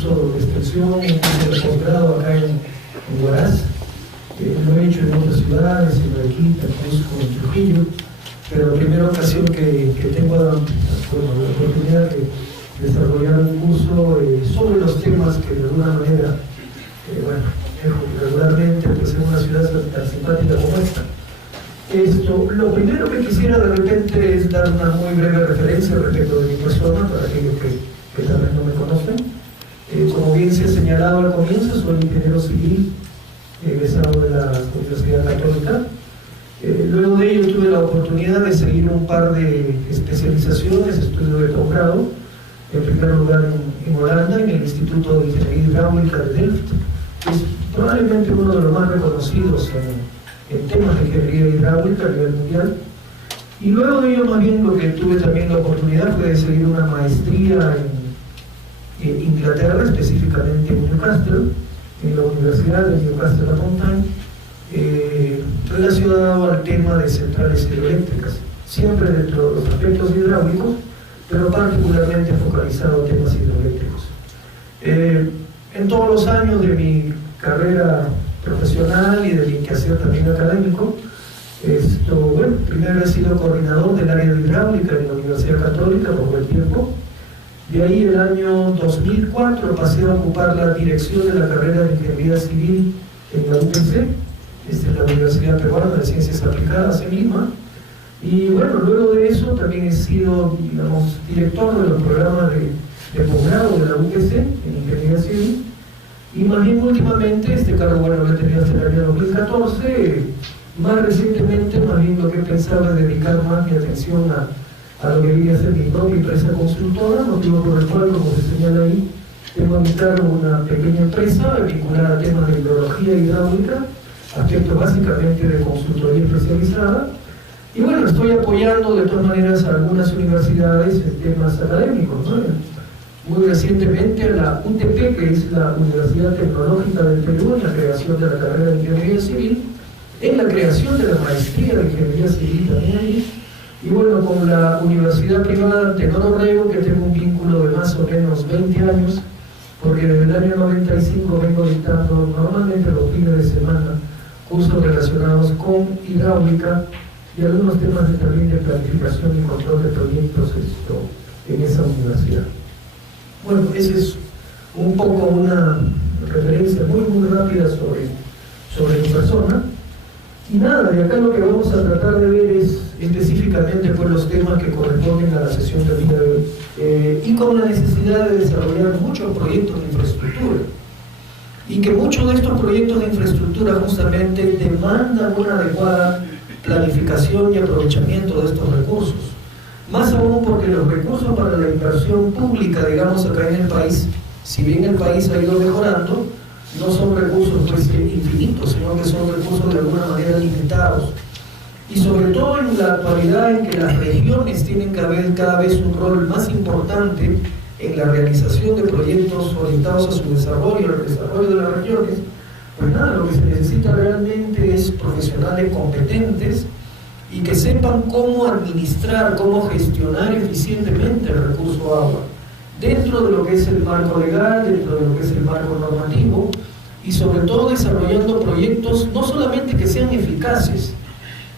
curso de extensión, un curso de posgrado acá en Huaraz. Lo he hecho en otras ciudades, en Arequipa, en Cusco, en Trujillo, pero la primera ocasión que tengo la oportunidad de desarrollar un curso sobre los temas que de alguna manera, regularmente pues, en una ciudad tan simpática como esta. Lo primero que quisiera de repente es dar una muy breve referencia respecto de mi persona, para aquellos que tal vez no me conocen. Como bien se ha señalado al comienzo, soy ingeniero civil, egresado de la Universidad Católica. Luego de ello tuve la oportunidad de seguir un par de especializaciones, estudios de posgrado, en primer lugar en Holanda, en el Instituto de Ingeniería Hidráulica de Delft, que es probablemente uno de los más reconocidos en temas de ingeniería hidráulica a nivel mundial. Y luego de ello, más bien, lo que tuve también la oportunidad fue de seguir una maestría en Inglaterra, específicamente en Newcastle, en la Universidad de Newcastle upon Tyne, relacionado al tema de centrales hidroeléctricas, siempre dentro de los aspectos hidráulicos, pero particularmente focalizado a temas hidroeléctricos. En todos los años de mi carrera profesional y de mi quehacer también académico, primero he sido coordinador del área de hidráulica en la Universidad Católica por buen tiempo. De ahí, el año 2004, pasé a ocupar la dirección de la carrera de Ingeniería Civil en la UPC, en la Universidad Peruana de Ciencias Aplicadas en Lima. Y bueno, luego de eso también he sido, digamos, director de los programas de posgrado de la UPC en Ingeniería Civil. Y más bien últimamente, este cargo, bueno, lo he tenido hasta el año 2014, más recientemente, más bien lo que pensaba es dedicar más mi atención a lo que debería ser mi propia empresa consultora, motivo por el cual, como se señala ahí, tengo a mi cargo una pequeña empresa vinculada a temas de hidrología hidráulica, aspectos básicamente de consultoría especializada. Y bueno, estoy apoyando de todas maneras a algunas universidades en temas académicos, ¿no? Muy recientemente a la UTP, que es la Universidad Tecnológica del Perú, en la creación de la carrera de Ingeniería Civil, en la creación de la maestría de Ingeniería Civil también. Y bueno, con la Universidad Privada Tenor Orrego, que tengo un vínculo de más o menos 20 años, porque desde el año 95 vengo dictando normalmente los fines de semana cursos relacionados con hidráulica y algunos temas también de planificación y control de proyectos en esa universidad. Bueno, esa es un poco una referencia muy rápida sobre mi persona. Y nada, de acá lo que vamos a tratar de ver es específicamente pues, los temas que corresponden a la sesión del día de hoy, y con la necesidad de desarrollar muchos proyectos de infraestructura, y que muchos de estos proyectos de infraestructura justamente demandan una adecuada planificación y aprovechamiento de estos recursos, más aún porque los recursos para la inversión pública, digamos, acá en el país, si bien el país ha ido mejorando, no son recursos pues, infinitos, sino que son recursos de alguna manera limitados. Y sobre todo en la actualidad en que las regiones tienen cada vez un rol más importante en la realización de proyectos orientados a su desarrollo, al desarrollo de las regiones, pues nada, lo que se necesita realmente es profesionales competentes y que sepan cómo administrar, cómo gestionar eficientemente el recurso agua, dentro de lo que es el marco legal, dentro de lo que es el marco normativo, y sobre todo desarrollando proyectos no solamente que sean eficaces,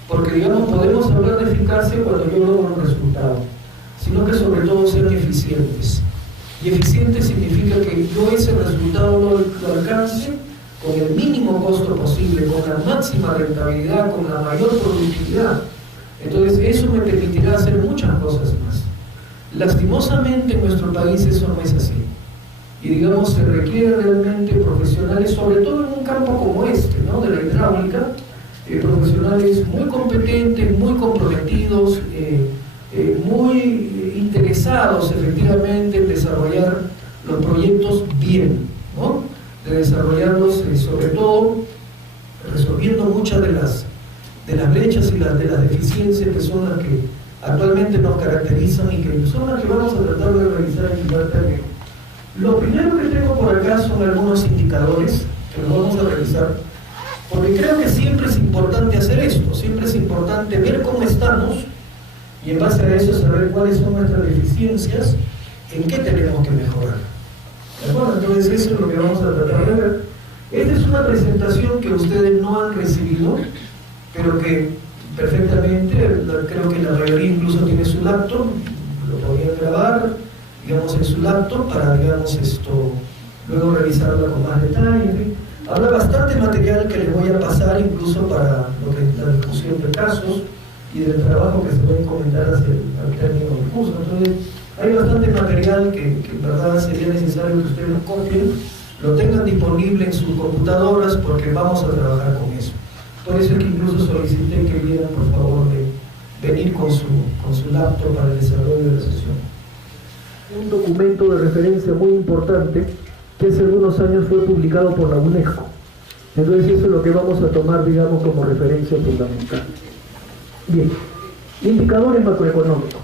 porque digamos podemos hablar de eficacia cuando yo logro un resultado, sino que sobre todo sean eficientes. Y eficiente significa que yo ese resultado lo alcance con el mínimo costo posible, con la máxima rentabilidad, con la mayor productividad. Entonces eso me permitirá hacer muchas cosas más. Lastimosamente en nuestro país eso no es así. Y digamos, se requieren realmente profesionales, sobre todo en un campo como este, ¿no? De la hidráulica, profesionales muy competentes, muy comprometidos, muy interesados efectivamente en desarrollar los proyectos bien, ¿no? De desarrollarlos sobre todo resolviendo muchas de las brechas y de las deficiencias que son las que actualmente nos caracterizan y que son las que vamos a tratar de revisar en el también. Lo primero que tengo por acá son algunos indicadores que los vamos a revisar, porque creo que siempre es importante hacer esto, siempre es importante ver cómo estamos y en base a eso saber cuáles son nuestras deficiencias, en qué tenemos que mejorar. ¿De acuerdo? Entonces eso es lo que vamos a tratar de ver. Esta es una presentación que ustedes no han recibido, pero que perfectamente, creo que la mayoría incluso tiene su laptop, lo podrían grabar, digamos, en su laptop para, digamos, luego revisarla con más detalle. En fin. Habrá bastante material que les voy a pasar incluso para lo que es la discusión de casos y del trabajo que se puede comentar al término del curso. Entonces, hay bastante material que en verdad sería necesario que ustedes lo copien, lo tengan disponible en sus computadoras, porque vamos a trabajar con eso. Por eso es que incluso solicité que vieran, por favor, de venir con su laptop para el desarrollo de la sesión. Un documento de referencia muy importante que hace algunos años fue publicado por la UNESCO. Entonces eso es lo que vamos a tomar, digamos, como referencia fundamental. Bien, indicadores macroeconómicos.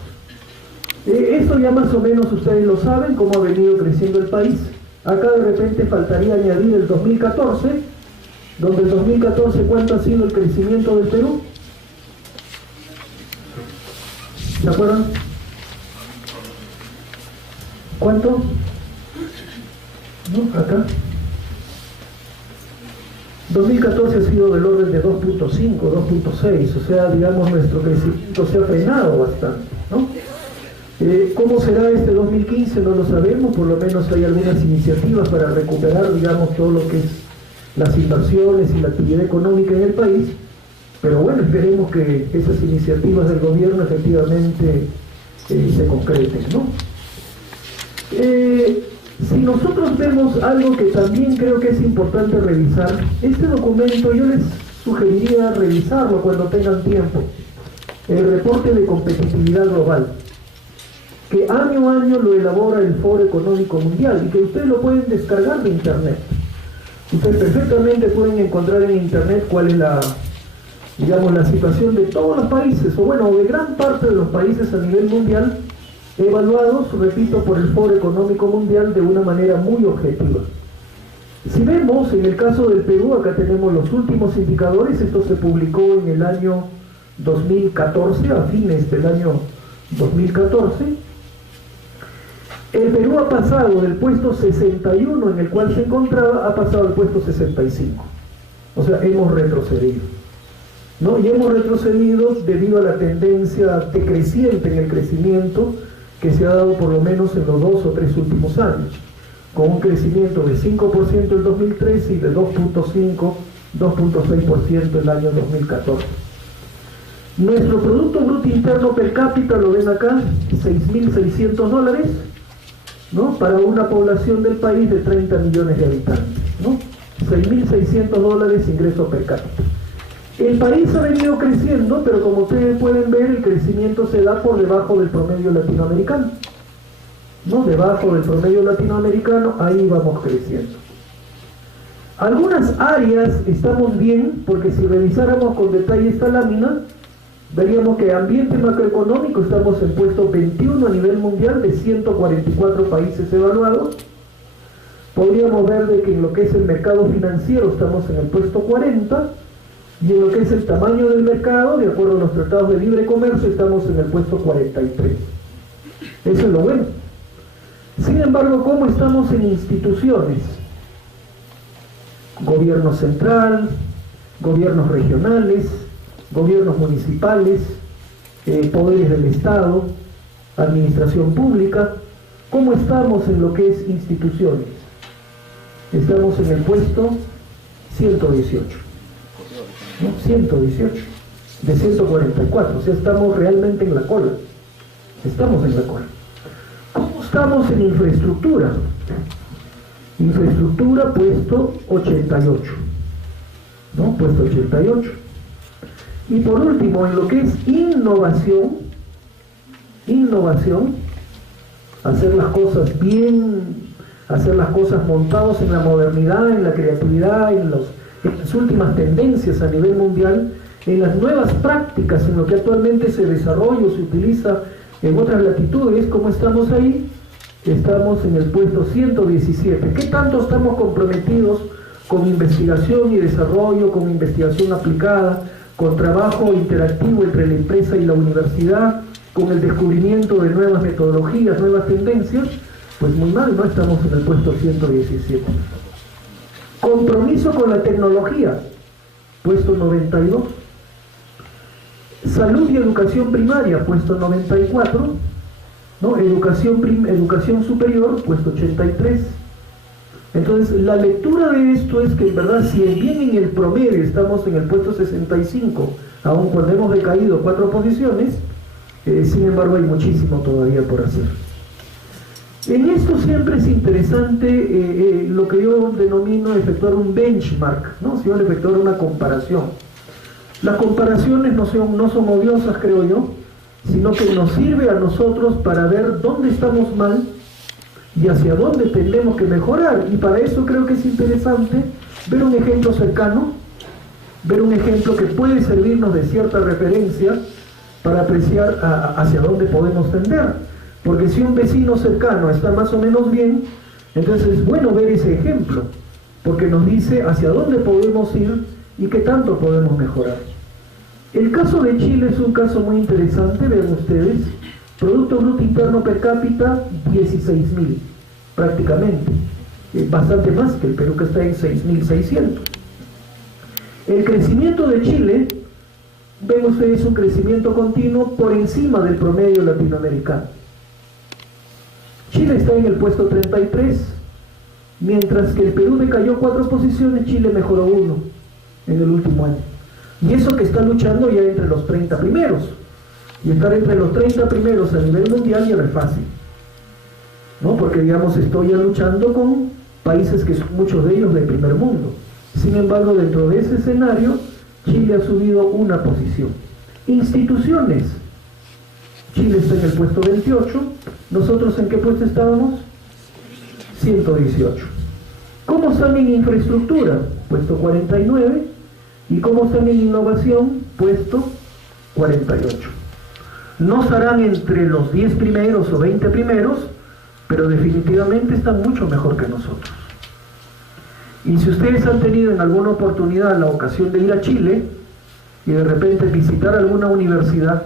Esto ya más o menos ustedes lo saben, cómo ha venido creciendo el país. Acá de repente faltaría añadir el 2014, donde el 2014, ¿cuánto ha sido el crecimiento del Perú? ¿Se acuerdan? ¿Cuánto? ¿No? Acá. 2014 ha sido del orden de 2.5, 2.6, o sea, digamos, nuestro crecimiento se ha frenado bastante, ¿no? ¿Cómo será este 2015? No lo sabemos, por lo menos hay algunas iniciativas para recuperar, digamos, todo lo que es las inversiones y la actividad económica en el país, pero bueno, esperemos que esas iniciativas del gobierno efectivamente se concreten, ¿no? Si nosotros vemos algo que también creo que es importante revisar, este documento yo les sugeriría revisarlo cuando tengan tiempo, el reporte de competitividad global, que año a año lo elabora el Foro Económico Mundial y que ustedes lo pueden descargar de internet. Ustedes perfectamente pueden encontrar en internet cuál es la situación de todos los países, o bueno, de gran parte de los países a nivel mundial, evaluados, repito, por el Foro Económico Mundial de una manera muy objetiva. Si vemos, en el caso del Perú, acá tenemos los últimos indicadores, esto se publicó en el año 2014, a fines del año 2014, el Perú ha pasado del puesto 61 en el cual se encontraba, ha pasado al puesto 65. O sea, hemos retrocedido, ¿no? Y hemos retrocedido debido a la tendencia decreciente en el crecimiento que se ha dado por lo menos en los 2 o 3 últimos años, con un crecimiento de 5% en 2013 y de 2.5, 2.6% el año 2014. Nuestro Producto Bruto Interno per cápita, lo ven acá, $6.600, ¿no? Para una población del país de 30 millones de habitantes, ¿no? $6.600 ingreso per cápita. El país ha venido creciendo, pero como ustedes pueden ver, el crecimiento se da por debajo del promedio latinoamericano, ¿no? Debajo del promedio latinoamericano, ahí vamos creciendo. Algunas áreas estamos bien, porque si revisáramos con detalle esta lámina, veríamos que ambiente macroeconómico estamos en puesto 21 a nivel mundial de 144 países evaluados. Podríamos ver de que en lo que es el mercado financiero estamos en el puesto 40, y en lo que es el tamaño del mercado, de acuerdo a los tratados de libre comercio, estamos en el puesto 43. Eso es lo bueno. Sin embargo, ¿cómo estamos en instituciones? Gobierno central, gobiernos regionales, gobiernos municipales, poderes del Estado, administración pública. ¿Cómo estamos en lo que es instituciones? Estamos en el puesto 118, ¿no? 118 de 144, o sea, estamos realmente en la cola. Estamos en la cola. ¿Cómo estamos en infraestructura? Infraestructura, puesto 88, ¿no? Puesto 88. Y por último, en lo que es innovación, hacer las cosas bien, hacer las cosas montados en la modernidad, en la creatividad, en las últimas tendencias a nivel mundial, en las nuevas prácticas, en lo que actualmente se desarrolla o se utiliza en otras latitudes. ¿Cómo estamos ahí? Estamos en el puesto 117. ¿Qué tanto estamos comprometidos con investigación y desarrollo, con investigación aplicada, con trabajo interactivo entre la empresa y la universidad, con el descubrimiento de nuevas metodologías, nuevas tendencias? Pues muy mal, no estamos en el puesto 117. Compromiso con la tecnología, puesto 92. Salud y educación primaria, puesto 94. ¿No? Educación superior, puesto 83. Entonces, la lectura de esto es que en verdad, si bien en el promedio estamos en el puesto 65, aun cuando hemos decaído 4 posiciones, sin embargo hay muchísimo todavía por hacer. En esto siempre es interesante lo que yo denomino efectuar un benchmark, ¿no? Si van a efectuar una comparación. Las comparaciones no son odiosas, creo yo, sino que nos sirve a nosotros para ver dónde estamos mal y hacia dónde tenemos que mejorar. Y para eso creo que es interesante ver un ejemplo cercano, ver un ejemplo que puede servirnos de cierta referencia para apreciar hacia dónde podemos tender. Porque si un vecino cercano está más o menos bien, entonces es bueno ver ese ejemplo, porque nos dice hacia dónde podemos ir y qué tanto podemos mejorar. El caso de Chile es un caso muy interesante, vean ustedes, Producto Bruto Interno Per Cápita, 16.000, prácticamente, bastante más que el Perú, que está en 6.600. El crecimiento de Chile, ven ustedes, un crecimiento continuo por encima del promedio latinoamericano. Chile está en el puesto 33, mientras que el Perú decayó 4 posiciones, Chile mejoró 1 en el último año. Y eso que está luchando ya entre los 30 primeros. Y estar entre los 30 primeros a nivel mundial ya no es fácil, ¿no? Porque, digamos, estoy ya luchando con países que son muchos de ellos del primer mundo. Sin embargo, dentro de ese escenario, Chile ha subido 1 posición. Instituciones. Chile está en el puesto 28, ¿nosotros en qué puesto estábamos? 118. ¿Cómo están en infraestructura? Puesto 49. ¿Y cómo están en innovación? Puesto 48. No estarán entre los 10 primeros o 20 primeros, pero definitivamente están mucho mejor que nosotros. Y si ustedes han tenido en alguna oportunidad la ocasión de ir a Chile y de repente visitar alguna universidad,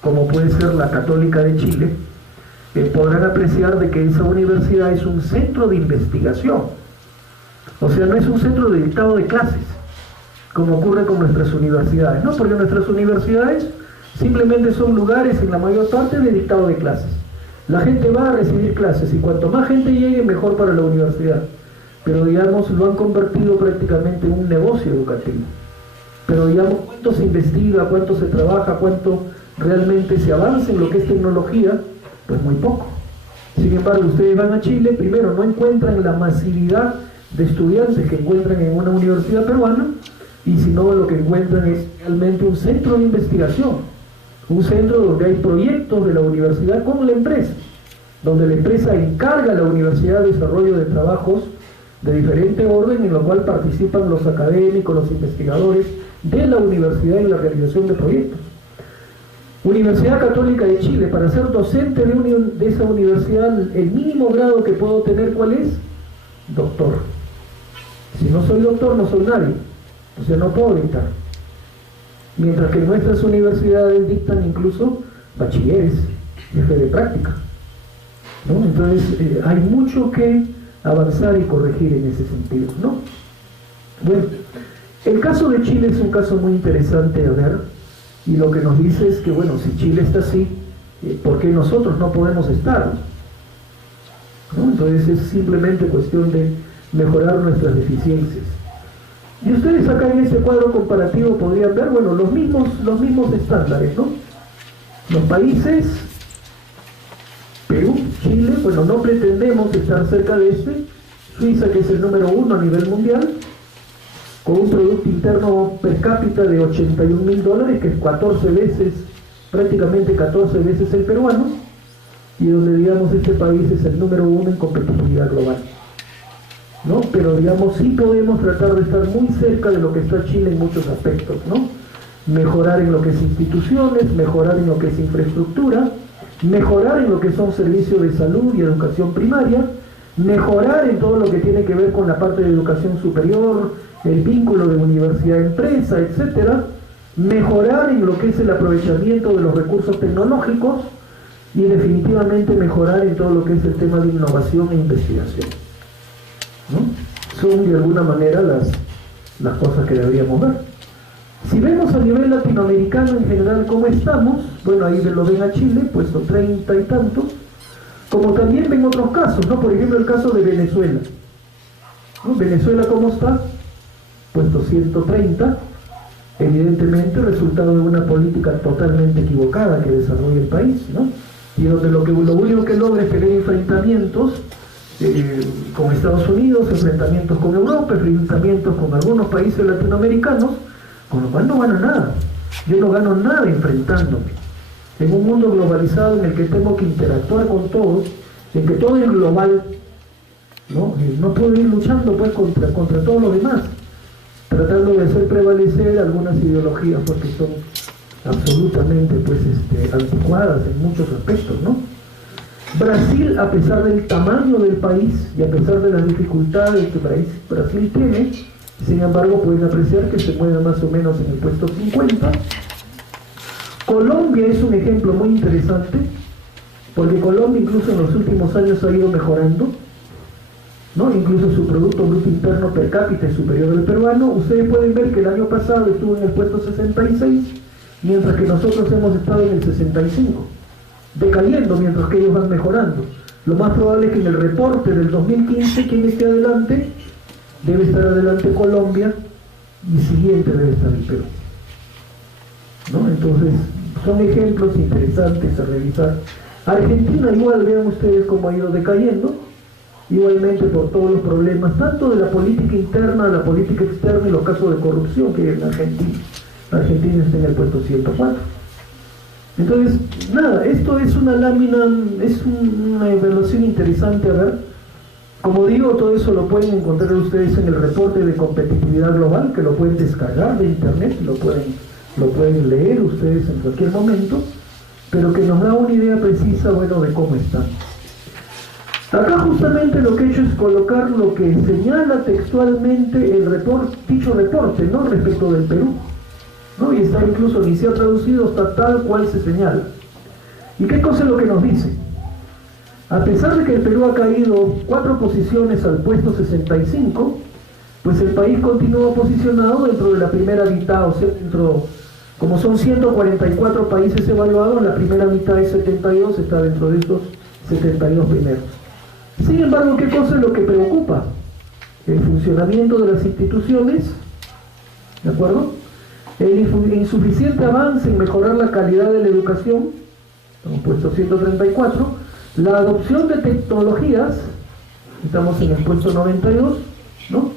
como puede ser la Católica de Chile, podrán apreciar de que esa universidad es un centro de investigación. O sea, no es un centro de dictado de clases, como ocurre con nuestras universidades, ¿no? Porque nuestras universidades simplemente son lugares, en la mayor parte, de dictado de clases. La gente va a recibir clases y cuanto más gente llegue, mejor para la universidad. Pero, digamos, lo han convertido prácticamente en un negocio educativo. Pero, digamos, ¿cuánto se investiga, cuánto se trabaja, cuánto realmente se avanza en lo que es tecnología? Pues muy poco. Sin embargo, ustedes van a Chile, primero no encuentran la masividad de estudiantes que encuentran en una universidad peruana, y si no, lo que encuentran es realmente un centro de investigación, un centro donde hay proyectos de la universidad con la empresa, donde la empresa encarga a la universidad de desarrollo de trabajos de diferente orden, en lo cual participan los académicos, los investigadores de la universidad en la realización de proyectos. Universidad Católica de Chile, para ser docente de esa universidad, el mínimo grado que puedo tener, ¿cuál es? Doctor. Si no soy doctor, no soy nadie. O sea, no puedo dictar. Mientras que nuestras universidades dictan incluso bachilleres, jefe de práctica, ¿no? Entonces, hay mucho que avanzar y corregir en ese sentido, ¿no? Bueno, el caso de Chile es un caso muy interesante a ver, y lo que nos dice es que, bueno, si Chile está así, ¿por qué nosotros no podemos estar? ¿No? Entonces es simplemente cuestión de mejorar nuestras deficiencias. Y ustedes acá en este cuadro comparativo podrían ver, bueno, los mismos estándares, ¿no? Los países, Perú, Chile, bueno, no pretendemos estar cerca de este. Suiza, que es el número 1 a nivel mundial, con un Producto Interno Per Cápita de $81.000, que es 14 veces, prácticamente 14 veces el peruano, y donde, digamos, este país es el número 1 en competitividad global, ¿no? Pero, digamos, sí podemos tratar de estar muy cerca de lo que está Chile en muchos aspectos, ¿no? Mejorar en lo que es instituciones, mejorar en lo que es infraestructura, mejorar en lo que son servicios de salud y educación primaria, mejorar en todo lo que tiene que ver con la parte de educación superior, el vínculo de universidad-empresa, etcétera, mejorar en lo que es el aprovechamiento de los recursos tecnológicos, y definitivamente mejorar en todo lo que es el tema de innovación e investigación, ¿no? Son de alguna manera las cosas que deberíamos ver. Si vemos a nivel latinoamericano en general cómo estamos, bueno, ahí lo ven a Chile, puesto 30 y tantos, como también ven otros casos, ¿no? Por ejemplo, el caso de Venezuela, ¿no? Venezuela, ¿cómo está? Puesto 130, evidentemente resultado de una política totalmente equivocada que desarrolla el país, ¿no? Y donde lo único que logra es tener enfrentamientos con Estados Unidos, enfrentamientos con Europa, enfrentamientos con algunos países latinoamericanos, con lo cual no gana nada. Yo no gano nada enfrentándome. En un mundo globalizado en el que tengo que interactuar con todos, en que todo es global, ¿no? No puedo ir luchando pues contra todos los demás, tratando de hacer prevalecer algunas ideologías porque son absolutamente pues anticuadas en muchos aspectos, ¿no? Brasil, a pesar del tamaño del país y a pesar de las dificultades que Brasil tiene, sin embargo pueden apreciar que se mueve más o menos en el puesto 50. Colombia es un ejemplo muy interesante, porque Colombia incluso en los últimos años ha ido mejorando, ¿no? Incluso su Producto Bruto Interno per cápita es superior al peruano. Ustedes pueden ver que el año pasado estuvo en el puesto 66, mientras que nosotros hemos estado en el 65, decayendo mientras que ellos van mejorando. Lo más probable es que en el reporte del 2015, quien esté adelante, debe estar adelante Colombia, y siguiente debe estar el Perú, ¿no? Entonces, son ejemplos interesantes a revisar. Argentina igual, vean ustedes cómo ha ido decayendo, igualmente por todos los problemas, tanto de la política interna, de la política externa y los casos de corrupción que hay en Argentina. Argentina está en el puesto 104. Entonces, nada, esto es una lámina, es una evaluación interesante a ver. Como digo, todo eso lo pueden encontrar ustedes en el reporte de competitividad global, que lo pueden descargar de internet, lo pueden leer ustedes en cualquier momento, pero que nos da una idea precisa, bueno, de cómo están. Acá justamente lo que he hecho es colocar lo que señala textualmente el dicho reporte, ¿no? Respecto del Perú, ¿no? Y está incluso ni se ha traducido hasta tal cual se señala. ¿Y qué cosa es lo que nos dice? A pesar de que el Perú ha caído 4 posiciones al puesto 65, pues el país continúa posicionado dentro de la primera mitad, o sea, como son 144 países evaluados, la primera mitad es 72, está dentro de estos 72 primeros. Sin embargo, ¿qué cosa es lo que preocupa? El funcionamiento de las instituciones, ¿de acuerdo? El insuficiente avance en mejorar la calidad de la educación, estamos puesto 134, la adopción de tecnologías, estamos en el puesto 92, ¿no?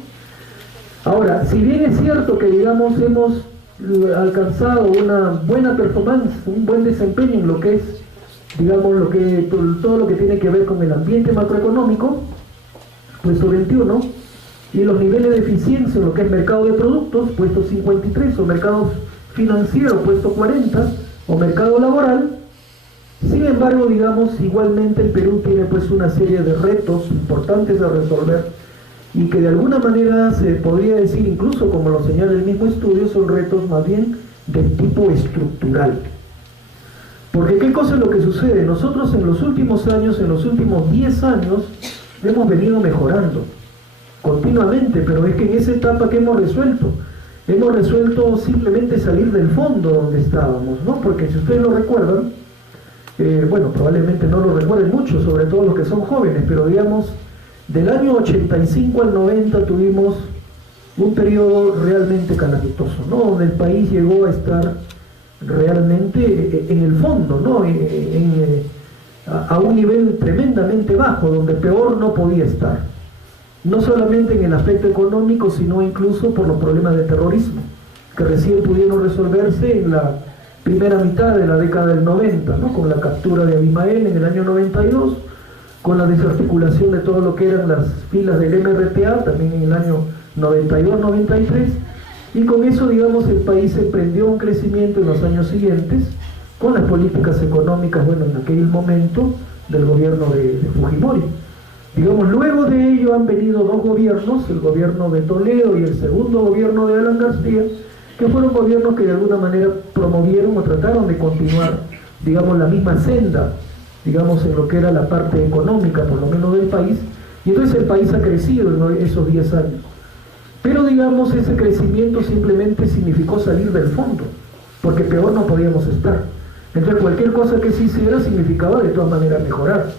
Ahora, si bien es cierto que, digamos, hemos alcanzado una buena performance, un buen desempeño en lo que es, digamos, todo lo que tiene que ver con el ambiente macroeconómico, puesto 21, y los niveles de eficiencia en lo que es mercado de productos, puesto 53, o mercado financiero, puesto 40, o mercado laboral. Sin embargo, digamos, igualmente el Perú tiene pues una serie de retos importantes a resolver y que de alguna manera se podría decir, incluso como lo señala el mismo estudio, son retos más bien de tipo estructural. Porque ¿qué cosa es lo que sucede? Nosotros en los últimos años, en los últimos 10 años, hemos venido mejorando continuamente, pero es que en esa etapa que hemos resuelto simplemente salir del fondo donde estábamos, ¿no? Porque si ustedes lo recuerdan, bueno, probablemente no lo recuerden mucho, sobre todo los que son jóvenes, pero digamos, del año 85 al 90 tuvimos un periodo realmente calamitoso, ¿no? Donde el país llegó a estar realmente en el fondo, ¿no? A un nivel tremendamente bajo, donde peor no podía estar. No solamente en el aspecto económico, sino incluso por los problemas de terrorismo, que recién pudieron resolverse en la primera mitad de la década del 90, ¿no? Con la captura de Abimael en el año 92, con la desarticulación de todo lo que eran las filas del MRTA, también en el año 92-93, y con eso, digamos, el país emprendió un crecimiento en los años siguientes, con las políticas económicas, bueno, en aquel momento, del gobierno de Fujimori. Digamos, luego de ello han venido 2 gobiernos, el gobierno de Toledo y el segundo gobierno de Alan García, que fueron gobiernos que de alguna manera promovieron o trataron de continuar, digamos, la misma senda digamos, en lo que era la parte económica, por lo menos del país, y entonces el país ha crecido en esos 10 años. Pero, digamos, ese crecimiento simplemente significó salir del fondo, porque peor no podíamos estar. Entonces, cualquier cosa que se hiciera significaba de todas maneras mejorar.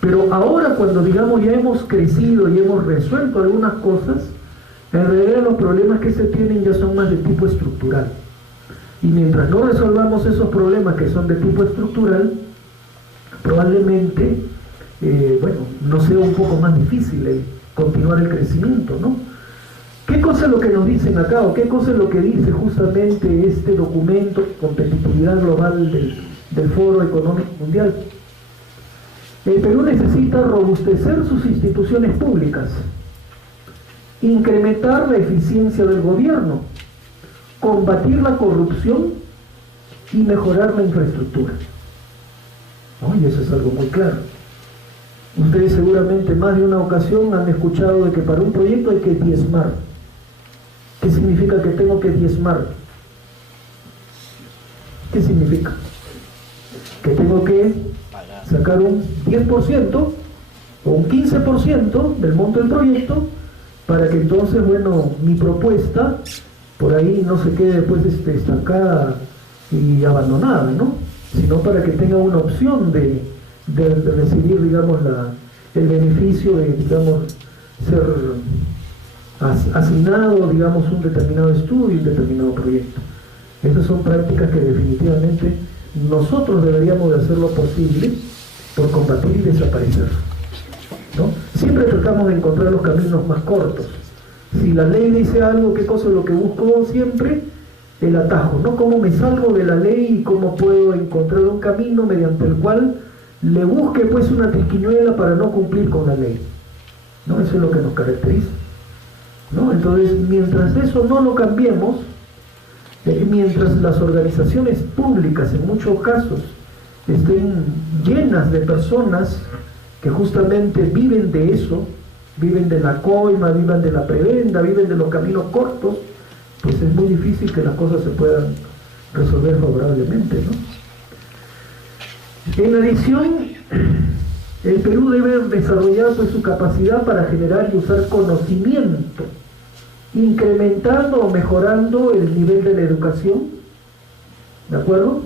Pero ahora, cuando, digamos, ya hemos crecido y hemos resuelto algunas cosas, en realidad los problemas que se tienen ya son más de tipo estructural. Y mientras no resolvamos esos problemas que son de tipo estructural, probablemente, no sea un poco más difícil continuar el crecimiento, ¿no? ¿Qué cosa es lo que nos dicen acá, o qué cosa es lo que dice justamente este documento, Competitividad Global del Foro Económico Mundial? El Perú necesita robustecer sus instituciones públicas, incrementar la eficiencia del gobierno, combatir la corrupción y mejorar la infraestructura. Y eso es algo muy claro. Ustedes seguramente más de una ocasión han escuchado de que para un proyecto hay que diezmar. ¿Qué significa que tengo que diezmar? ¿Qué significa? Que tengo que sacar un 10% o un 15% del monto del proyecto para que entonces, mi propuesta por ahí no se quede después estancada y abandonada, ¿no? Sino para que tenga una opción de recibir, digamos, el beneficio de, digamos, ser asignado, digamos, un determinado estudio y un determinado proyecto. Esas son prácticas que definitivamente nosotros deberíamos de hacer lo posible por combatir y desaparecer, ¿no? Siempre tratamos de encontrar los caminos más cortos. Si la ley dice algo, ¿qué cosa es lo que busco siempre? El atajo, ¿no? ¿Cómo me salgo de la ley y cómo puedo encontrar un camino mediante el cual le busque pues una triquiñuela para no cumplir con la ley, ¿no? Eso es lo que nos caracteriza, ¿no? Entonces, mientras eso no lo cambiemos, mientras las organizaciones públicas en muchos casos estén llenas de personas que justamente viven de eso, viven de la coima, viven de la prebenda, viven de los caminos cortos, pues es muy difícil que las cosas se puedan resolver favorablemente, ¿no? En adición, el Perú debe desarrollar pues su capacidad para generar y usar conocimiento, incrementando o mejorando el nivel de la educación, ¿de acuerdo?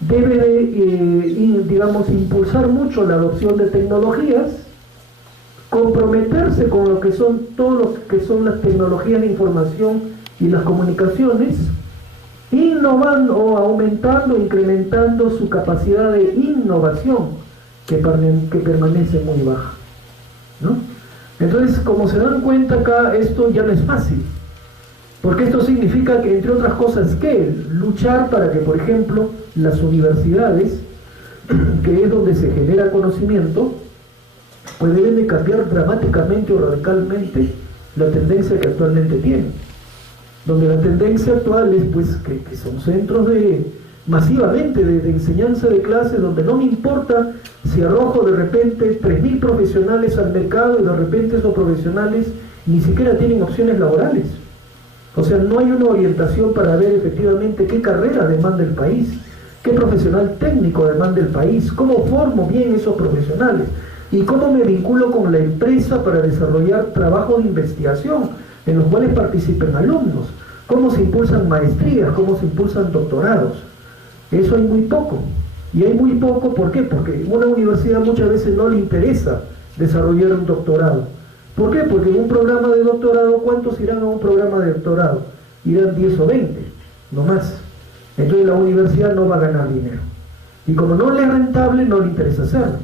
Debe digamos, impulsar mucho la adopción de tecnologías, comprometerse con lo que son todo lo que son las tecnologías de información y las comunicaciones, innovando o aumentando, incrementando su capacidad de innovación, que permanece muy baja, ¿no? Entonces, como se dan cuenta acá, esto ya no es fácil, porque esto significa que, entre otras cosas, que luchar para que, por ejemplo, las universidades, que es donde se genera conocimiento, pues deben de cambiar dramáticamente o radicalmente la tendencia que actualmente tienen, donde la tendencia actual es pues que son centros masivamente de enseñanza de clases, donde no me importa si arrojo de repente 3.000 profesionales al mercado y de repente esos profesionales ni siquiera tienen opciones laborales. O sea, no hay una orientación para ver efectivamente qué carrera demanda el país, qué profesional técnico demanda el país, cómo formo bien esos profesionales y cómo me vinculo con la empresa para desarrollar trabajos de investigación en los cuales participen alumnos, cómo se impulsan maestrías, cómo se impulsan doctorados. Eso hay muy poco. Y hay muy poco, ¿por qué? Porque una universidad muchas veces no le interesa desarrollar un doctorado. ¿Por qué? Porque en un programa de doctorado, ¿cuántos irán a un programa de doctorado? Irán 10 o 20, no más. Entonces la universidad no va a ganar dinero. Y como no le es rentable, no le interesa hacerlo.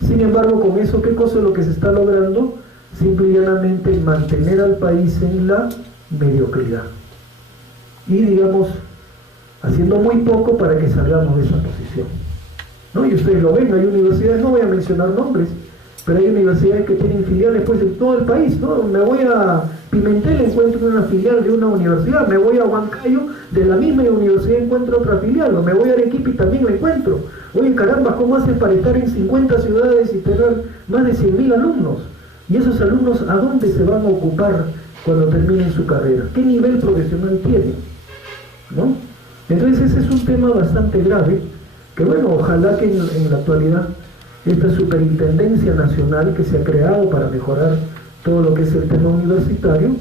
Sin embargo, con eso, ¿qué cosa es lo que se está logrando? Simple y llanamente mantener al país en la mediocridad. Y, digamos, haciendo muy poco para que salgamos de esa posición, ¿no? Y ustedes lo ven, hay universidades, no voy a mencionar nombres, pero hay universidades que tienen filiales pues en todo el país, ¿no? Me voy a Pimentel, encuentro una filial de una universidad, me voy a Huancayo, de la misma universidad encuentro otra filial, o me voy a Arequipa y también la encuentro. Oye, caramba, ¿cómo hacen para estar en 50 ciudades y tener más de 100.000 alumnos? Y esos alumnos, ¿a dónde se van a ocupar cuando terminen su carrera? ¿Qué nivel profesional tienen? ¿No? Entonces ese es un tema bastante grave, que bueno, ojalá que en la actualidad esta superintendencia nacional que se ha creado para mejorar todo lo que es el tema universitario,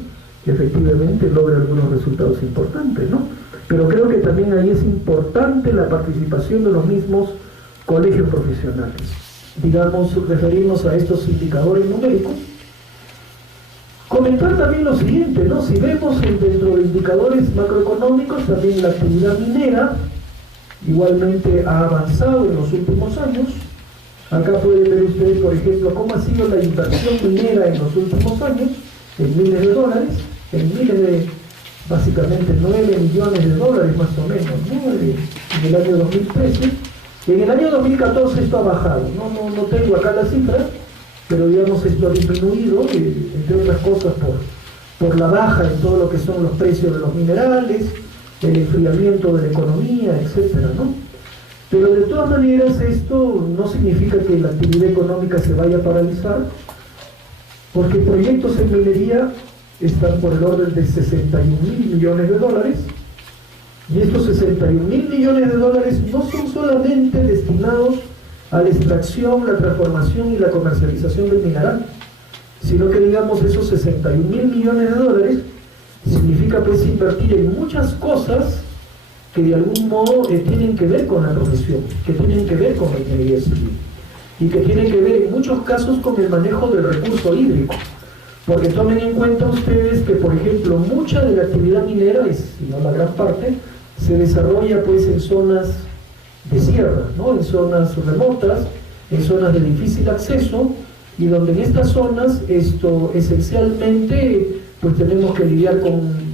efectivamente logre algunos resultados importantes, ¿no? Pero creo que también ahí es importante la participación de los mismos colegios profesionales. Digamos, referirnos a estos indicadores numéricos. Comentar también lo siguiente, ¿no? Si vemos dentro de indicadores macroeconómicos, también la actividad minera igualmente ha avanzado en los últimos años. Acá pueden ver ustedes, por ejemplo, cómo ha sido la inversión minera en los últimos años, en miles de dólares, en miles de, básicamente 9 millones de dólares más o menos, ¿no? En el año 2013. En el año 2014 esto ha bajado, no tengo acá la cifra, pero digamos esto ha disminuido, entre otras cosas por la baja en todo lo que son los precios de los minerales, el enfriamiento de la economía, etcétera, ¿no? Pero de todas maneras esto no significa que la actividad económica se vaya a paralizar, porque proyectos en minería están por el orden de 61.000 millones de dólares, y estos 61.000 millones de dólares no son solamente destinados a la extracción, la transformación y la comercialización del mineral, sino que digamos esos 61.000 millones de dólares significa pues invertir en muchas cosas que de algún modo tienen que ver con la profesión, que tienen que ver con la ingeniería civil y que tienen que ver en muchos casos con el manejo del recurso hídrico, porque tomen en cuenta ustedes que por ejemplo mucha de la actividad minera, si no la gran parte, se desarrolla pues en zonas de sierra, ¿no? En zonas remotas, en zonas de difícil acceso, y donde en estas zonas esto esencialmente pues tenemos que lidiar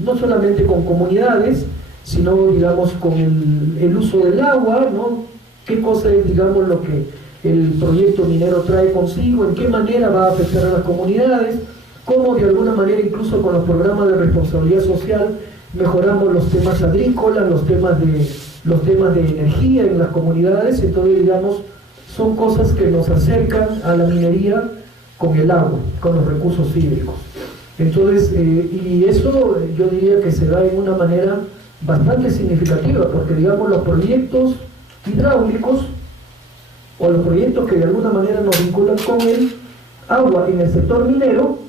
no solamente con comunidades, sino digamos con el uso del agua, ¿no? Qué cosa es digamos lo que el proyecto minero trae consigo, en qué manera va a afectar a las comunidades, cómo de alguna manera incluso con los programas de responsabilidad social mejoramos los temas agrícolas, los temas de energía en las comunidades. Entonces digamos son cosas que nos acercan a la minería con el agua, con los recursos hídricos. Entonces, y eso yo diría que se da en una manera bastante significativa, porque digamos los proyectos hidráulicos o los proyectos que de alguna manera nos vinculan con el agua en el sector minero,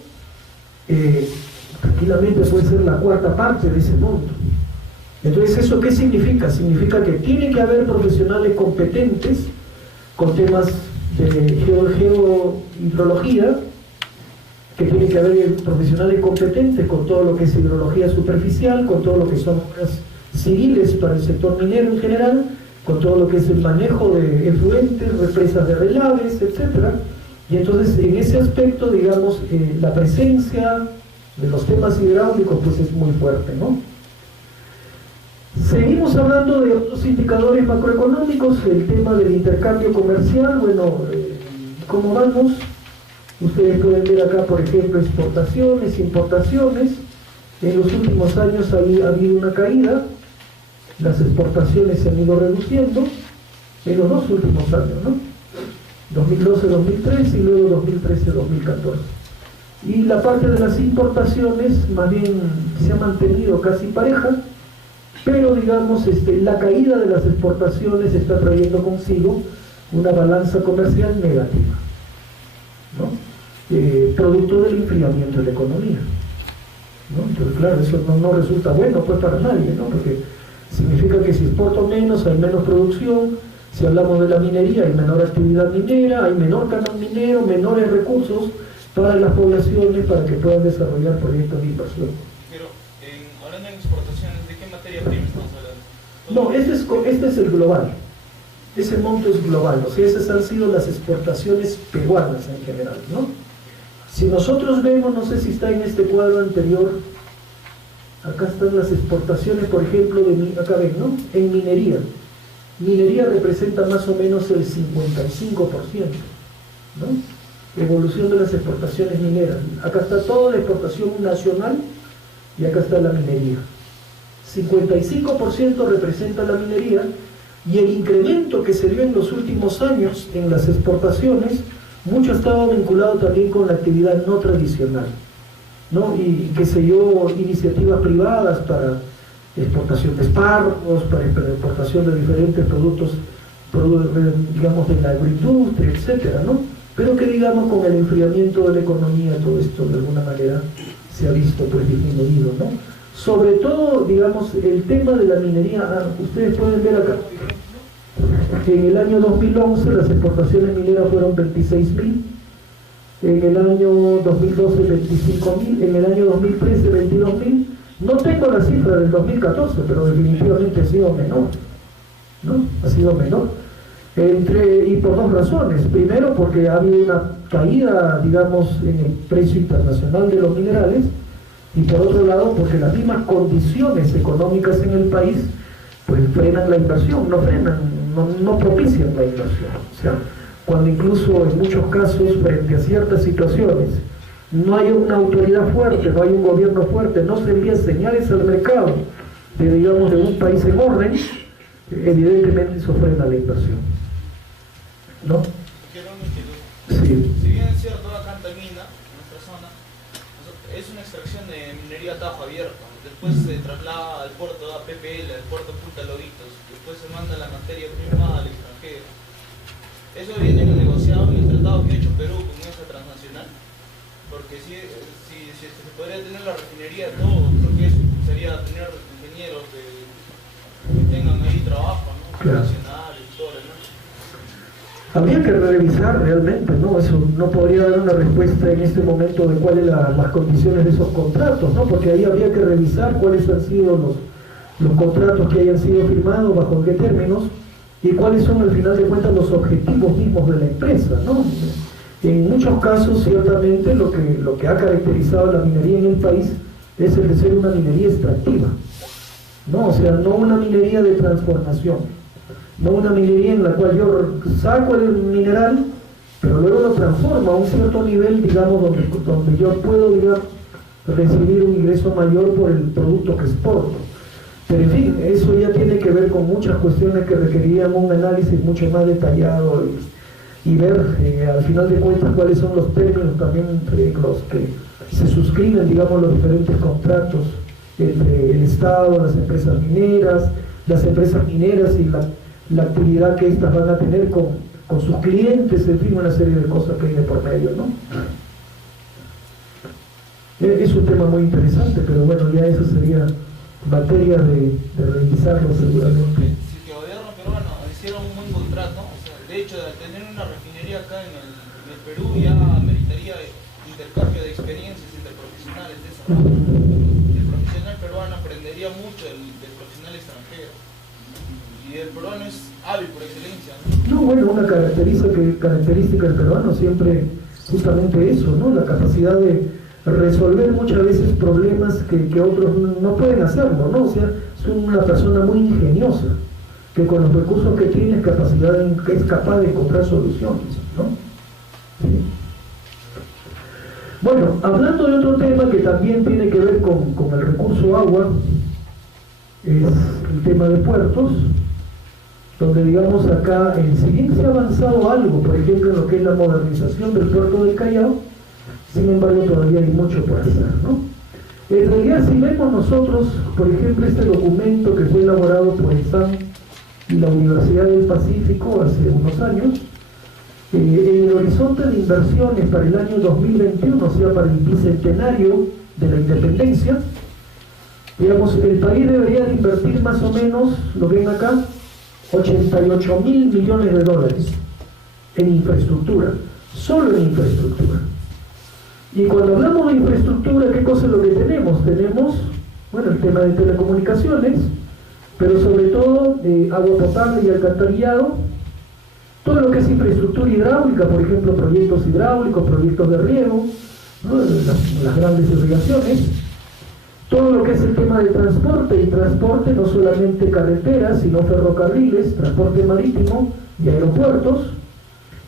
tranquilamente puede ser la cuarta parte de ese monto. Entonces, ¿eso qué significa? Significa que tiene que haber profesionales competentes con temas de geohidrología, que tiene que haber profesionales competentes con todo lo que es hidrología superficial, con todo lo que son obras civiles para el sector minero en general, con todo lo que es el manejo de efluentes, represas de relaves, etc. Y entonces en ese aspecto, digamos, la presencia de los temas hidráulicos pues es muy fuerte, ¿no? Seguimos hablando de otros indicadores macroeconómicos, el tema del intercambio comercial. Bueno, ¿cómo vamos? Ustedes pueden ver acá, por ejemplo, exportaciones, importaciones. En los últimos años ha habido una caída, las exportaciones se han ido reduciendo en los dos últimos años, ¿no? 2012-2013 y luego 2013-2014. Y la parte de las importaciones más bien se ha mantenido casi pareja, pero digamos la caída de las exportaciones está trayendo consigo una balanza comercial negativa, ¿no? Producto del enfriamiento de la economía, ¿no? Entonces claro, eso no resulta bueno pues para nadie, ¿no? Porque significa que si exporto menos hay menos producción, si hablamos de la minería hay menor actividad minera, hay menor canon minero, menores recursos para las poblaciones para que puedan desarrollar proyectos de inversión. Pero hablando de exportaciones, ¿de qué materia prima estamos hablando? No, este es el global. Ese monto es global, o sea, esas han sido las exportaciones peruanas en general, ¿no? Si nosotros vemos, no sé si está en este cuadro anterior, acá están las exportaciones, por ejemplo, acá ven, ¿no? En minería. Minería representa más o menos el 55%, ¿no? Evolución de las exportaciones mineras. Acá está toda la exportación nacional y acá está la minería. 55% representa la minería, y el incremento que se dio en los últimos años en las exportaciones, mucho estaba vinculado también con la actividad no tradicional, ¿no? Y qué sé yo, iniciativas privadas para exportación de espárragos, para exportación de diferentes productos digamos, de la agroindustria, etcétera, ¿no? Pero que, digamos, con el enfriamiento de la economía, todo esto de alguna manera se ha visto pues disminuido, ¿no? Sobre todo, digamos, el tema de la minería, ustedes pueden ver acá, en el año 2011 las exportaciones mineras fueron 26.000, en el año 2012 25.000, en el año 2013 22.000. No tengo la cifra del 2014, pero definitivamente ha sido menor, ¿no? Ha sido menor. Y por dos razones. Primero, porque ha habido una caída, digamos, en el precio internacional de los minerales, y por otro lado, porque las mismas condiciones económicas en el país, pues frenan la inversión, no propician la inversión. O sea, cuando incluso en muchos casos, frente a ciertas situaciones, no hay una autoridad fuerte, no hay un gobierno fuerte, no se envían señales al mercado de, digamos, de un país en orden, evidentemente eso frena la inversión, ¿no? Sí. Si bien es cierto, acá en Tamina, en nuestra zona, es una extracción de minería a tajo abierto, después se traslada al puerto de APPL, al puerto Punta Lobitos, después se manda la materia prima al extranjero. Eso viene en el negociado y el tratado que ha hecho Perú con esa transnacional. Porque si se podría tener la refinería, todo, creo que sería tener ingenieros que tengan ahí trabajo, ¿no? Claro. Nacionales, todo, ¿no? Habría que revisar realmente, ¿no? Eso no podría dar una respuesta en este momento de cuáles las condiciones de esos contratos, ¿no? Porque ahí habría que revisar cuáles han sido los contratos que hayan sido firmados, bajo qué términos, y cuáles son al final de cuentas los objetivos mismos de la empresa, ¿no? En muchos casos, ciertamente, lo que ha caracterizado a la minería en el país es el de ser una minería extractiva, ¿no? O sea, no una minería de transformación, no una minería en la cual yo saco el mineral, pero luego lo transformo a un cierto nivel, digamos, donde yo puedo, digamos, recibir un ingreso mayor por el producto que exporto. Pero en fin, eso ya tiene que ver con muchas cuestiones que requerían un análisis mucho más detallado y ver al final de cuentas cuáles son los términos también entre los que se suscriben, digamos, los diferentes contratos entre el Estado, las empresas mineras y la actividad que éstas van a tener con sus clientes, en fin, una serie de cosas que hay de por medio, ¿no? Es un tema muy interesante, pero bueno, ya eso sería materia de revisarlo seguramente. Si el gobierno peruano hiciera un buen contrato, o sea, de hecho, de tener una refinería acá en el Perú ya meritaría intercambio de experiencias interprofesionales de esa rama. El profesional peruano aprendería mucho del profesional extranjero. Y el peruano es hábil por excelencia, ¿no? No, bueno, una característica del peruano siempre justamente eso, ¿no? La capacidad de resolver muchas veces problemas que otros no pueden hacerlo, ¿no? O sea, es una persona muy ingeniosa, que con los recursos que tiene es capaz de encontrar soluciones, ¿no? Sí. Bueno, hablando de otro tema que también tiene que ver con el recurso agua, es el tema de puertos, donde digamos acá, si bien se ha avanzado algo, por ejemplo, en lo que es la modernización del puerto del Callao, sin embargo todavía hay mucho por hacer, ¿no? En realidad, si vemos nosotros, por ejemplo, este documento que fue elaborado por el SAM y la Universidad del Pacífico hace unos años, en el horizonte de inversiones para el año 2021, o sea, para el bicentenario de la independencia, digamos, el país debería de invertir más o menos, lo ven acá, 88.000 millones de dólares en infraestructura, solo en infraestructura. Y cuando hablamos de infraestructura, ¿qué cosa es lo que tenemos? Tenemos, bueno, el tema de telecomunicaciones, pero sobre todo agua potable y alcantarillado, todo lo que es infraestructura hidráulica, por ejemplo, proyectos hidráulicos, proyectos de riego, ¿no? las grandes irrigaciones, todo lo que es el tema de transporte, y transporte no solamente carreteras, sino ferrocarriles, transporte marítimo y aeropuertos,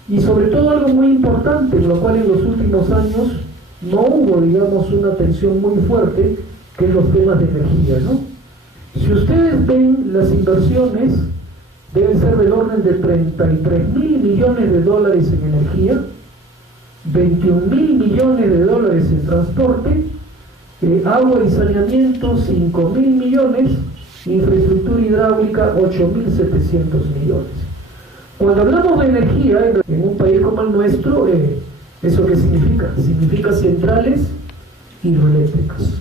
y sobre todo algo muy importante, en lo cual en los últimos años no hubo, digamos, una atención muy fuerte, que es los temas de energía, ¿no? Si ustedes ven las inversiones, deben ser del orden de 33.000 millones de dólares en energía, 21.000 millones de dólares en transporte, agua y saneamiento 5.000 millones, infraestructura hidráulica 8.700 millones. Cuando hablamos de energía en un país como el nuestro, ¿eso qué significa? Significa centrales hidroeléctricas,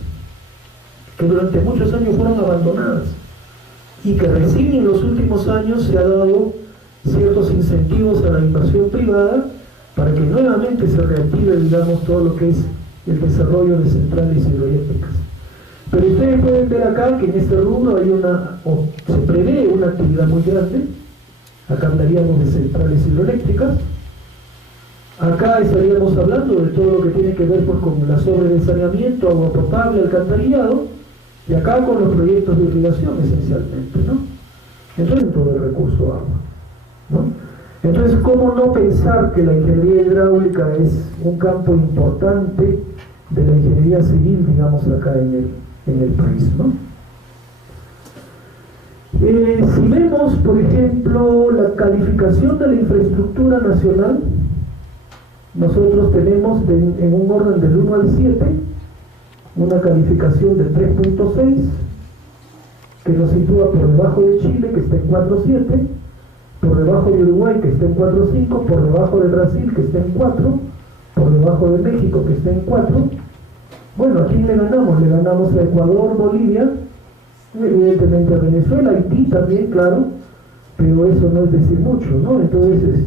que durante muchos años fueron abandonadas y que recién en los últimos años se ha dado ciertos incentivos a la inversión privada para que nuevamente se reactive, digamos, todo lo que es el desarrollo de centrales hidroeléctricas. Pero ustedes pueden ver acá que en este rubro hay se prevé una actividad muy grande. Acá hablaríamos de centrales hidroeléctricas. Acá estaríamos hablando de todo lo que tiene que ver pues, con las obras de saneamiento, agua potable, alcantarillado, y acá con los proyectos de irrigación esencialmente, ¿no? Entonces todo el recurso agua, ¿no? Entonces, ¿cómo no pensar que la ingeniería hidráulica es un campo importante de la ingeniería civil, digamos, acá en el país, ¿no? Si vemos, por ejemplo, la calificación de la infraestructura nacional, nosotros tenemos en un orden del 1 al 7 una calificación de 3.6 que nos sitúa por debajo de Chile, que está en 4.7, por debajo de Uruguay, que está en 4.5, por debajo de Brasil, que está en 4, por debajo de México, que está en 4. Bueno, ¿a quién le ganamos? Le ganamos a Ecuador, Bolivia, evidentemente a Venezuela, Haití también, claro, pero eso no es decir mucho, ¿no? Entonces,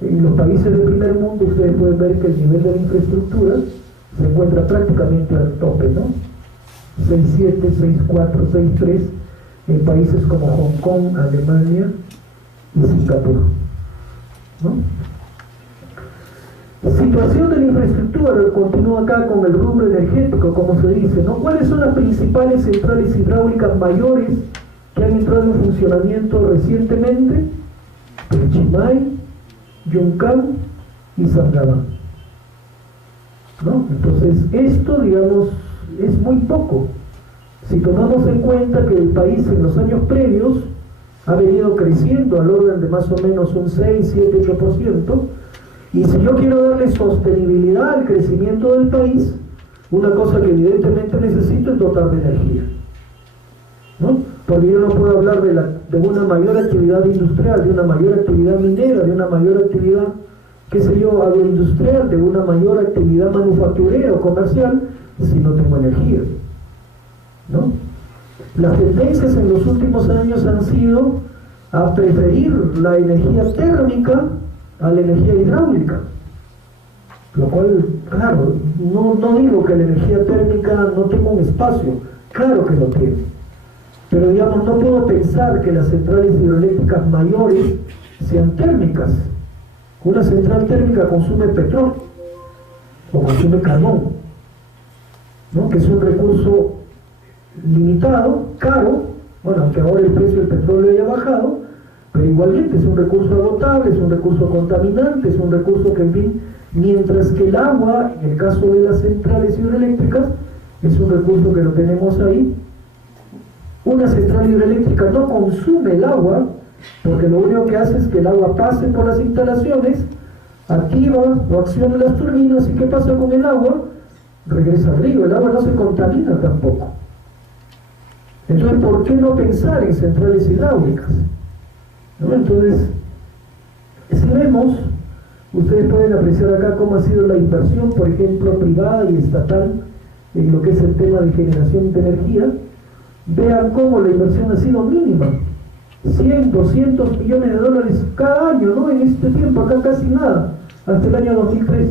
en los países del primer mundo ustedes pueden ver que el nivel de la infraestructura se encuentra prácticamente al tope, ¿no? 6.7, 6.4, 6.3 en países como Hong Kong, Alemania y Singapur, ¿no? La situación de la infraestructura continúa acá con el rubro energético, como se dice, ¿no? ¿Cuáles son las principales centrales hidráulicas mayores que han entrado en funcionamiento recientemente? Chimay, Yuncan y Sangabán, ¿no? Entonces, esto, digamos, es muy poco. Si tomamos en cuenta que el país en los años previos ha venido creciendo al orden de más o menos un 6, 7, 8%, y si yo quiero darle sostenibilidad al crecimiento del país, una cosa que evidentemente necesito es dotar de energía, ¿no? Porque yo no puedo hablar de una mayor actividad industrial, de una mayor actividad minera, de una mayor actividad, qué sé yo, agroindustrial, de una mayor actividad manufacturera o comercial, si no tengo energía, ¿no? Las tendencias en los últimos años han sido a preferir la energía térmica a la energía hidráulica, lo cual, claro, no digo que la energía térmica no tenga un espacio, claro que lo tiene, pero digamos, no puedo pensar que las centrales hidroeléctricas mayores sean térmicas. Una central térmica consume petróleo o consume carbón, ¿no? Que es un recurso limitado, caro, bueno, aunque ahora el precio del petróleo haya bajado, pero igualmente es un recurso agotable, es un recurso contaminante, es un recurso que, en fin, mientras que el agua, en el caso de las centrales hidroeléctricas, es un recurso que lo tenemos ahí. Una central hidroeléctrica no consume el agua, porque lo único que hace es que el agua pase por las instalaciones, activa o acciona las turbinas, y ¿qué pasa con el agua? Regresa al río, el agua no se contamina tampoco. Entonces, ¿por qué no pensar en centrales hidráulicas? ¿No? Entonces, si vemos, ustedes pueden apreciar acá cómo ha sido la inversión, por ejemplo, privada y estatal, en lo que es el tema de generación de energía. Vean cómo la inversión ha sido mínima, 100, 200 millones de dólares cada año, ¿no? En este tiempo, acá casi nada, hasta el año 2003.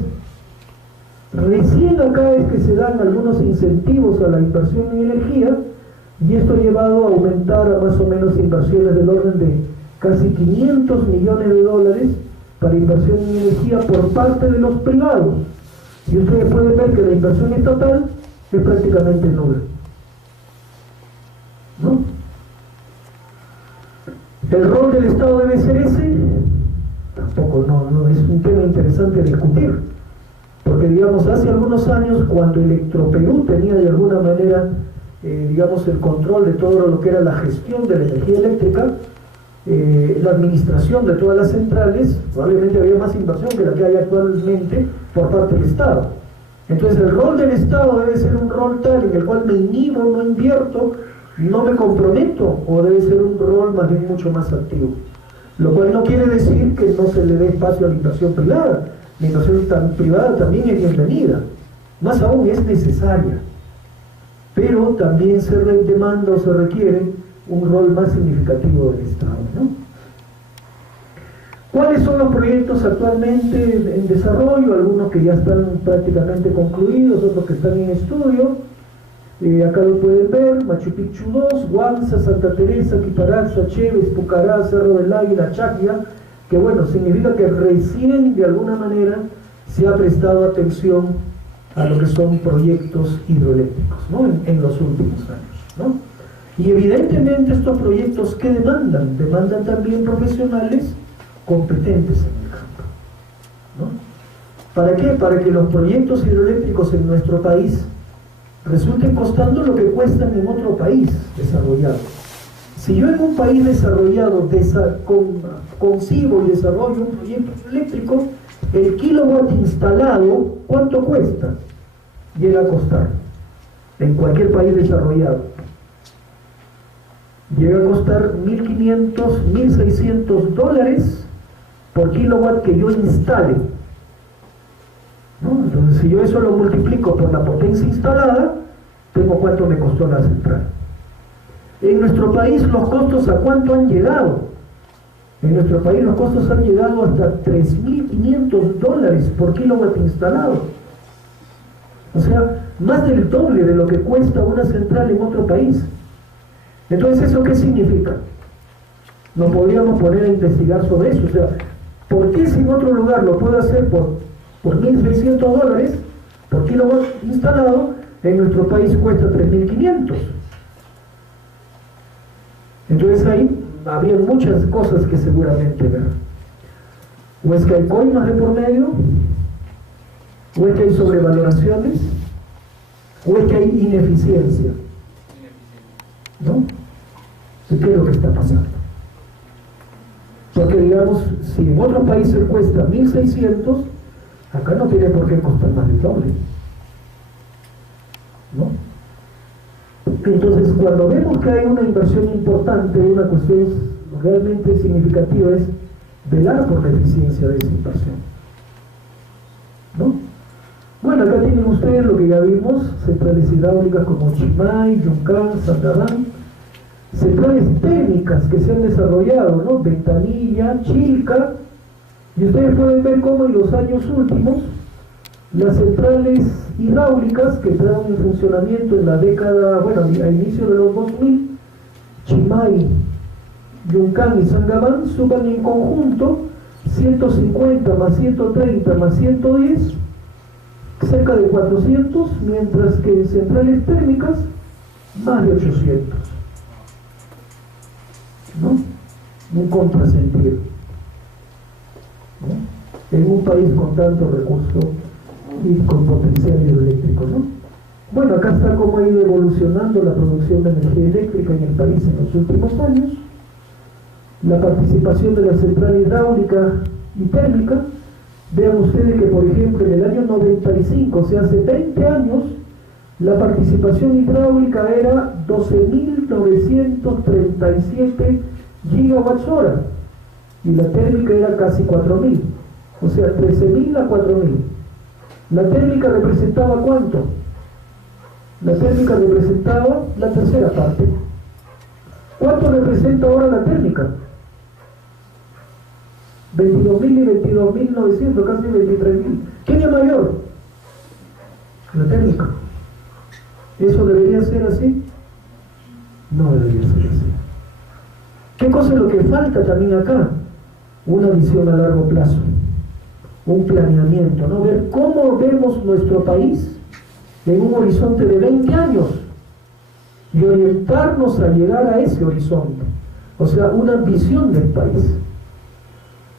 Recién acá es que se dan algunos incentivos a la inversión en energía, y esto ha llevado a aumentar a más o menos inversiones del orden de casi 500 millones de dólares para inversión en energía por parte de los privados. Y ustedes pueden ver que la inversión estatal es prácticamente nula, ¿no? ¿El rol del Estado debe ser ese? Tampoco, no, es un tema interesante a discutir. Porque, digamos, hace algunos años, cuando Electroperú tenía de alguna manera, digamos, el control de todo lo que era la gestión de la energía eléctrica, la administración de todas las centrales, probablemente había más inversión que la que hay actualmente por parte del Estado. Entonces, el rol del Estado debe ser un rol tal en el cual me inhibo, no invierto, no me comprometo, o debe ser un rol más bien mucho más activo. Lo cual no quiere decir que no se le dé espacio a la inversión privada. La inversión privada también es bienvenida, más aún es necesaria, pero también se demanda o se requiere un rol más significativo del Estado, ¿no? ¿Cuáles son los proyectos actualmente en desarrollo? Algunos que ya están prácticamente concluidos, otros que están en estudio. Acá lo pueden ver: Machu Picchu 2, Huamsa, Santa Teresa, Quiparaxa, Chévez, Pucará, Cerro del Águila, Chacya, que bueno, significa que recién de alguna manera se ha prestado atención a lo que son proyectos hidroeléctricos, ¿no? en los últimos años, ¿no? Y evidentemente estos proyectos, ¿qué demandan? Demandan también profesionales competentes en el campo, ¿no? ¿Para qué? Para que los proyectos hidroeléctricos en nuestro país resulten costando lo que cuestan en otro país desarrollado. Si yo en un país desarrollado concibo y desarrollo un proyecto eléctrico, el kilowatt instalado, ¿cuánto cuesta? Llega a costar, en cualquier país desarrollado, llega a costar $1.500, $1.600 por kilowatt que yo instale, ¿no? Entonces, si yo eso lo multiplico por la potencia instalada, tengo cuánto me costó la central. En nuestro país los costos, ¿a cuánto han llegado? En nuestro país los costos han llegado hasta $3.500 por kilowatt instalado. O sea, más del doble de lo que cuesta una central en otro país. Entonces, ¿eso qué significa? Nos podríamos poner a investigar sobre eso. O sea, ¿por qué si en otro lugar lo puedo hacer por $1.600 por kilowatt instalado, en nuestro país cuesta $3.500? Entonces ahí había muchas cosas que seguramente ver. O es que hay coimas de por medio, o es que hay sobrevaloraciones, o es que hay ineficiencia, ¿no? ¿Qué es lo que está pasando? Porque digamos, si en otro país se cuesta 1.600, acá no tiene por qué costar más del doble, ¿no? Entonces, cuando vemos que hay una inversión importante, una cuestión realmente significativa es velar por la eficiencia de esa inversión, ¿no? Bueno, acá tienen ustedes lo que ya vimos: centrales hidráulicas como Chimay, Yuncán, Santarán, centrales térmicas que se han desarrollado, ¿no? Ventanilla, Chilca, y ustedes pueden ver cómo en los años últimos las centrales hidráulicas que entraron en funcionamiento en la década, bueno, a inicio de los 2000, Chimay, Yuncán y Sangabán suban en conjunto 150 más 130 más 110, cerca de 400, mientras que en centrales térmicas más de 800, ¿no? Un contrasentido, ¿no? En un país con tanto recurso y con potencial hidroeléctrico, ¿no? Bueno, acá está cómo ha ido evolucionando la producción de energía eléctrica en el país en los últimos años. La participación de la central hidráulica y térmica. Vean ustedes que, por ejemplo, en el año 95, o sea, hace 20 años, la participación hidráulica era 12.937 gigawatts hora y la térmica era casi 4.000, o sea, 13.000 a 4.000. ¿La térmica representaba cuánto? La térmica representaba la tercera parte. ¿Cuánto representa ahora la térmica? 22.000 y 22.900, casi 23.000. ¿Quién es mayor? La térmica. ¿Eso debería ser así? No debería ser así. ¿Qué cosa es lo que falta también acá? Una visión a largo plazo, un planeamiento, ¿no? Ver cómo vemos nuestro país en un horizonte de 20 años y orientarnos a llegar a ese horizonte, o sea, una visión del país.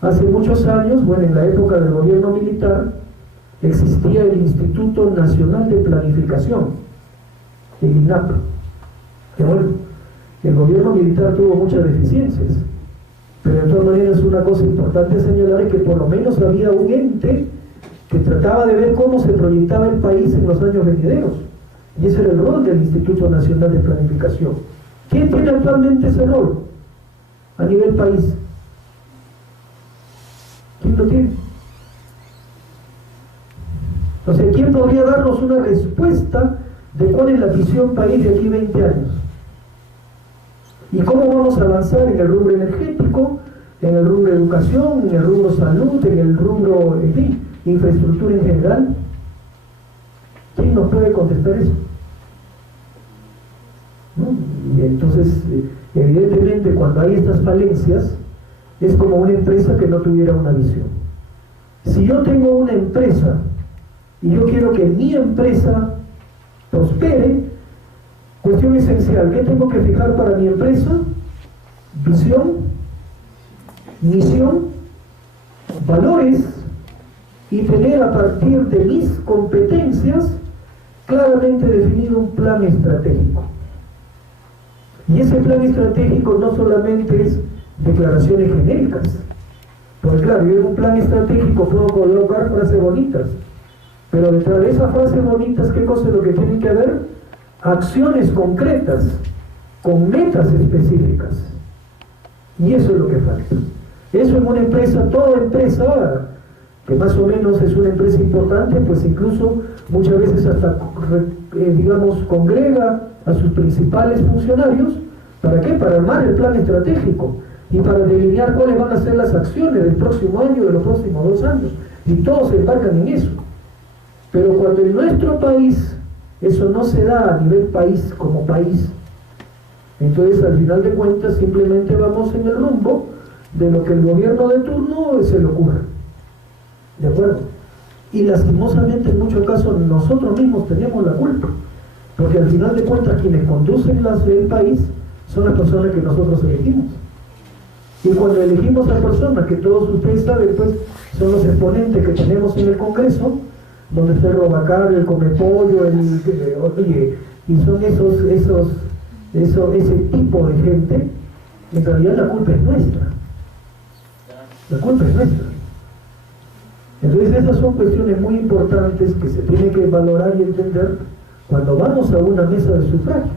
Hace muchos años, bueno, en la época del gobierno militar, existía el Instituto Nacional de Planificación, el INAP, que bueno, el gobierno militar tuvo muchas deficiencias, pero de todas maneras una cosa importante señalar es que por lo menos había un ente que trataba de ver cómo se proyectaba el país en los años venideros, y ese era el rol del Instituto Nacional de Planificación. ¿Quién tiene actualmente ese rol a nivel país? Entonces, ¿quién podría darnos una respuesta de cuál es la visión país de aquí 20 años? ¿Y cómo vamos a avanzar en el rubro energético, en el rubro educación, en el rubro salud, en el rubro, en fin, infraestructura en general? ¿Quién nos puede contestar eso? ¿No? Y entonces, evidentemente, cuando hay estas falencias, es como una empresa que no tuviera una visión. Si yo tengo una empresa y yo quiero que mi empresa prospere, cuestión esencial, ¿qué tengo que fijar para mi empresa? Visión, misión, valores, y tener a partir de mis competencias claramente definido un plan estratégico. Y ese plan estratégico no solamente es declaraciones genéricas, porque claro, yo en un plan estratégico puedo colocar frases bonitas, pero detrás de esas frases bonitas, ¿qué cosa es lo que tienen que haber? Acciones concretas, con metas específicas. Y eso es lo que falta. Eso en una empresa, toda empresa que más o menos es una empresa importante, pues incluso muchas veces hasta, digamos, congrega a sus principales funcionarios. ¿Para qué? Para armar el plan estratégico y para delinear cuáles van a ser las acciones del próximo año, de los próximos 2 años. Y todos se embarcan en eso. Pero cuando en nuestro país eso no se da a nivel país como país, entonces al final de cuentas simplemente vamos en el rumbo de lo que el gobierno de turno se le ocurra. ¿De acuerdo? Y lastimosamente en muchos casos nosotros mismos tenemos la culpa, porque al final de cuentas quienes conducen el país son las personas que nosotros elegimos. Y cuando elegimos a personas que todos ustedes saben, pues son los exponentes que tenemos en el Congreso, donde está el Robacar, el Comepollo, oye, y son ese tipo de gente, en realidad la culpa es nuestra. La culpa es nuestra. Entonces esas son cuestiones muy importantes que se tienen que valorar y entender cuando vamos a una mesa de sufragio,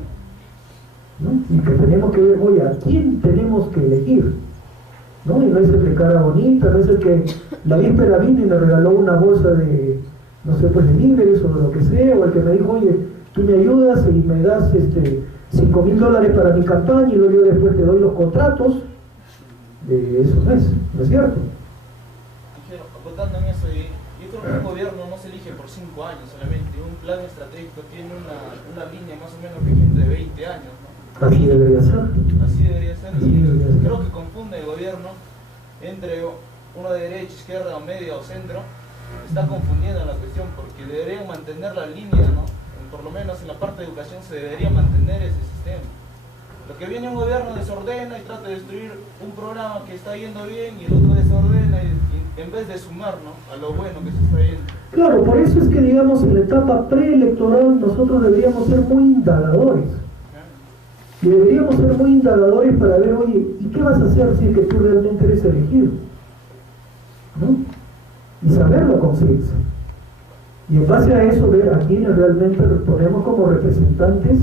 ¿no? Y que tenemos que ver, oye, ¿a quién tenemos que elegir? ¿No? Y no es el de cara bonita, no es el que la víspera vino y me regaló una bolsa de, no sé, pues de víveres o de lo que sea, o el que me dijo, oye, tú me ayudas y me das $5,000 para mi campaña y luego yo después te doy los contratos. Eso no es cierto. Acotando en eso, yo creo que un gobierno no se elige por 5 años solamente, un plan estratégico tiene una línea más o menos vigente de 20 años, ¿no? Así debería ser. Así debería ser. Así debería ser. Creo que confunde el gobierno entre uno de derecha, izquierda o media o centro, está confundiendo la cuestión porque deberían mantener la línea, ¿no? Por lo menos en la parte de educación se debería mantener ese sistema. Lo que viene un gobierno desordena y trata de destruir un programa que está yendo bien y el otro desordena y en vez de sumar, ¿no?, a lo bueno que se está yendo. Claro, por eso es que digamos en la etapa preelectoral nosotros deberíamos ser muy indagadores. Y deberíamos ser muy indagadores para ver, oye, ¿y qué vas a hacer si es que tú realmente eres elegido? ¿No? Y saberlo conciencia. Y en base a eso ver a quienes realmente ponemos como representantes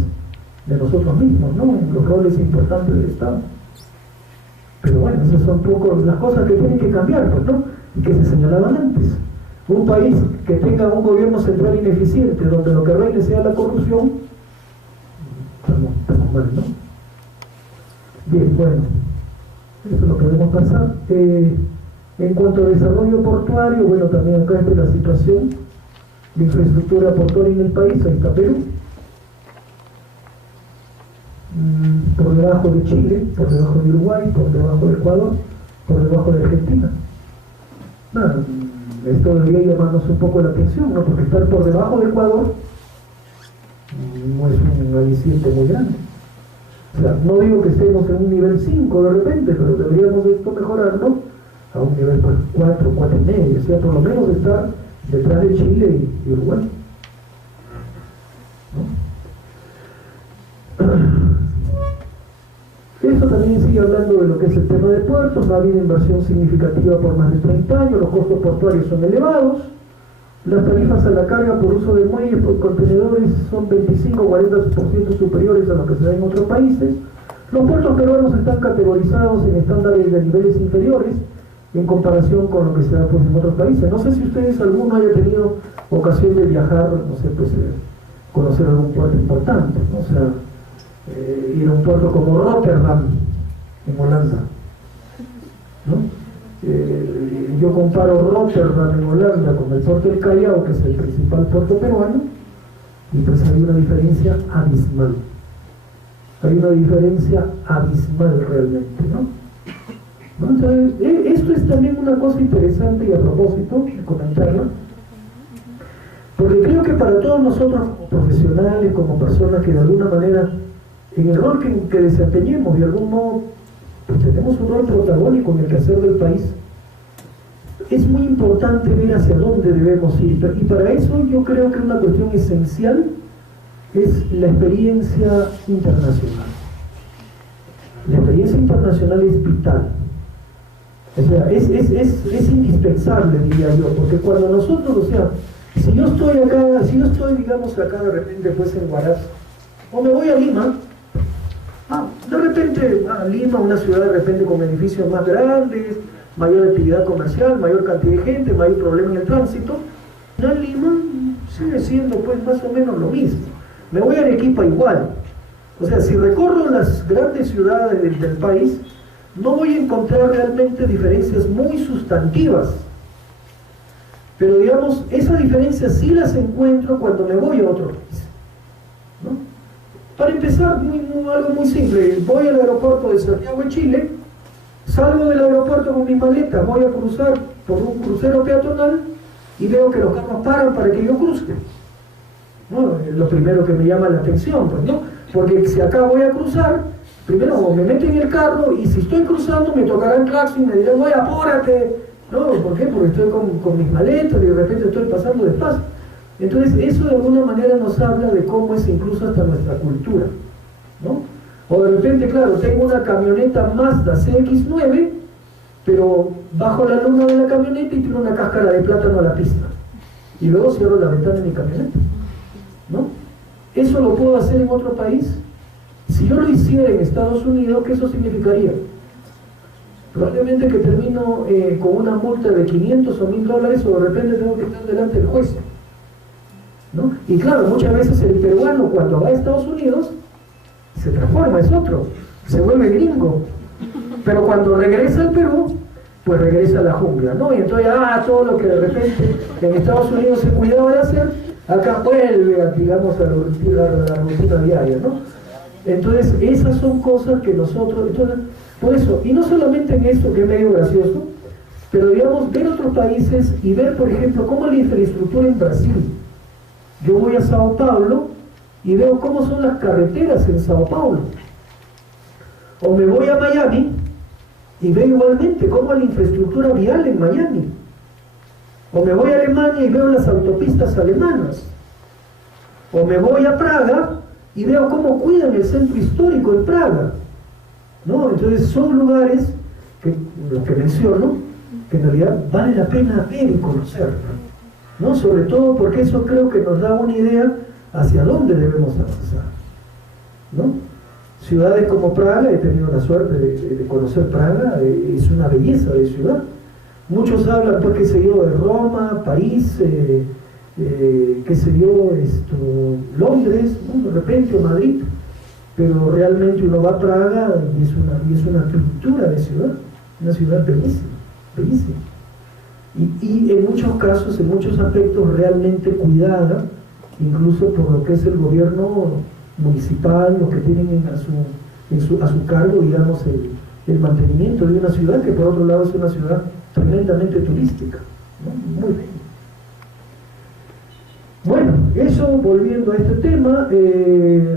de nosotros mismos, ¿no? En los roles importantes del Estado. Pero bueno, esas son un poco las cosas que tienen que cambiar, pues, ¿no? Y que se señalaban antes. Un país que tenga un gobierno central ineficiente, donde lo que reine sea la corrupción, estamos mal, ¿no? Bien, bueno, eso lo podemos pasar. En cuanto a desarrollo portuario, bueno, también acá está la situación de infraestructura portuaria en el país, ahí está Perú. Por debajo de Chile, por debajo de Uruguay, por debajo de Ecuador, por debajo de Argentina. Nada, esto debería llamarnos un poco la atención, ¿no? Porque estar por debajo de Ecuador no es un aliciente muy grande. O sea, no digo que estemos en un nivel 5 de repente, pero deberíamos esto mejorarlo a un nivel 4, 4,5, o sea, por lo menos estar detrás de Chile y Uruguay. ¿No? Esto también sigue hablando de lo que es el tema de puertos. No ha habido inversión significativa por más de 30 años, los costos portuarios son elevados, las tarifas a la carga por uso de muelles por contenedores son 25 o 40% superiores a lo que se da en otros países. Los puertos peruanos están categorizados en estándares de niveles inferiores en comparación con lo que se da pues, en otros países. No sé si ustedes alguno haya tenido ocasión de viajar, no sé, pues conocer algún puerto importante, ¿no? O sea, ir a un puerto como Rotterdam, en Holanda, ¿no? Yo comparo Rotterdam en Holanda con el puerto del Callao, que es el principal puerto peruano, y pues hay una diferencia abismal. Hay una diferencia abismal realmente, ¿no? Entonces, esto es también una cosa interesante y a propósito de comentarla, porque creo que para todos nosotros como profesionales, como personas que de alguna manera, en el rol que desempeñemos, de algún modo, pues tenemos un rol protagónico en el quehacer del país, es muy importante ver hacia dónde debemos ir, y para eso yo creo que una cuestión esencial es la experiencia internacional. La experiencia internacional es vital. O sea, es indispensable, diría yo, porque cuando nosotros, o sea, si yo estoy, digamos, acá de repente pues en Huaraz, o me voy a Lima, de repente a Lima, una ciudad de repente con edificios más grandes, mayor actividad comercial, mayor cantidad de gente, mayor problema en el tránsito, ya Lima sigue siendo pues más o menos lo mismo. Me voy a Arequipa igual. O sea, si recorro las grandes ciudades del país, no voy a encontrar realmente diferencias muy sustantivas. Pero digamos, esas diferencias sí las encuentro cuando me voy a otro país, ¿no? Para empezar, algo muy simple, voy al aeropuerto de Santiago de Chile, salgo del aeropuerto con mi maleta, voy a cruzar por un crucero peatonal y veo que los carros paran para que yo cruce. ¿No? Es lo primero que me llama la atención, pues, ¿no? Porque si acá voy a cruzar, primero me meto en el carro y si estoy cruzando me tocará el claxon y me dirán, oye, apúrate. ¿No? ¿Por qué? Porque estoy con mis maletas y de repente estoy pasando despacio. Entonces eso de alguna manera nos habla de cómo es incluso hasta nuestra cultura, ¿no? O de repente, claro, tengo una camioneta Mazda CX-9, pero bajo la luna de la camioneta y tiro una cáscara de plátano a la pista. Y luego cierro la ventana de mi camioneta, ¿no? ¿Eso lo puedo hacer en otro país? Si yo lo hiciera en Estados Unidos, ¿qué eso significaría? Probablemente que termino con una multa de 500 o 1000 dólares, o de repente tengo que estar delante del juez, ¿no? Y claro, muchas veces el peruano cuando va a Estados Unidos se transforma, es otro, se vuelve gringo, pero cuando regresa al Perú, pues regresa a la jungla, ¿no? Y entonces, todo lo que de repente en Estados Unidos se cuidaba de hacer, acá vuelve, digamos, a la rutina diaria, ¿no? Entonces, esas son cosas que nosotros, entonces, por eso, y no solamente en esto que es medio gracioso, pero digamos, ver otros países y ver, por ejemplo, cómo la infraestructura en Brasil. Yo voy a Sao Paulo y veo cómo son las carreteras en Sao Paulo. O me voy a Miami y veo igualmente cómo la infraestructura vial en Miami. O me voy a Alemania y veo las autopistas alemanas. O me voy a Praga y veo cómo cuidan el centro histórico en Praga, ¿no? Entonces son lugares, los que menciono, que en realidad vale la pena ver y conocer, ¿no? Sobre todo porque eso creo que nos da una idea hacia dónde debemos avanzar, ¿no? Ciudades como Praga, he tenido la suerte de conocer Praga, es una belleza de ciudad. Muchos hablan, pues, qué sé yo, de Roma, París, qué sé yo, Londres, ¿no? De repente, o Madrid, pero realmente uno va a Praga y es una pintura de ciudad, una ciudad bellísima, bellísima. Y en muchos casos, en muchos aspectos, realmente cuidada, incluso por lo que es el gobierno municipal, los que tienen a su cargo, digamos, el mantenimiento de una ciudad que por otro lado es una ciudad tremendamente turística, ¿no? Muy bien. Bueno, eso, volviendo a este tema,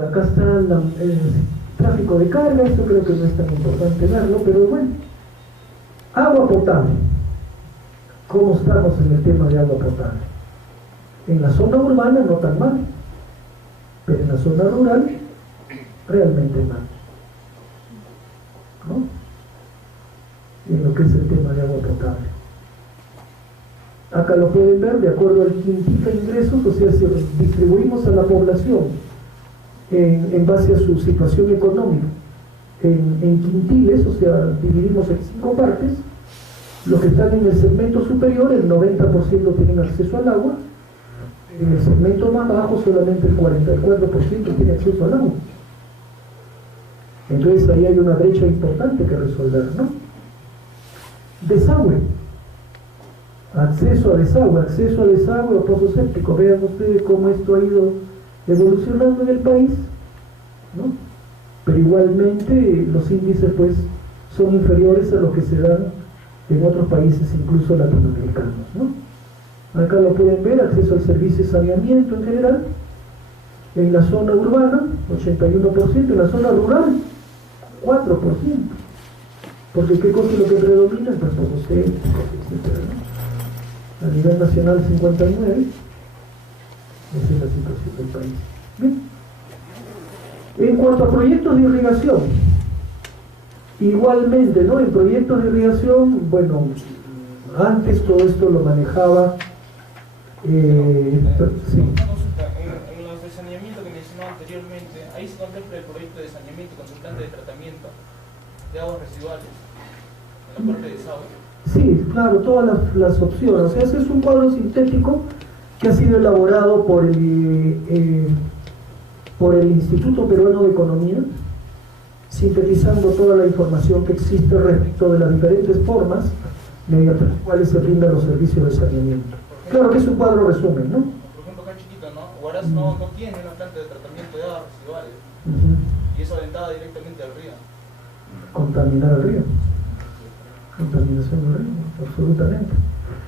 acá está el tráfico de carga, esto creo que no es tan importante verlo, pero bueno. Agua potable. ¿Cómo estamos en el tema de agua potable? En la zona urbana no tan mal, pero en la zona rural realmente mal, ¿no? En lo que es el tema de agua potable. Acá lo pueden ver, de acuerdo al quintil de ingresos, o sea, si distribuimos a la población en base a su situación económica en quintiles, o sea, dividimos en 5 partes. Los que están en el segmento superior, el 90% tienen acceso al agua, En el segmento más bajo solamente el 44% tiene acceso al agua. Entonces ahí hay una brecha importante que resolver, ¿no? Desagüe. Acceso a desagüe o pozo séptico. Vean ustedes cómo esto ha ido evolucionando en el país, ¿no? Pero igualmente los índices pues son inferiores a los que se dan en otros países, incluso latinoamericanos, ¿no? Acá lo pueden ver, acceso al servicio de saneamiento en general, en la zona urbana, 81%, en la zona rural, 4%. Porque ¿qué cosa es lo que predomina? Pues pozos sépticos, etcétera, ¿no? A nivel nacional, 59%. Esa es la situación del país. Bien. En cuanto a proyectos de irrigación, igualmente, ¿no? En proyectos de irrigación, bueno, antes todo esto lo manejaba. Sí. Una consulta, en los de saneamiento que mencionó anteriormente, ahí se contempla el proyecto de saneamiento con su planta de tratamiento de aguas residuales, en la parte de desagüe. Sí, claro, todas las opciones. O sea, ese es un cuadro sintético que ha sido elaborado por el Instituto Peruano de Economía, sintetizando toda la información que existe respecto de las diferentes formas mediante las cuales se brindan los servicios de saneamiento. Claro que es un cuadro resumen, ¿no? Por ejemplo, acá en Chiquito, ¿no? Huaraz no tiene una planta de tratamiento de aguas residuales y es orientada directamente al río. Contaminar al río. Contaminación del río, absolutamente.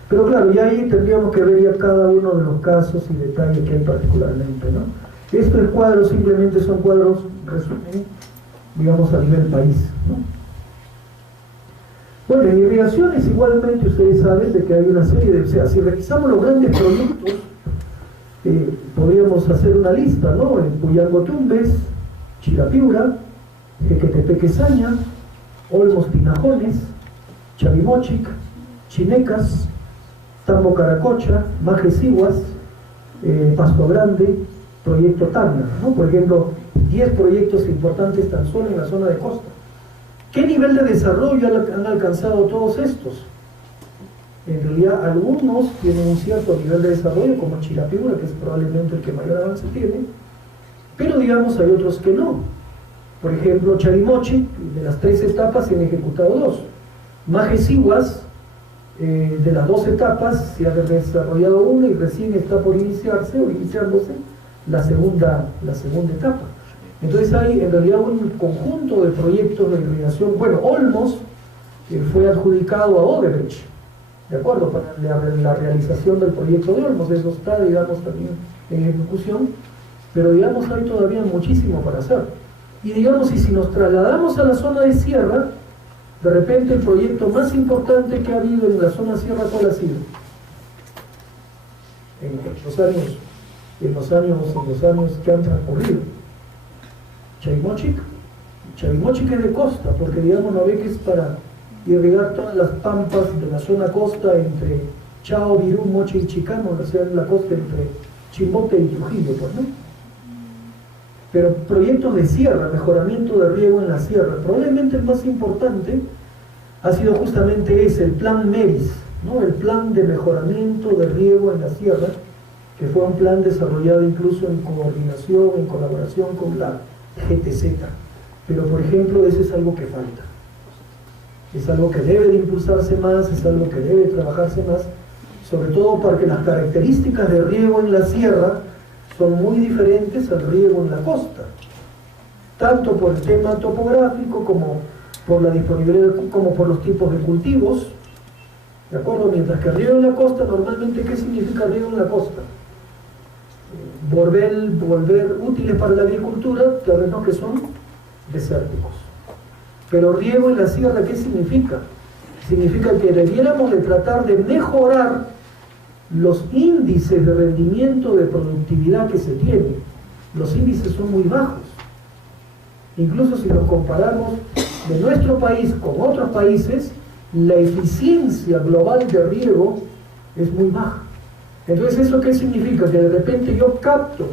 Pero claro, ya ahí tendríamos que ver ya cada uno de los casos y detalles que hay particularmente, ¿no? Estos cuadros simplemente son cuadros resumen, digamos, a nivel país, ¿no? Bueno, en irrigaciones igualmente ustedes saben de que hay una serie de... O sea, si revisamos los grandes proyectos, podríamos hacer una lista, ¿no? En Puyangotumbes, Chirapiura, Jequetepeque-Saña, Olmos Tinajones, Chavimochic, Chinecas, Tambo Caracocha, Majesihuas, Pasto Grande, Proyecto Tacna, ¿no? Por ejemplo, 10 proyectos importantes tan solo en la zona de costa. ¿Qué nivel de desarrollo han alcanzado todos estos? En realidad, algunos tienen un cierto nivel de desarrollo, como Chirapiura, que es probablemente el que mayor avance tiene, pero digamos hay otros que no. Por ejemplo, Chavimochic, de las 3 etapas se han ejecutado 2. Majesihuas, de las 2 etapas se ha desarrollado una y recién está por iniciándose la segunda etapa. Entonces hay en realidad un conjunto de proyectos de irrigación. Bueno, Olmos fue adjudicado a Odebrecht, ¿de acuerdo? Para la realización del proyecto de Olmos. Eso está, digamos, también en ejecución, pero digamos hay todavía muchísimo para hacer. Y digamos, y si nos trasladamos a la zona de sierra, de repente el proyecto más importante que ha habido en la zona sierra, ¿cuál ha sido? En los años que han transcurrido. Chavimochic es de costa, porque digamos no ve que es para irrigar todas las pampas de la zona costa entre Chao, Virú, Moche y Chicano, o sea, la costa entre Chimbote y Trujillo, pues, ¿no? Pero proyectos de sierra, mejoramiento de riego en la sierra, probablemente el más importante ha sido justamente ese, el plan MERIS, ¿no? El plan de mejoramiento de riego en la sierra, que fue un plan desarrollado incluso en coordinación, en colaboración con la GTZ. Pero por ejemplo, eso es algo que falta. Es algo que debe de impulsarse más, es algo que debe trabajarse más, sobre todo porque las características de riego en la sierra son muy diferentes al riego en la costa, tanto por el tema topográfico como por la disponibilidad, como por los tipos de cultivos, ¿de acuerdo? Mientras que riego en la costa, normalmente, ¿qué significa riego en la costa? Volver útiles para la agricultura, terrenos que son desérticos. Pero riego en la sierra, ¿qué significa? Significa que debiéramos de tratar de mejorar los índices de rendimiento, de productividad que se tienen. Los índices son muy bajos. Incluso si nos comparamos de nuestro país con otros países, la eficiencia global de riego es muy baja. Entonces, ¿eso qué significa? Que de repente yo capto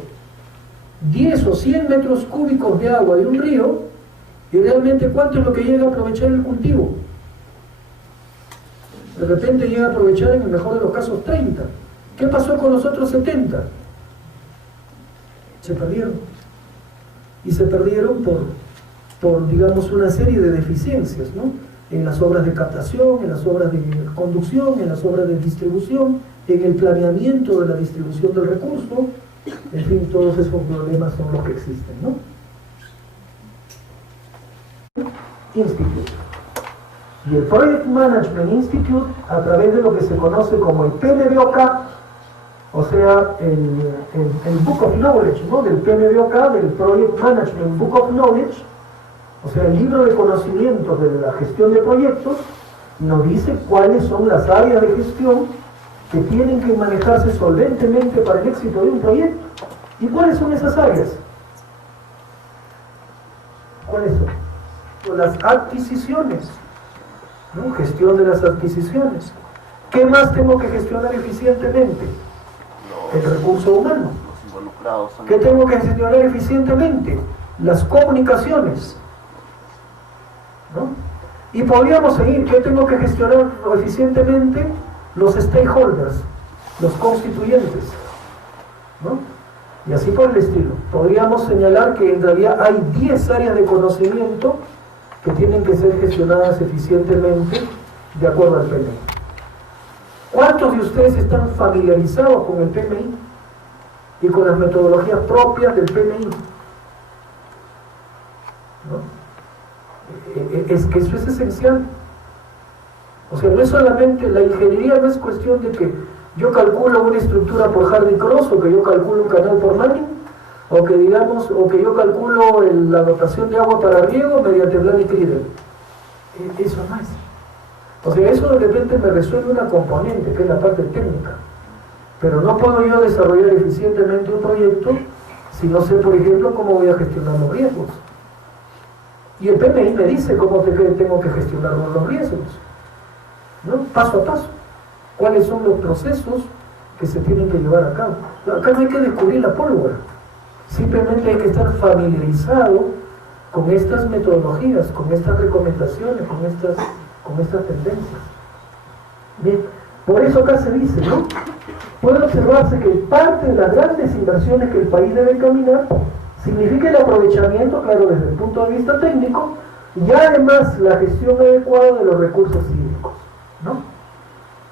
10 o 100 metros cúbicos de agua de un río y realmente ¿cuánto es lo que llega a aprovechar el cultivo? De repente llega a aprovechar en el mejor de los casos 30. ¿Qué pasó con los otros 70? se perdieron. Y se perdieron por digamos, una serie de deficiencias, ¿no? En las obras de captación, en las obras de conducción, en las obras de distribución, en el planeamiento de la distribución del recurso. En fin, todos esos problemas son los que existen, ¿no? Institute. Y el Project Management Institute, a través de lo que se conoce como el PMBOK, o sea, el Book of Knowledge, ¿no? Del PMBOK, del Project Management Book of Knowledge, o sea, el libro de conocimientos de la gestión de proyectos, nos dice cuáles son las áreas de gestión que tienen que manejarse solventemente para el éxito de un proyecto. ¿Y cuáles son esas áreas? ¿Cuáles son? Las adquisiciones, ¿no? Gestión de las adquisiciones. ¿Qué más tengo que gestionar eficientemente? El recurso humano. ¿Qué tengo que gestionar eficientemente? Las comunicaciones, ¿no? Y podríamos seguir. ¿Qué tengo que gestionar eficientemente? Los stakeholders, los constituyentes, ¿no? Y así por el estilo. Podríamos señalar que en realidad hay 10 áreas de conocimiento que tienen que ser gestionadas eficientemente de acuerdo al PMI. ¿Cuántos de ustedes están familiarizados con el PMI y con las metodologías propias del PMI? ¿No? Es que eso es esencial. O sea, no es solamente la ingeniería, no es cuestión de que yo calculo una estructura por Hardy Cross, o que yo calculo un canal por Manning, o que digamos, o que yo calculo la dotación de agua para riego mediante Blaney Crider. Eso no es. O sea, eso de repente me resuelve una componente, que es la parte técnica. Pero no puedo yo desarrollar eficientemente un proyecto si no sé, por ejemplo, cómo voy a gestionar los riesgos. Y el PMI me dice cómo tengo que gestionar los riesgos, ¿no? Paso a paso. ¿Cuáles son los procesos que se tienen que llevar a cabo? Acá no hay que descubrir la pólvora. Simplemente hay que estar familiarizado con estas metodologías, con estas recomendaciones, con estas tendencias. Bien, por eso acá se dice, ¿no? Puede observarse que parte de las grandes inversiones que el país debe caminar significa el aprovechamiento, claro, desde el punto de vista técnico, y además la gestión adecuada de los recursos hídricos, ¿no?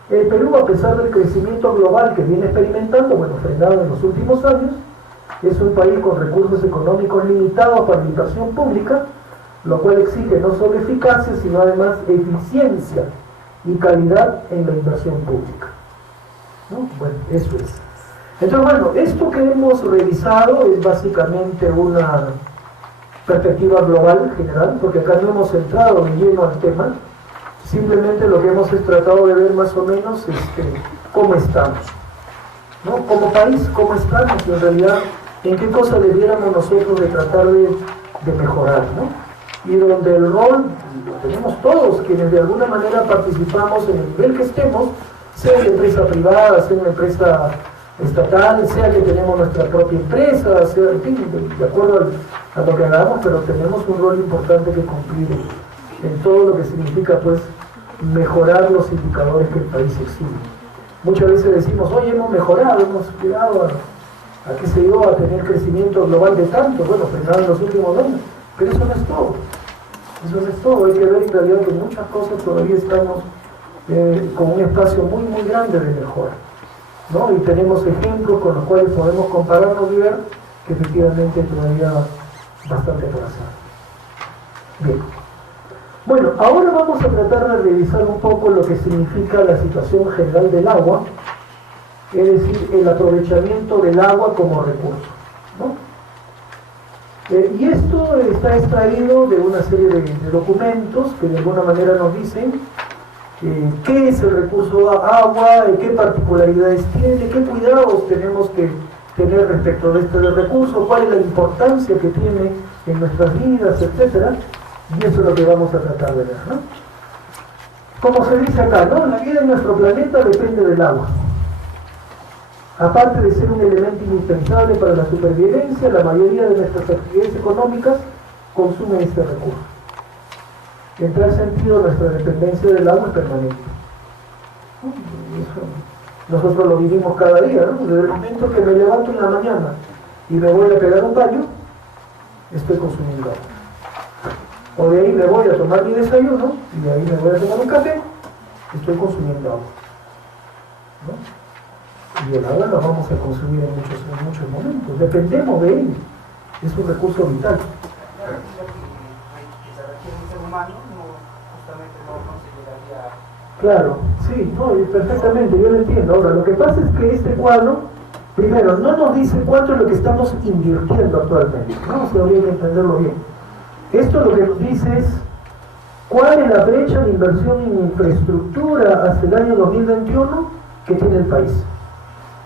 El Perú, a pesar del crecimiento global que viene experimentando, bueno, frenado en los últimos años, es un país con recursos económicos limitados para la inversión pública, lo cual exige no solo eficacia, sino además eficiencia y calidad en la inversión pública, ¿no? Bueno, eso es. Entonces, bueno, esto que hemos revisado es básicamente una perspectiva global, general, porque acá no hemos entrado de lleno al tema, simplemente lo que hemos es tratado de ver más o menos cómo estamos, ¿no? Como país, cómo estamos, y en realidad, en qué cosa debiéramos nosotros de tratar de mejorar, ¿no? Y donde el rol lo tenemos todos, quienes de alguna manera participamos en el nivel que estemos, sea una empresa privada, sea una empresa estatal, sea que tenemos nuestra propia empresa, sea, en fin, de acuerdo a lo que hagamos, pero tenemos un rol importante que cumplir en todo lo que significa, pues, mejorar los indicadores que el país exhibe. Muchas veces decimos, oye, hemos mejorado, hemos llegado a qué se yo, a tener crecimiento global de tanto, bueno, frenado en los últimos años, pero eso no es todo. Eso no es todo, hay que ver en realidad que muchas cosas todavía estamos con un espacio muy, muy grande de mejora, ¿no? Y tenemos ejemplos con los cuales podemos compararnos y ver que efectivamente todavía bastante por hacer. Bien. Bueno, ahora vamos a tratar de revisar un poco lo que significa la situación general del agua, es decir, el aprovechamiento del agua como recurso, ¿no? Y esto está extraído de una serie de documentos que de alguna manera nos dicen qué es el recurso agua, qué particularidades tiene, qué cuidados tenemos que tener respecto de este recurso, cuál es la importancia que tiene en nuestras vidas, etcétera. Y eso es lo que vamos a tratar de ver, ¿no? Como se dice acá, ¿no? La vida en nuestro planeta depende del agua. Aparte de ser un elemento indispensable para la supervivencia, la mayoría de nuestras actividades económicas consumen este recurso. En tal sentido, nuestra dependencia del agua es permanente. Nosotros lo vivimos cada día, ¿no? Desde el momento que me levanto en la mañana y me voy a pegar un baño, estoy consumiendo agua. O de ahí me voy a tomar mi desayuno y de ahí me voy a tomar un café, estoy consumiendo agua, ¿no? Y el agua la vamos a consumir en muchos momentos, dependemos de él, es un recurso vital. Claro, sí, no, perfectamente, yo lo entiendo. Ahora, lo que pasa es que este cuadro, primero, no nos dice cuánto es lo que estamos invirtiendo actualmente, ¿no? O sea, habría que entenderlo bien. Esto lo que nos dice es cuál es la brecha de inversión en infraestructura hasta el año 2021 que tiene el país.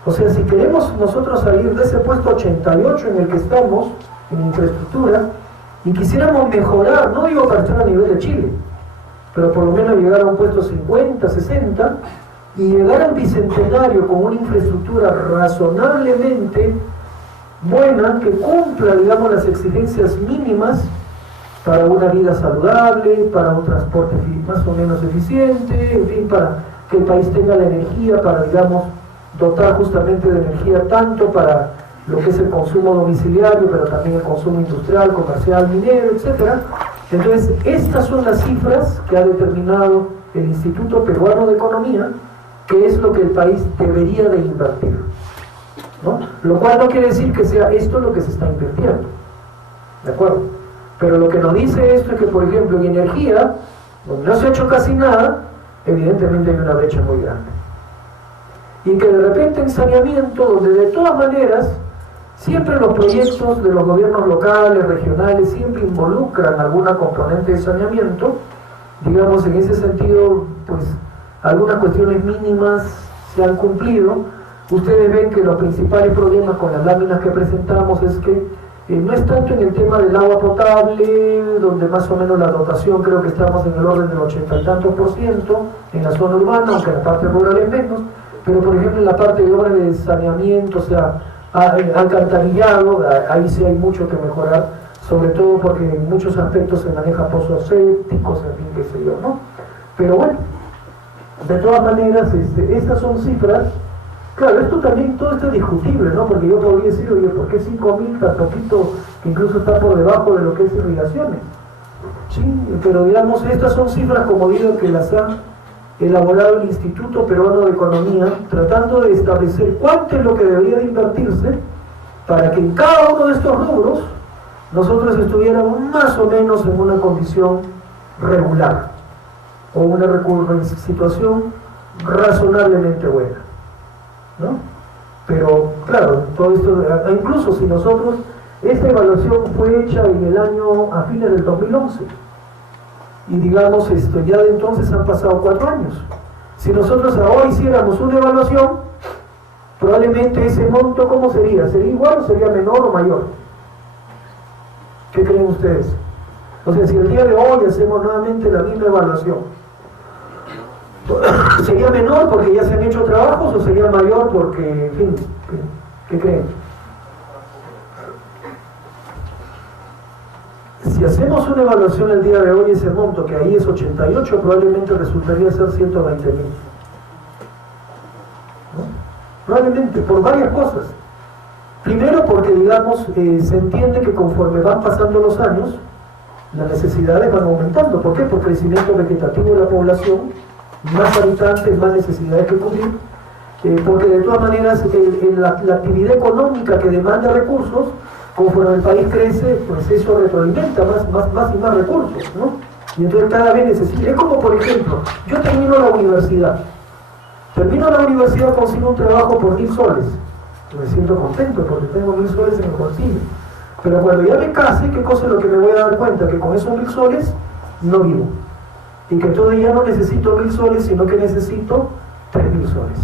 O sea, si queremos nosotros salir de ese puesto 88 en el que estamos, en infraestructura, y quisiéramos mejorar, no digo para estar a nivel de Chile, pero por lo menos llegar a un puesto 50, 60, y llegar al bicentenario con una infraestructura razonablemente buena, que cumpla, digamos, las exigencias mínimas para una vida saludable, para un transporte más o menos eficiente, en fin, para que el país tenga la energía para, digamos, dotar justamente de energía tanto para lo que es el consumo domiciliario, pero también el consumo industrial, comercial, minero, etc. Entonces, estas son las cifras que ha determinado el Instituto Peruano de Economía, que es lo que el país debería de invertir, ¿no? Lo cual no quiere decir que sea esto lo que se está invirtiendo, ¿de acuerdo? Pero lo que nos dice esto es que, por ejemplo, en energía, donde no se ha hecho casi nada, evidentemente hay una brecha muy grande. Y que de repente en saneamiento, donde de todas maneras, siempre los proyectos de los gobiernos locales, regionales, siempre involucran alguna componente de saneamiento, digamos, en ese sentido, pues, algunas cuestiones mínimas se han cumplido. Ustedes ven que los principales problemas con las láminas que presentamos es que no es tanto en el tema del agua potable, donde más o menos la dotación creo que estamos en el orden del 80 y tantos % en la zona urbana, aunque en la parte rural es menos, pero por ejemplo en la parte de obras de saneamiento, o sea, alcantarillado, ahí sí hay mucho que mejorar, sobre todo porque en muchos aspectos se maneja pozos sépticos, en fin, qué sé yo, ¿no? Pero bueno, de todas maneras, estas son cifras. Claro, esto también, todo esto es discutible, ¿no? Porque yo podría decir, oye, ¿por qué 5.000 tan poquito, que incluso está por debajo de lo que es irrigaciones? Sí, pero digamos, estas son cifras, como digo, que las ha elaborado el Instituto Peruano de Economía, tratando de establecer cuánto es lo que debería de invertirse para que en cada uno de estos rubros nosotros estuviéramos más o menos en una condición regular o una situación razonablemente buena, ¿no? Pero claro, todo esto, incluso si nosotros, esta evaluación fue hecha en el año, a fines del 2011, y digamos, ya de entonces han pasado 4 años. Si nosotros ahora hiciéramos una evaluación, probablemente ese monto, ¿cómo sería? ¿Sería igual o sería menor o mayor? ¿Qué creen ustedes? O sea, si el día de hoy hacemos nuevamente la misma evaluación, ¿sería menor porque ya se han hecho trabajos o sería mayor porque, en fin, ¿qué creen? Si hacemos una evaluación el día de hoy, ese monto, que ahí es 88, probablemente resultaría ser 120.000. ¿No? Probablemente, por varias cosas. Primero porque, digamos, se entiende que conforme van pasando los años, las necesidades van aumentando. ¿Por qué? Por crecimiento vegetativo de la población, más habitantes, más necesidades que cubrir, porque de todas maneras la actividad económica que demanda recursos, conforme el país crece, pues eso retroalimenta más y más recursos, ¿no? Y entonces cada vez necesita, es como por ejemplo, yo termino la universidad, consigo un trabajo por 1.000 soles, me siento contento porque tengo 1.000 soles en el bolsillo, pero cuando ya me case, ¿qué cosa es lo que me voy a dar cuenta? Que con esos 1.000 soles no vivo, y que entonces ya no necesito 1.000 soles, sino que necesito 3.000 soles.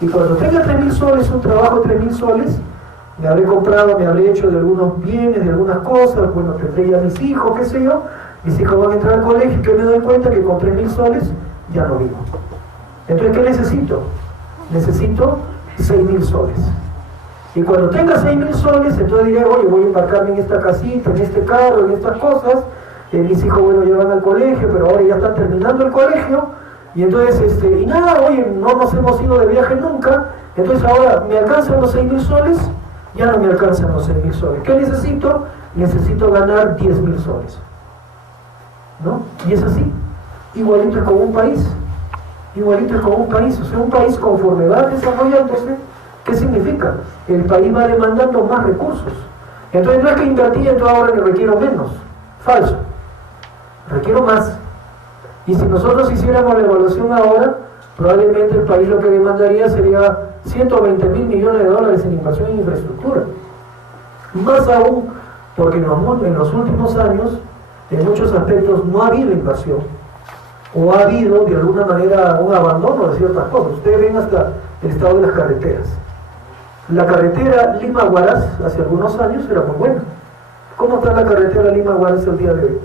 Y cuando tenga 3.000 soles, un trabajo de 3.000 soles, me habré comprado, me habré hecho de algunos bienes, de algunas cosas, bueno, tendré ya mis hijos, qué sé yo, mis hijos van a entrar al colegio y que me doy cuenta que con 3.000 soles ya no vivo. Entonces, ¿qué necesito? Necesito 6.000 soles. Y cuando tenga 6.000 soles, entonces diré, oye, voy a embarcarme en esta casita, en este carro, en estas cosas, mis hijos, bueno, ya van al colegio, pero ahora ya están terminando el colegio, y entonces, y nada, oye, no nos hemos ido de viaje nunca, entonces ahora me alcanzan los 6.000 soles, Ya no me alcanzan los 6.000 soles. ¿Qué necesito? Necesito ganar 10.000 soles. ¿No? Y es así. Igualito es con un país. Igualito es con un país. O sea, un país conforme va desarrollándose, ¿qué significa? El país va demandando más recursos. Entonces no es que invertí, entonces ahora le requiero menos. Falso. Requiero más. Y si nosotros hiciéramos la evaluación ahora, probablemente el país lo que demandaría sería 120.000 millones de dólares en inversión en infraestructura. Más aún, porque en los últimos años, en muchos aspectos, no ha habido inversión. O ha habido, de alguna manera, un abandono de ciertas cosas. Ustedes ven hasta el estado de las carreteras. La carretera Lima-Huaraz, hace algunos años, era muy buena. ¿Cómo está la carretera Lima-Huaraz el día de hoy?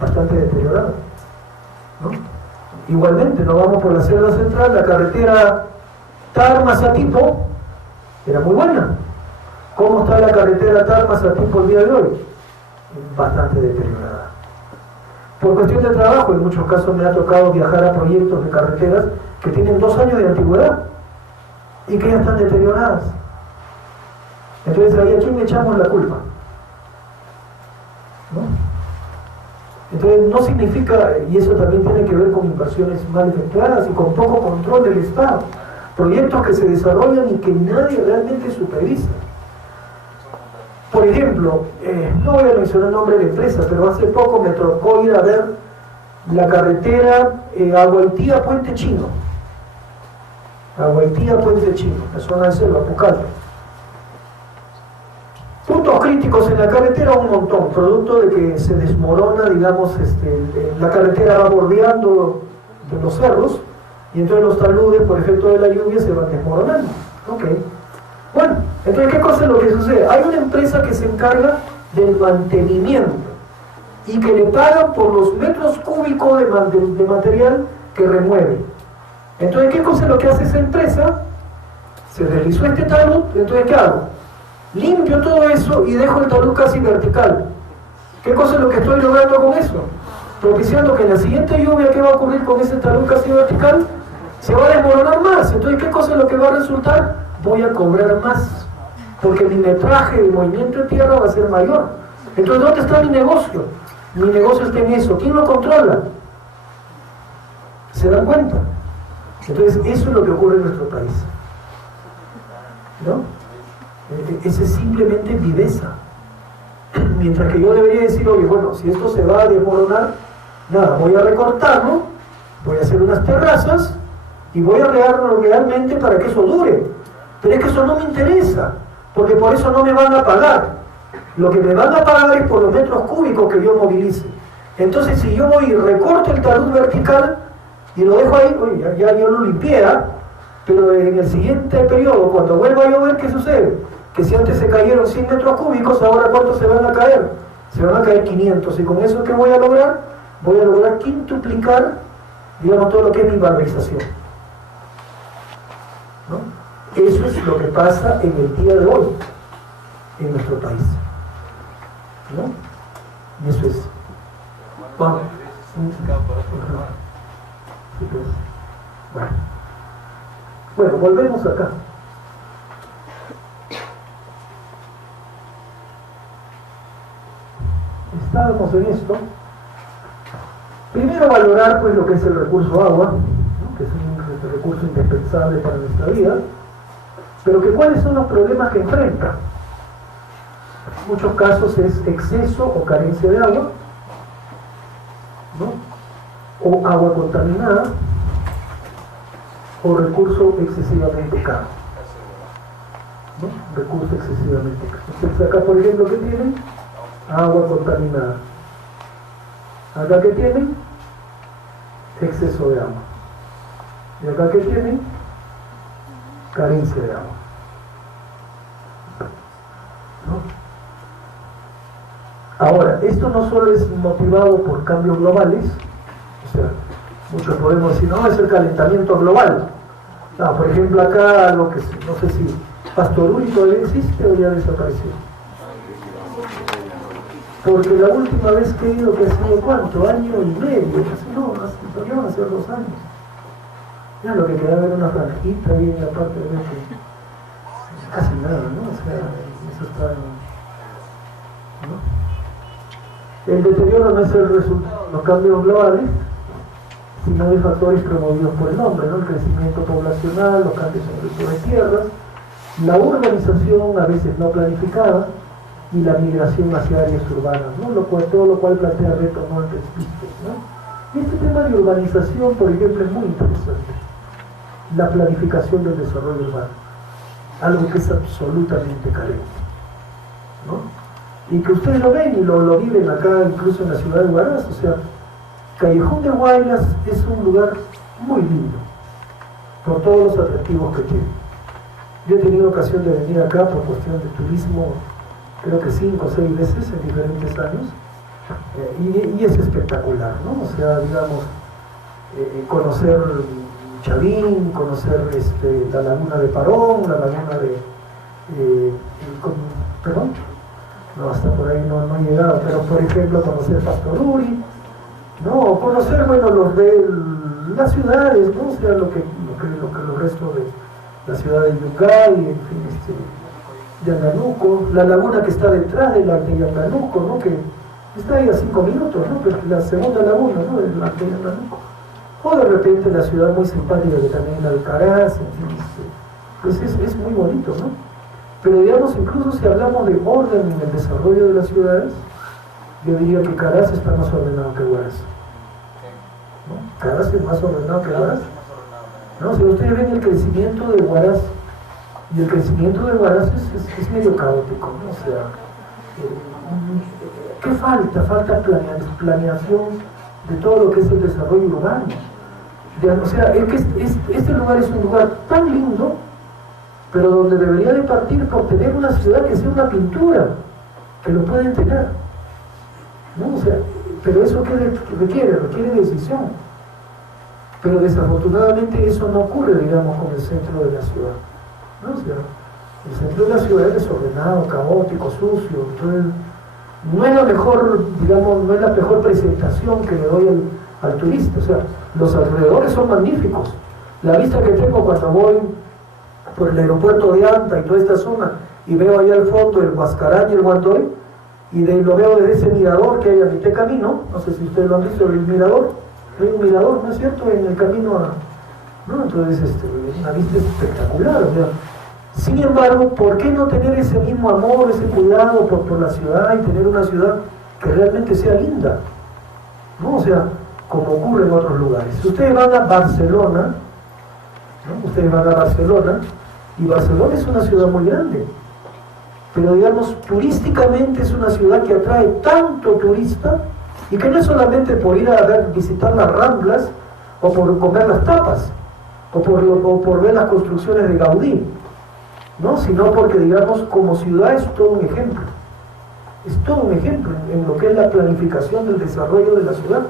Bastante deteriorada, ¿no? Igualmente, nos vamos por la selva central, la carretera Tarma-Satipo era muy buena. ¿Cómo está la carretera Tarma-Satipo el día de hoy? Bastante deteriorada. Por cuestión de trabajo, en muchos casos me ha tocado viajar a proyectos de carreteras que tienen 2 años de antigüedad y que ya están deterioradas. Entonces, ¿ahí a quién le echamos la culpa? ¿No? Entonces no significa, y eso también tiene que ver con inversiones mal efectuadas y con poco control del Estado, proyectos que se desarrollan y que nadie realmente supervisa. Por ejemplo, no voy a mencionar el nombre de la empresa, pero hace poco me tocó ir a ver la carretera Aguaitía-Puente Chino. Aguaitía-Puente Chino, la zona de selva, Pucallpa. Puntos críticos en la carretera un montón, producto de que se desmorona, digamos, la carretera va bordeando de los cerros y entonces los taludes, por efecto de la lluvia, se van desmoronando. Ok. Bueno, entonces, ¿qué cosa es lo que sucede? Hay una empresa que se encarga del mantenimiento y que le pagan por los metros cúbicos de material que remueve. Entonces, ¿qué cosa es lo que hace esa empresa? Se realizó este talud, entonces, ¿qué hago? Limpio todo eso y dejo el talud casi vertical. ¿Qué cosa es lo que estoy logrando con eso? Propiciando que en la siguiente lluvia, ¿qué va a ocurrir con ese talud casi vertical? Se va a desmoronar más. Entonces, ¿qué cosa es lo que va a resultar? Voy a cobrar más, porque mi metraje de movimiento de tierra va a ser mayor. Entonces, ¿dónde está mi negocio? Mi negocio está en eso. ¿Quién lo controla? ¿Se dan cuenta? Entonces, eso es lo que ocurre en nuestro país, ¿no? Ese es simplemente viveza. Mientras que yo debería decir, oye, bueno, si esto se va a desmoronar, nada, voy a recortarlo, voy a hacer unas terrazas y voy a regarlo realmente para que eso dure. Pero es que eso no me interesa, porque por eso no me van a pagar. Lo que me van a pagar es por los metros cúbicos que yo movilice. Entonces, si yo voy y recorto el talud vertical y lo dejo ahí, oye, ya yo lo limpié, pero en el siguiente periodo, cuando vuelva a llover, ¿qué sucede? Que si antes se cayeron 100 metros cúbicos, ahora ¿cuántos se van a caer? Se van a caer 500. Y con eso, ¿qué voy a lograr? Voy a lograr quintuplicar, digamos, todo lo que es mi valorización, ¿no? Eso es lo que pasa en el día de hoy, en nuestro país, ¿no? Y eso es. Bueno, bueno, volvemos acá. Estábamos en esto. Primero valorar pues lo que es el recurso agua, ¿no? Que es un recurso indispensable para nuestra vida, pero que cuáles son los problemas que enfrenta. En muchos casos es exceso o carencia de agua, ¿no? O agua contaminada, o recurso excesivamente caro, ¿no? Recurso excesivamente caro. Entonces acá, por ejemplo, ¿qué tienen? Agua contaminada. Acá, ¿qué tienen? Exceso de agua. Y acá, ¿qué tienen? Carencia de agua, ¿no? Ahora, esto no solo es motivado por cambios globales, o sea, muchos podemos decir, no, es el calentamiento global. No, por ejemplo, acá, lo que no sé si Pastoruri todavía existe o ya desapareció. Porque la última vez que he ido, que ha sido ¿cuánto? Año y medio, no, todavía van a ser 2 años. Ya lo que queda ver una franjita ahí en la parte de casi nada, ¿no? O sea, eso está, ¿no? El deterioro no es el resultado de los cambios globales, sino de factores promovidos por el hombre, ¿no? El crecimiento poblacional, los cambios en el uso de tierras, la urbanización a veces no planificada y la migración hacia áreas urbanas, ¿no? Todo lo cual plantea retos no antes vistos, ¿no? Y este tema de urbanización, por ejemplo, es muy interesante. La planificación del desarrollo urbano, algo que es absolutamente carente, ¿no? Y que ustedes lo ven y lo viven acá, incluso en la ciudad de Huaraz. O sea, Callejón de Huaylas es un lugar muy lindo, por todos los atractivos que tiene. Yo he tenido ocasión de venir acá por cuestión de turismo, creo que 5 o 6 veces en diferentes años, y es espectacular, ¿no? O sea, digamos, conocer Chavín, conocer la laguna de Parón, la laguna de... ¿perdón? No, hasta por ahí no he llegado, pero por ejemplo conocer Pastoruri, ¿no? Conocer, bueno, las ciudades, ¿no? O sea, lo que los restos de la ciudad de Yungay, en fin, Yanganuco, la laguna que está detrás de la de Yanganuco, ¿no? Que está ahí a 5 minutos, ¿no? Pero la segunda laguna, ¿no? De la de Yanganuco. O de repente la ciudad muy simpática que también es la de Caraz, en fin, pues es muy bonito, ¿no? Pero digamos, incluso si hablamos de orden en el desarrollo de las ciudades, yo diría que Caraz está más ordenado que Huaraz, ¿no? Caraz es más ordenado que Huaraz, ¿no? Si ustedes ven el crecimiento de Huaraz, y el crecimiento de Huaraz es medio caótico, ¿no? O sea, ¿qué falta? Falta planeación de todo lo que es el desarrollo urbano. O sea, es que este lugar es un lugar tan lindo, pero donde debería de partir por tener una ciudad que sea una pintura, que lo pueden tener, ¿no? O sea, pero eso ¿qué requiere decisión. Pero desafortunadamente eso no ocurre, digamos, con el centro de la ciudad, ¿no? O sea, el centro de la ciudad es desordenado, caótico, sucio. Entonces, no es la mejor, digamos, no es la mejor presentación que le doy al turista. O sea, los alrededores son magníficos. La vista que tengo cuando voy por el aeropuerto de Anta y toda esta zona y veo allá al fondo el Huascarán y el Guandoy, y lo veo desde ese mirador que hay a mitad de camino. No sé si ustedes lo han visto, el mirador. Hay un mirador, ¿no es cierto?, en el camino ¿no? Entonces, una vista espectacular. O sea, sin embargo, ¿por qué no tener ese mismo amor, ese cuidado por la ciudad y tener una ciudad que realmente sea linda? ¿No? O sea, como ocurre en otros lugares. Si ustedes van a Barcelona, ¿no? Ustedes van a Barcelona, y Barcelona es una ciudad muy grande, pero digamos, turísticamente es una ciudad que atrae tanto turista, y que no es solamente por ir a visitar las Ramblas, o por comer las tapas, o por ver las construcciones de Gaudí, ¿no? Sino porque, digamos, como ciudad es todo un ejemplo. Es todo un ejemplo en lo que es la planificación del desarrollo de la ciudad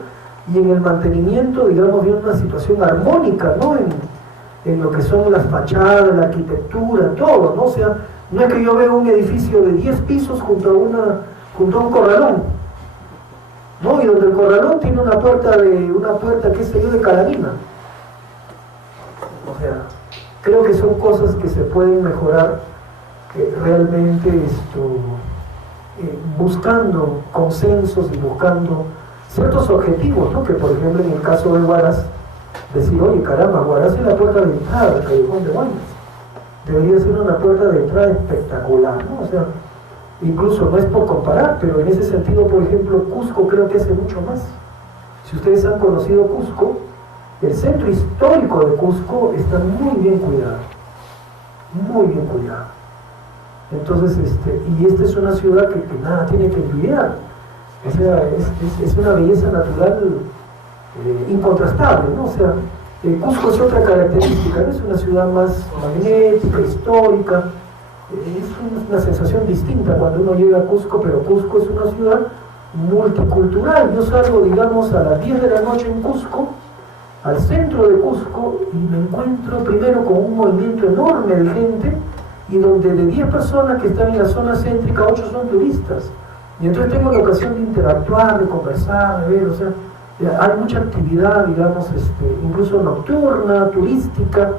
y en el mantenimiento, digamos, de una situación armónica, ¿no? En lo que son las fachadas, la arquitectura, todo, ¿no? O sea, no es que yo vea un edificio de 10 pisos junto a un corralón, ¿no? Y donde el corralón tiene una puerta, qué sé yo, de calamina. O sea, creo que son cosas que se pueden mejorar realmente buscando consensos y buscando ciertos objetivos, ¿no? Que por ejemplo en el caso de Huaraz, decir, oye, caramba, Huaraz es la puerta de entrada del Callejón de Huaylas. Debería ser una puerta de entrada espectacular, ¿no? O sea, incluso no es por comparar, pero en ese sentido, por ejemplo, Cusco creo que hace mucho más. Si ustedes han conocido Cusco, el centro histórico de Cusco está muy bien cuidado, muy bien cuidado. Entonces, y esta es una ciudad que nada tiene que envidiar. O sea, es una belleza natural incontrastable, ¿no? O sea, Cusco es otra característica, ¿no? Es una ciudad más magnética, histórica. Es una sensación distinta cuando uno llega a Cusco, pero Cusco es una ciudad multicultural. Yo salgo, digamos, a las 10 de la noche en Cusco, al centro de Cusco, y me encuentro primero con un movimiento enorme de gente, y donde de 10 personas que están en la zona céntrica, 8 son turistas. Y entonces tengo la ocasión de interactuar, de conversar, de ver, o sea, hay mucha actividad, digamos, incluso nocturna, turística,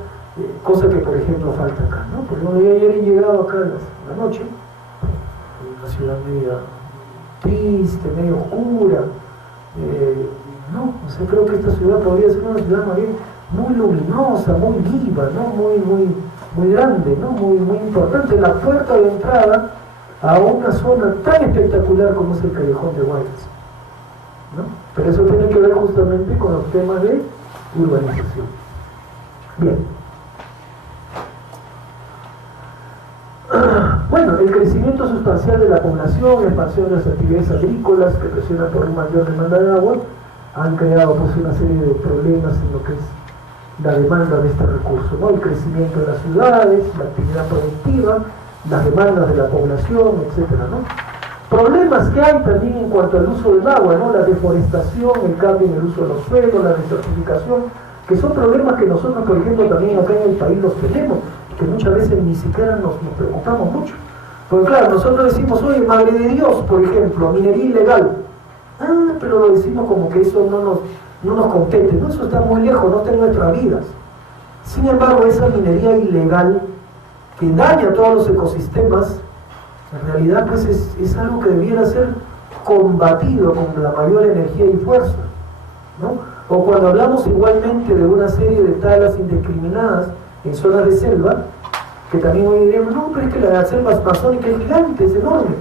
cosa que por ejemplo falta acá, ¿no? Porque yo ayer he llegado acá en la noche, una ciudad media triste, medio oscura, no, o sea, creo que esta ciudad podría ser una ciudad más bien muy luminosa, muy viva, ¿no? Muy grande, ¿no? Muy importante, la puerta de entrada a una zona tan espectacular como es el Callejón de Guayas, ¿no? Pero eso tiene que ver justamente con los temas de urbanización. Bien. Bueno, el crecimiento sustancial de la población, la expansión de las actividades agrícolas que presionan por una mayor demanda de agua, han creado pues una serie de problemas en lo que es la demanda de este recurso, ¿no? El crecimiento de las ciudades, la actividad productiva, las demandas de la población, etcétera, ¿no? Problemas que hay también en cuanto al uso del agua, ¿no? La deforestación, el cambio en el uso de los suelos, la desertificación, que son problemas que nosotros, por ejemplo, también acá en el país los tenemos, que muchas veces ni siquiera nos preocupamos mucho. Porque claro, nosotros decimos, oye, madre de Dios, por ejemplo, minería ilegal. Ah, pero lo decimos como que eso no nos compete, ¿no? Eso está muy lejos, no está en nuestras vidas. Sin embargo, esa minería ilegal que daña todos los ecosistemas, en realidad pues es algo que debiera ser combatido con la mayor energía y fuerza, ¿no? O cuando hablamos igualmente de una serie de talas indiscriminadas en zonas de selva, que también hoy diríamos, no, pero es que la selva amazónica es gigante, es enorme.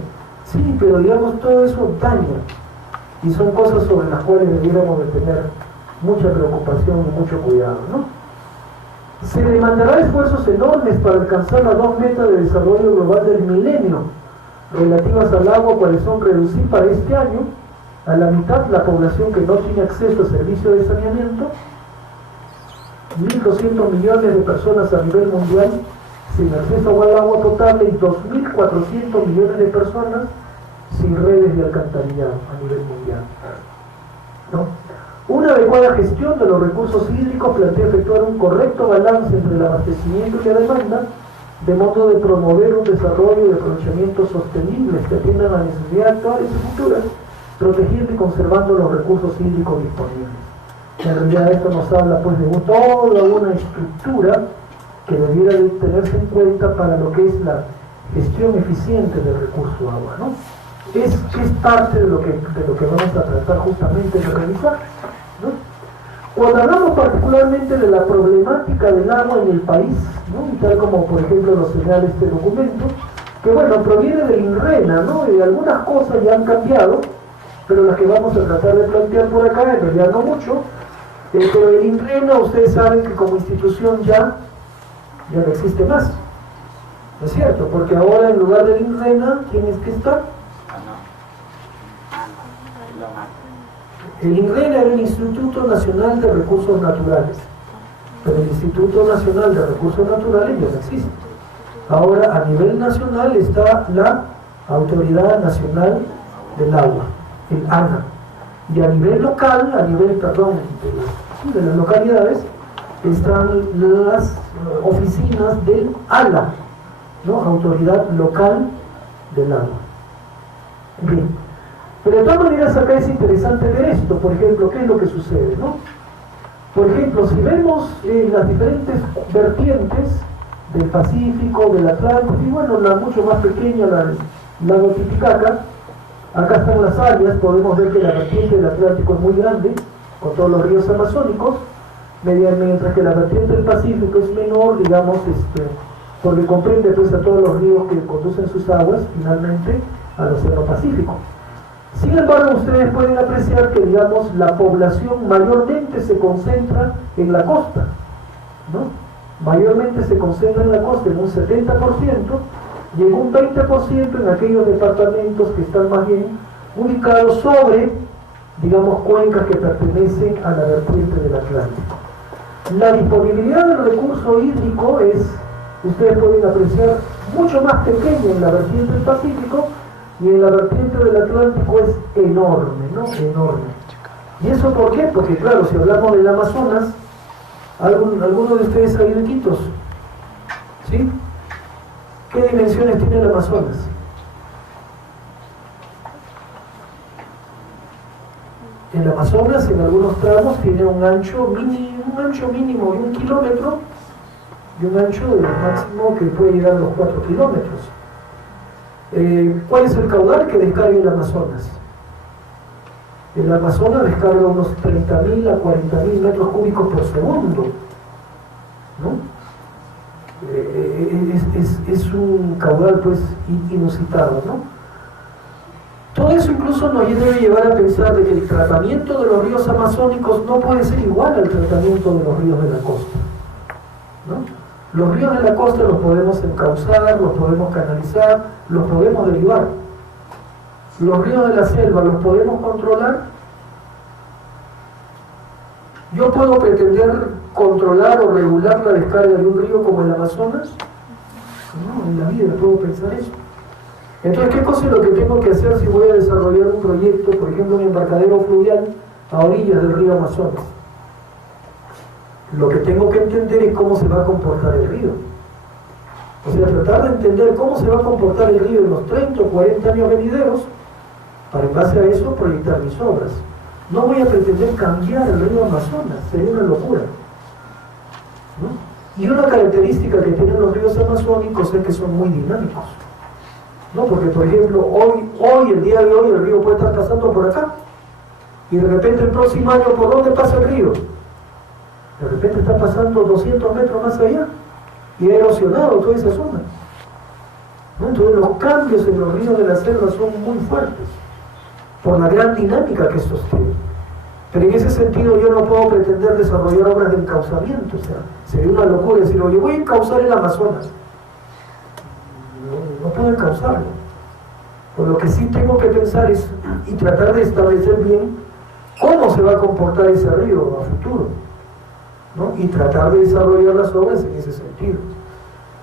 Sí, pero digamos, todo eso daña. Y son cosas sobre las cuales debiéramos de tener mucha preocupación y mucho cuidado, ¿no? Se demandará esfuerzos enormes para alcanzar las 2 metas de desarrollo global del milenio, relativas al agua, cuales son reducir para este año a la mitad la población que no tiene acceso a servicios de saneamiento, 1.200 millones de personas a nivel mundial sin acceso al agua potable y 2.400 millones de personas sin redes de alcantarillado a nivel mundial, ¿no? Una adecuada gestión de los recursos hídricos plantea efectuar un correcto balance entre el abastecimiento y la demanda, de modo de promover un desarrollo y aprovechamiento sostenibles que atiendan a las necesidades actuales y futuras, protegiendo y conservando los recursos hídricos disponibles. En realidad esto nos habla pues de toda una estructura que debiera de tenerse en cuenta para lo que es la gestión eficiente del recurso agua, ¿no? Es parte de lo que vamos a tratar justamente de revisar, ¿no? Cuando hablamos particularmente de la problemática del agua en el país, ¿no? Y tal como por ejemplo lo señala este documento, que bueno, proviene del INRENA, ¿no? Y algunas cosas ya han cambiado, pero las que vamos a tratar de plantear por acá, en realidad no mucho, pero el INRENA, ustedes saben que como institución ya no existe más, ¿no es cierto? Porque ahora en lugar del INRENA, ¿quién es que está? El INRENA era el Instituto Nacional de Recursos Naturales, pero el Instituto Nacional de Recursos Naturales ya no existe. Ahora a nivel nacional está la Autoridad Nacional del Agua, el ANA, y a nivel local, de las localidades, están las oficinas del ALA, ¿no? Autoridad Local del Agua. Bien. Pero de todas maneras acá es interesante ver esto, por ejemplo, ¿qué es lo que sucede, no? Por ejemplo, si vemos las diferentes vertientes del Pacífico, del Atlántico, y bueno, la mucho más pequeña, el lago Titicaca, acá están las áreas, podemos ver que la vertiente del Atlántico es muy grande, con todos los ríos amazónicos, mientras que la vertiente del Pacífico es menor, digamos, porque comprende pues a todos los ríos que conducen sus aguas finalmente al Océano Pacífico. Sin embargo, ustedes pueden apreciar que, digamos, la población mayormente se concentra en la costa, ¿no? Mayormente se concentra en la costa, en un 70%, y en un 20% en aquellos departamentos que están más bien ubicados sobre, digamos, cuencas que pertenecen a la vertiente del Atlántico. La disponibilidad del recurso hídrico es, ustedes pueden apreciar, mucho más pequeña en la vertiente del Pacífico, y en la vertiente del Atlántico es enorme, ¿no? Enorme. ¿Y eso por qué? Porque claro, si hablamos del Amazonas, ¿alguno de ustedes ha ido a Iquitos? ¿Sí? ¿Qué dimensiones tiene el Amazonas? El Amazonas en algunos tramos tiene un ancho mínimo de 1 kilómetro de un ancho de máximo que puede llegar a los 4 kilómetros. ¿Cuál es el caudal que descarga el Amazonas? El Amazonas descarga unos 30.000 a 40.000 metros cúbicos por segundo, ¿no? Es un caudal pues inusitado, ¿no? Todo eso incluso nos debe llevar a pensar de que el tratamiento de los ríos amazónicos no puede ser igual al tratamiento de los ríos de la costa, ¿no? Los ríos de la costa los podemos encauzar, los podemos canalizar, los podemos derivar. Los ríos de la selva los podemos controlar. ¿Yo puedo pretender controlar o regular la descarga de un río como el Amazonas? No, en la vida puedo pensar eso. Entonces, ¿qué cosa es lo que tengo que hacer si voy a desarrollar un proyecto, por ejemplo, un embarcadero fluvial a orillas del río Amazonas? Lo que tengo que entender es cómo se va a comportar el río. O sea, tratar de entender cómo se va a comportar el río en los 30 o 40 años venideros, para en base a eso proyectar mis obras. No voy a pretender cambiar el río Amazonas, sería una locura, ¿no? Y una característica que tienen los ríos amazónicos es que son muy dinámicos, ¿no? Porque, por ejemplo, hoy, el día de hoy, el río puede estar pasando por acá, y de repente el próximo año, ¿por dónde pasa el río? De repente está pasando 200 metros más allá, y ha erosionado toda esa zona, ¿no? Entonces los cambios en los ríos de la selva son muy fuertes, por la gran dinámica que estos tienen. Pero en ese sentido yo no puedo pretender desarrollar obras de encauzamiento, o sea, sería una locura decir, oye, voy a encauzar el Amazonas. No puedo encauzarlo. Por lo que sí tengo que pensar es, y tratar de establecer bien cómo se va a comportar ese río a futuro, ¿no? Y tratar de desarrollar las obras en ese sentido.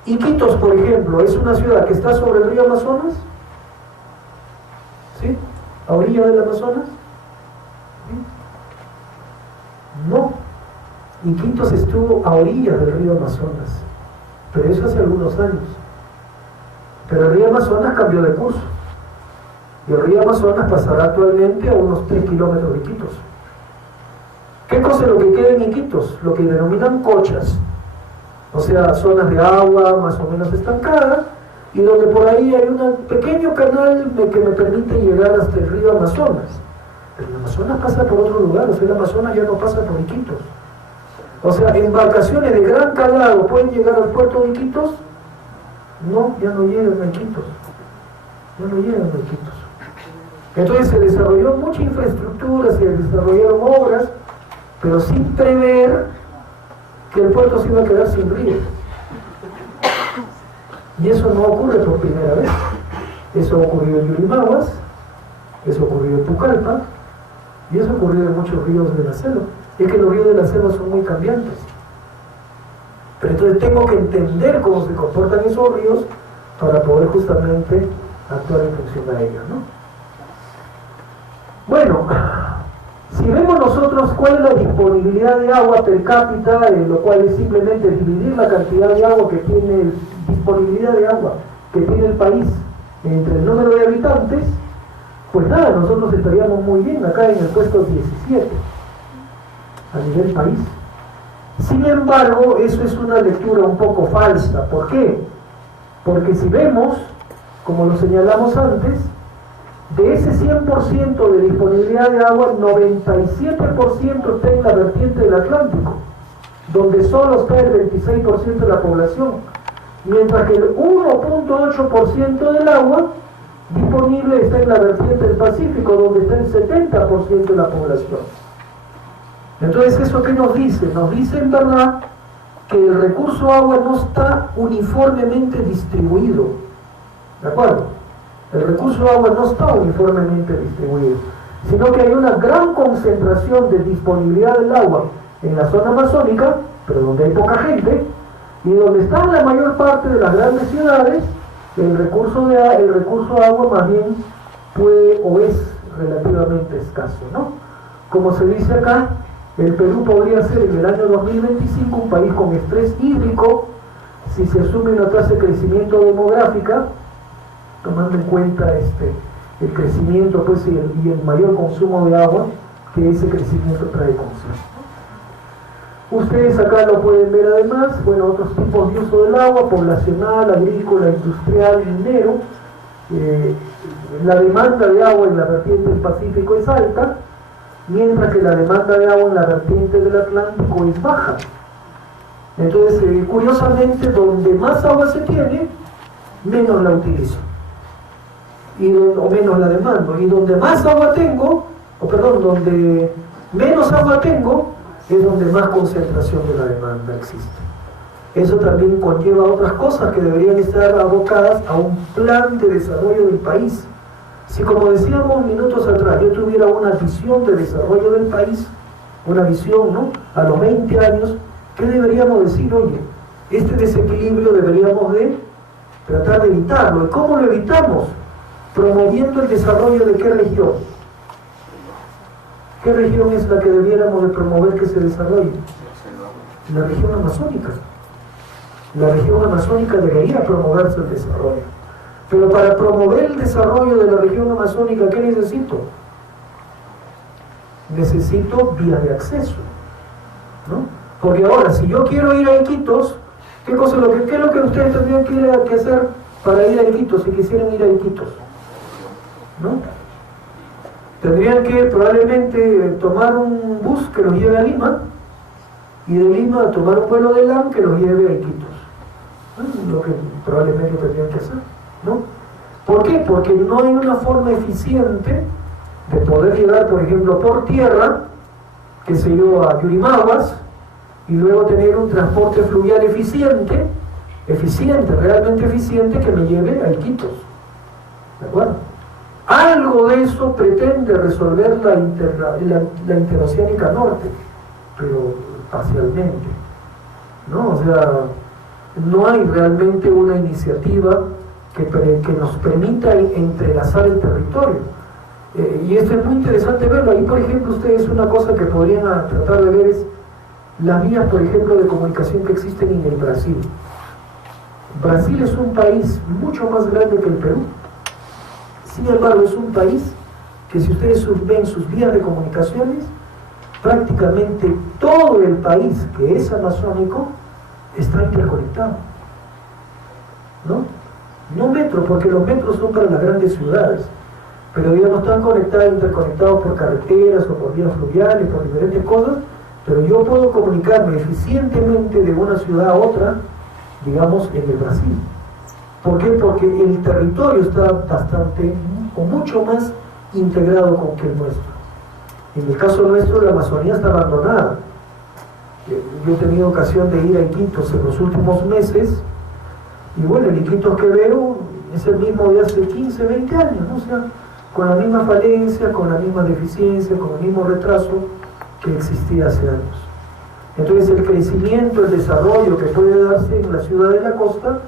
Iquitos, por ejemplo, es una ciudad que está sobre el río Amazonas, ¿sí? ¿A orilla del Amazonas? ¿Sí? No. Iquitos estuvo a orillas del río Amazonas, pero eso hace algunos años. Pero el río Amazonas cambió de curso, y el río Amazonas pasará actualmente a unos 3 kilómetros de Iquitos. ¿Qué cosa es lo que queda en Iquitos? Lo que denominan cochas, o sea, zonas de agua más o menos estancadas, y donde por ahí hay un pequeño canal que me permite llegar hasta el río Amazonas. Pero el Amazonas pasa por otro lugar, o sea, el Amazonas ya no pasa por Iquitos. O sea, embarcaciones de gran calado pueden llegar al puerto de Iquitos. No, ya no llegan a Iquitos. Ya no llegan a Iquitos. Entonces se desarrolló mucha infraestructura, se desarrollaron obras, pero sin prever que el puerto se iba a quedar sin río. Y eso no ocurre por primera vez. Eso ocurrió en Yurimaguas, eso ocurrió en Pucallpa, y eso ocurrió en muchos ríos de la selva. Es que los ríos de la selva son muy cambiantes. Pero entonces tengo que entender cómo se comportan esos ríos para poder justamente actuar en función a ellos, ¿no? Bueno, si vemos nosotros cuál es la disponibilidad de agua per cápita, lo cual es simplemente dividir la cantidad de agua que tiene, disponibilidad de agua que tiene el país entre el número de habitantes, pues nada, nosotros estaríamos muy bien acá en el puesto 17 a nivel país. Sin embargo, eso es una lectura un poco falsa. ¿Por qué? Porque si vemos, como lo señalamos antes, de ese 100% de disponibilidad de agua, 97% está en la vertiente del Atlántico, donde solo está el 26% de la población, mientras que el 1.8% del agua disponible está en la vertiente del Pacífico, donde está el 70% de la población. Entonces, ¿eso qué nos dice? Nos dice en verdad que el recurso agua no está uniformemente distribuido, ¿de acuerdo? El recurso agua no está uniformemente distribuido, sino que hay una gran concentración de disponibilidad del agua en la zona amazónica, pero donde hay poca gente, y donde están la mayor parte de las grandes ciudades, el recurso agua más bien puede o es relativamente escaso, ¿no? Como se dice acá, el Perú podría ser en el año 2025 un país con estrés hídrico si se asume una tasa de crecimiento demográfica, tomando en cuenta el crecimiento pues, y el mayor consumo de agua que ese crecimiento trae consigo. Ustedes acá lo pueden ver además, bueno, otros tipos de uso del agua, poblacional, agrícola, industrial, minero. La demanda de agua en la vertiente del Pacífico es alta, mientras que la demanda de agua en la vertiente del Atlántico es baja. Entonces, curiosamente, donde más agua se tiene, menos la utilizo, o menos la demando. Y donde más agua tengo, donde menos agua tengo, es donde más concentración de la demanda existe. Eso también conlleva otras cosas que deberían estar abocadas a un plan de desarrollo del país. Si, como decíamos minutos atrás, yo tuviera una visión de desarrollo del país, una visión, ¿no?, a los 20 años, ¿qué deberíamos decir? Oye, este desequilibrio deberíamos de tratar de evitarlo. ¿Y cómo lo evitamos? Promoviendo el desarrollo de ¿qué región? ¿Qué región es la que debiéramos de promover que se desarrolle? La región amazónica. La región amazónica debería promoverse el desarrollo. Pero para promover el desarrollo de la región amazónica, ¿qué necesito? Necesito vías de acceso, ¿no? Porque ahora, si yo quiero ir a Iquitos, ¿qué es lo que ustedes tendrían que hacer para ir a Iquitos si quisieran ir a Iquitos? ¿No? Tendrían que probablemente tomar un bus que los lleve a Lima, y de Lima tomar un vuelo de LAM que los lleve a Iquitos. ¿No? Lo que probablemente tendrían que hacer, ¿no? ¿Por qué? Porque no hay una forma eficiente de poder llegar, por ejemplo, por tierra, qué sé yo, a Yurimaguas, y luego tener un transporte fluvial eficiente, realmente eficiente, que me lleve a Iquitos. ¿De acuerdo? Algo de eso pretende resolver la interoceánica norte, pero parcialmente, ¿no? O sea, no hay realmente una iniciativa que nos permita entrelazar el territorio. Y esto es muy interesante verlo. Ahí, por ejemplo, ustedes, una cosa que podrían tratar de ver es las vías, por ejemplo, de comunicación que existen en el Brasil. Brasil es un país mucho más grande que el Perú. Sin embargo, es un país que, si ustedes ven sus vías de comunicaciones, prácticamente todo el país que es amazónico está interconectado, ¿no? No metro, porque los metros son para las grandes ciudades, pero digamos, están interconectados por carreteras o por vías fluviales, por diferentes cosas, pero yo puedo comunicarme eficientemente de una ciudad a otra, digamos, en el Brasil. ¿Por qué? Porque el territorio está bastante, o mucho más integrado con que el nuestro. En el caso nuestro, la Amazonía está abandonada. Yo he tenido ocasión de ir a Iquitos en los últimos meses, y bueno, el Iquitos que veo es el mismo de hace 15, 20 años, ¿no? O sea, con la misma falencia, con la misma deficiencia, con el mismo retraso que existía hace años. Entonces, el crecimiento, el desarrollo que puede darse en la ciudad de la costa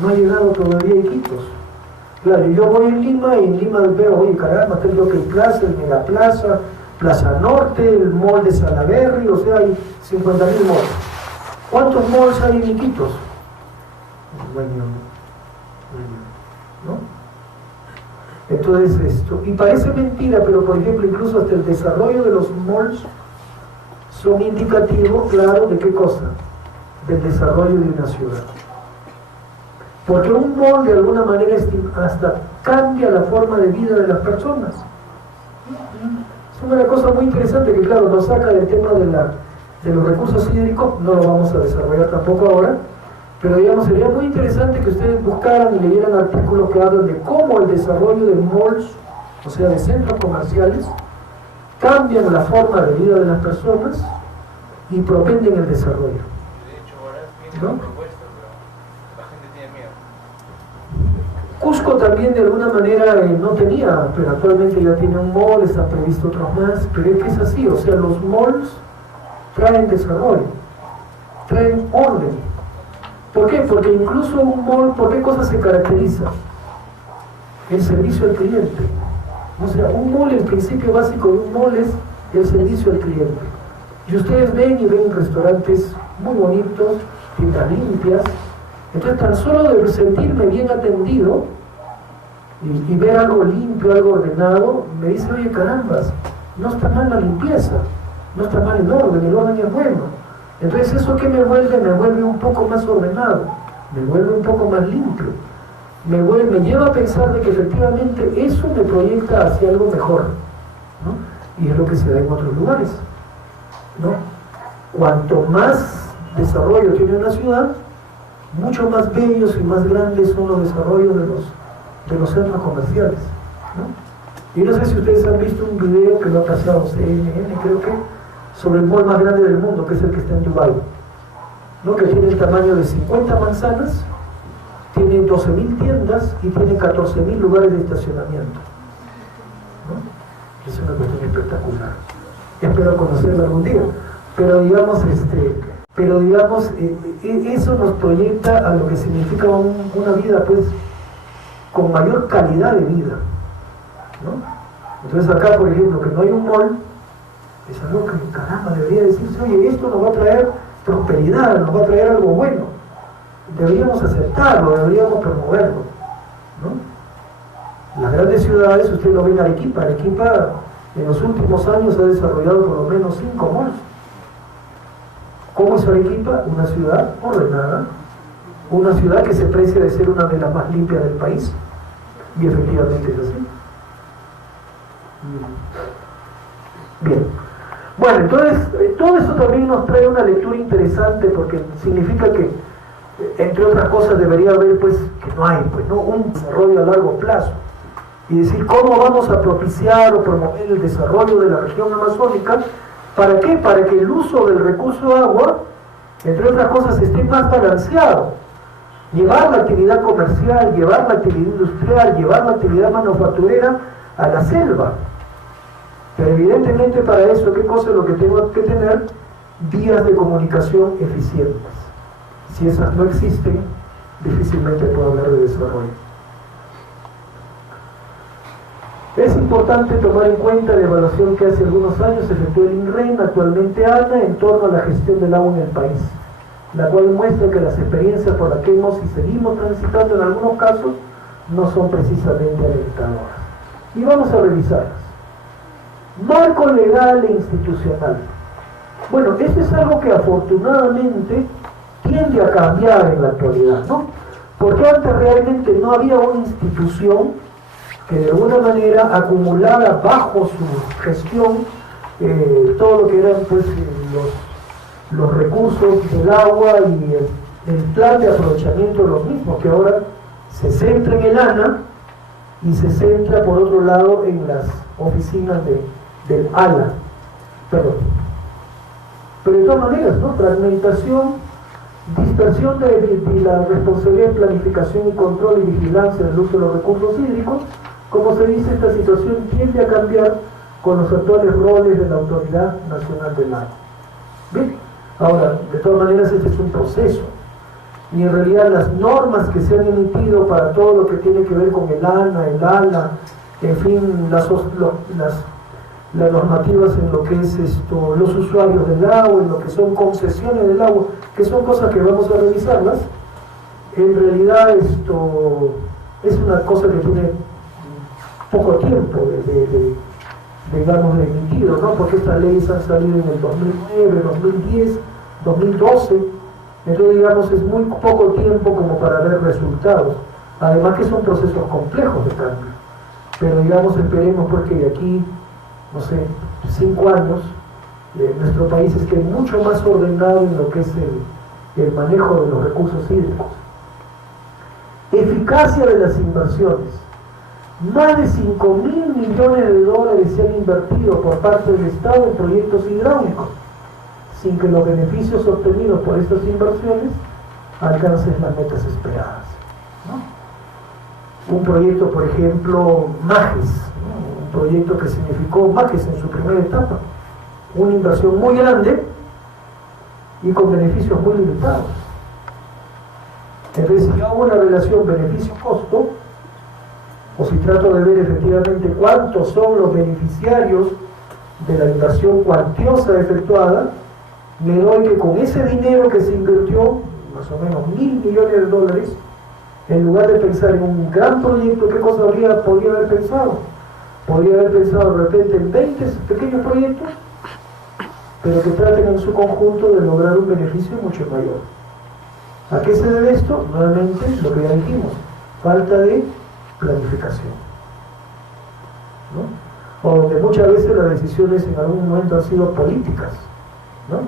no ha llegado todavía a Iquitos. Claro, yo voy en Lima, y en Lima veo, oye, caramba, tengo que ir Plaza, el Megaplaza, Plaza Norte, el mall de Salaberry, o sea, hay 50.000 malls. ¿Cuántos malls hay en Iquitos? ¿No? Entonces esto, y parece mentira, pero por ejemplo, incluso hasta el desarrollo de los malls son indicativos, claro, ¿de qué cosa? Del desarrollo de una ciudad. Porque un mall de alguna manera hasta cambia la forma de vida de las personas. Es una cosa muy interesante que, claro, nos saca del tema de los recursos hídricos, no lo vamos a desarrollar tampoco ahora, pero digamos, sería muy interesante que ustedes buscaran y leyeran artículos que hablan de cómo el desarrollo de malls, o sea, de centros comerciales, cambian la forma de vida de las personas y propenden el desarrollo. De hecho, ahora tiene una propuesta, pero la gente tiene miedo. Cusco también de alguna manera no tenía, pero actualmente ya tiene un mall, están previstos otros más, pero es que es así, o sea, los malls traen desarrollo, traen orden. ¿Por qué? Porque incluso un mall, ¿por qué cosa se caracteriza? El servicio al cliente. O sea, un mall, el principio básico de un mall es el servicio al cliente. Y ustedes ven restaurantes muy bonitos, tiendas limpias. Entonces, tan solo de sentirme bien atendido y ver algo limpio, algo ordenado, me dice, oye, carambas, no está mal la limpieza, no está mal el orden es bueno. Entonces, ¿eso qué me vuelve? Me vuelve un poco más ordenado, me vuelve un poco más limpio, me lleva a pensar de que efectivamente eso me proyecta hacia algo mejor, ¿no? Y es lo que se da en otros lugares, ¿no? Cuanto más desarrollo tiene una ciudad, mucho más bellos y más grandes son los desarrollos de los centros comerciales, ¿no? Y no sé si ustedes han visto un video que lo ha pasado CNN, creo que, sobre el mall más grande del mundo, que es el que está en Dubái, ¿no? Que tiene el tamaño de 50 manzanas, tiene 12.000 tiendas y tiene 14.000 lugares de estacionamiento, ¿no? Es una cuestión espectacular. Espero conocerla algún día, pero digamos, eso nos proyecta a lo que significa una vida, pues, con mayor calidad de vida, ¿no? Entonces acá, por ejemplo, que no hay un mall, es algo que, caramba, debería decirse, oye, esto nos va a traer prosperidad, nos va a traer algo bueno. Deberíamos aceptarlo, deberíamos promoverlo, ¿no? Las grandes ciudades, usted lo ve en Arequipa. Arequipa en los últimos años ha desarrollado por lo menos 5 malls. ¿Cómo es Arequipa? Una ciudad ordenada, una ciudad que se precia de ser una de las más limpias del país, y efectivamente es así. Bien. Bueno, entonces, todo eso también nos trae una lectura interesante, porque significa que, entre otras cosas, debería haber, pues, que no hay, pues, ¿no? Un desarrollo a largo plazo. Y decir, ¿cómo vamos a propiciar o promover el desarrollo de la región amazónica? ¿Para qué? Para que el uso del recurso agua, entre otras cosas, esté más balanceado. Llevar la actividad comercial, llevar la actividad industrial, llevar la actividad manufacturera a la selva. Pero evidentemente para eso, ¿qué cosa es lo que tengo que tener? Vías de comunicación eficientes. Si esas no existen, difícilmente puedo hablar de desarrollo. Es importante tomar en cuenta la evaluación que hace algunos años efectuó el INREN, actualmente ANA, en torno a la gestión del agua en el país, la cual muestra que las experiencias por las que hemos y seguimos transitando en algunos casos no son precisamente alentadoras. Y vamos a revisarlas. Marco legal e institucional. Bueno, esto es algo que afortunadamente tiende a cambiar en la actualidad, ¿no? Porque antes realmente no había una institución que de alguna manera acumulara bajo su gestión todo lo que eran, pues, los recursos del agua y el plan de aprovechamiento de los mismos, que ahora se centra en el ANA y se centra por otro lado en las oficinas del ALA, pero de todas maneras, ¿no? Fragmentación, dispersión de la responsabilidad de planificación y control y vigilancia del uso de los recursos hídricos. Como se dice, esta situación tiende a cambiar con los actuales roles de la Autoridad Nacional del Agua. ¿Bien? Ahora, de todas maneras, este es un proceso, y en realidad las normas que se han emitido para todo lo que tiene que ver con el ANA, el ALA, en fin, las normativas en lo que es los usuarios del agua, en lo que son concesiones del agua, que son cosas que vamos a revisarlas. En realidad esto es una cosa que tiene poco tiempo digamos, de emitido, ¿no? Porque estas leyes han salido en el 2009, 2010, 2012, entonces, digamos, es muy poco tiempo como para ver resultados. Además que son procesos complejos de cambio, pero digamos, esperemos pues que de aquí, no sé, 5 años, nuestro país esté mucho más ordenado en lo que es el manejo de los recursos hídricos. Eficacia de las inversiones. Más de 5.000 millones de dólares se han invertido por parte del Estado en proyectos hidráulicos, sin que los beneficios obtenidos por estas inversiones alcancen las metas esperadas, ¿no? Un proyecto, por ejemplo, MAGES, ¿no? Un proyecto que significó MAGES en su primera etapa, una inversión muy grande y con beneficios muy limitados. Entonces, si hago una relación beneficio-costo, o si trato de ver efectivamente cuántos son los beneficiarios de la inversión cuantiosa efectuada, me doy que con ese dinero que se invirtió, más o menos 1.000 millones de dólares, en lugar de pensar en un gran proyecto, ¿qué cosa podría haber pensado? Podría haber pensado de repente en 20 pequeños proyectos pero que traten en su conjunto de lograr un beneficio mucho mayor. ¿A qué se debe esto? Nuevamente, lo que ya dijimos, falta de planificación, ¿no? O donde muchas veces las decisiones en algún momento han sido políticas, ¿no?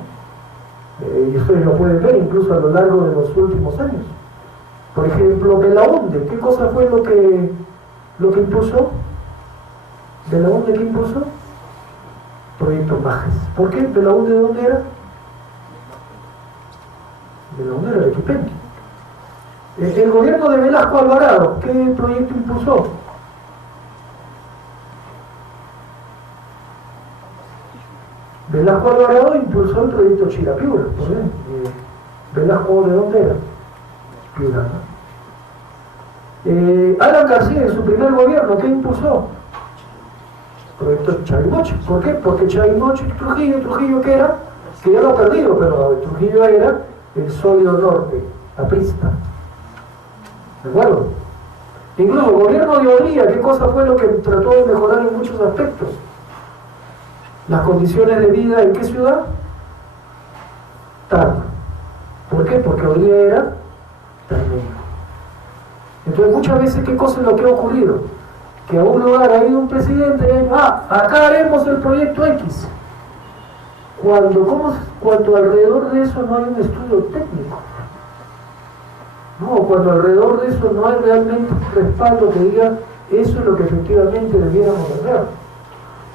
Y ustedes lo pueden ver incluso a lo largo de los últimos años. Por ejemplo, Belaunde, ¿qué cosa fue lo que impulsó? ¿Belaunde qué impulsó? Proyecto Majes. ¿Por qué? ¿Belaunde de dónde era? Belaunde era arequipeño. El gobierno de Velasco Alvarado, ¿qué proyecto impulsó? Velasco Alvarado impulsó el proyecto Chirapiura. ¿Velasco de dónde era? Piura, ¿no? Alan García en su primer gobierno, ¿qué impulsó? Proyecto Chavimoche. ¿Por qué? Porque Chavimoche y Trujillo ¿qué era? Que ya lo ha perdido, pero Trujillo era el sólido norte, aprista. ¿De acuerdo? Incluso el gobierno de Odría, ¿qué cosa fue lo que trató de mejorar en muchos aspectos? Las condiciones de vida ¿en qué ciudad? Tarma. ¿Por qué? Porque Odría era tarmeño. Entonces muchas veces ¿qué cosa es lo que ha ocurrido? Que a un lugar ha ido un presidente y dice, acá haremos el proyecto X. Cuando alrededor de eso no hay un estudio técnico. No, cuando alrededor de eso no hay realmente un respaldo que diga eso es lo que efectivamente debiéramos hacer.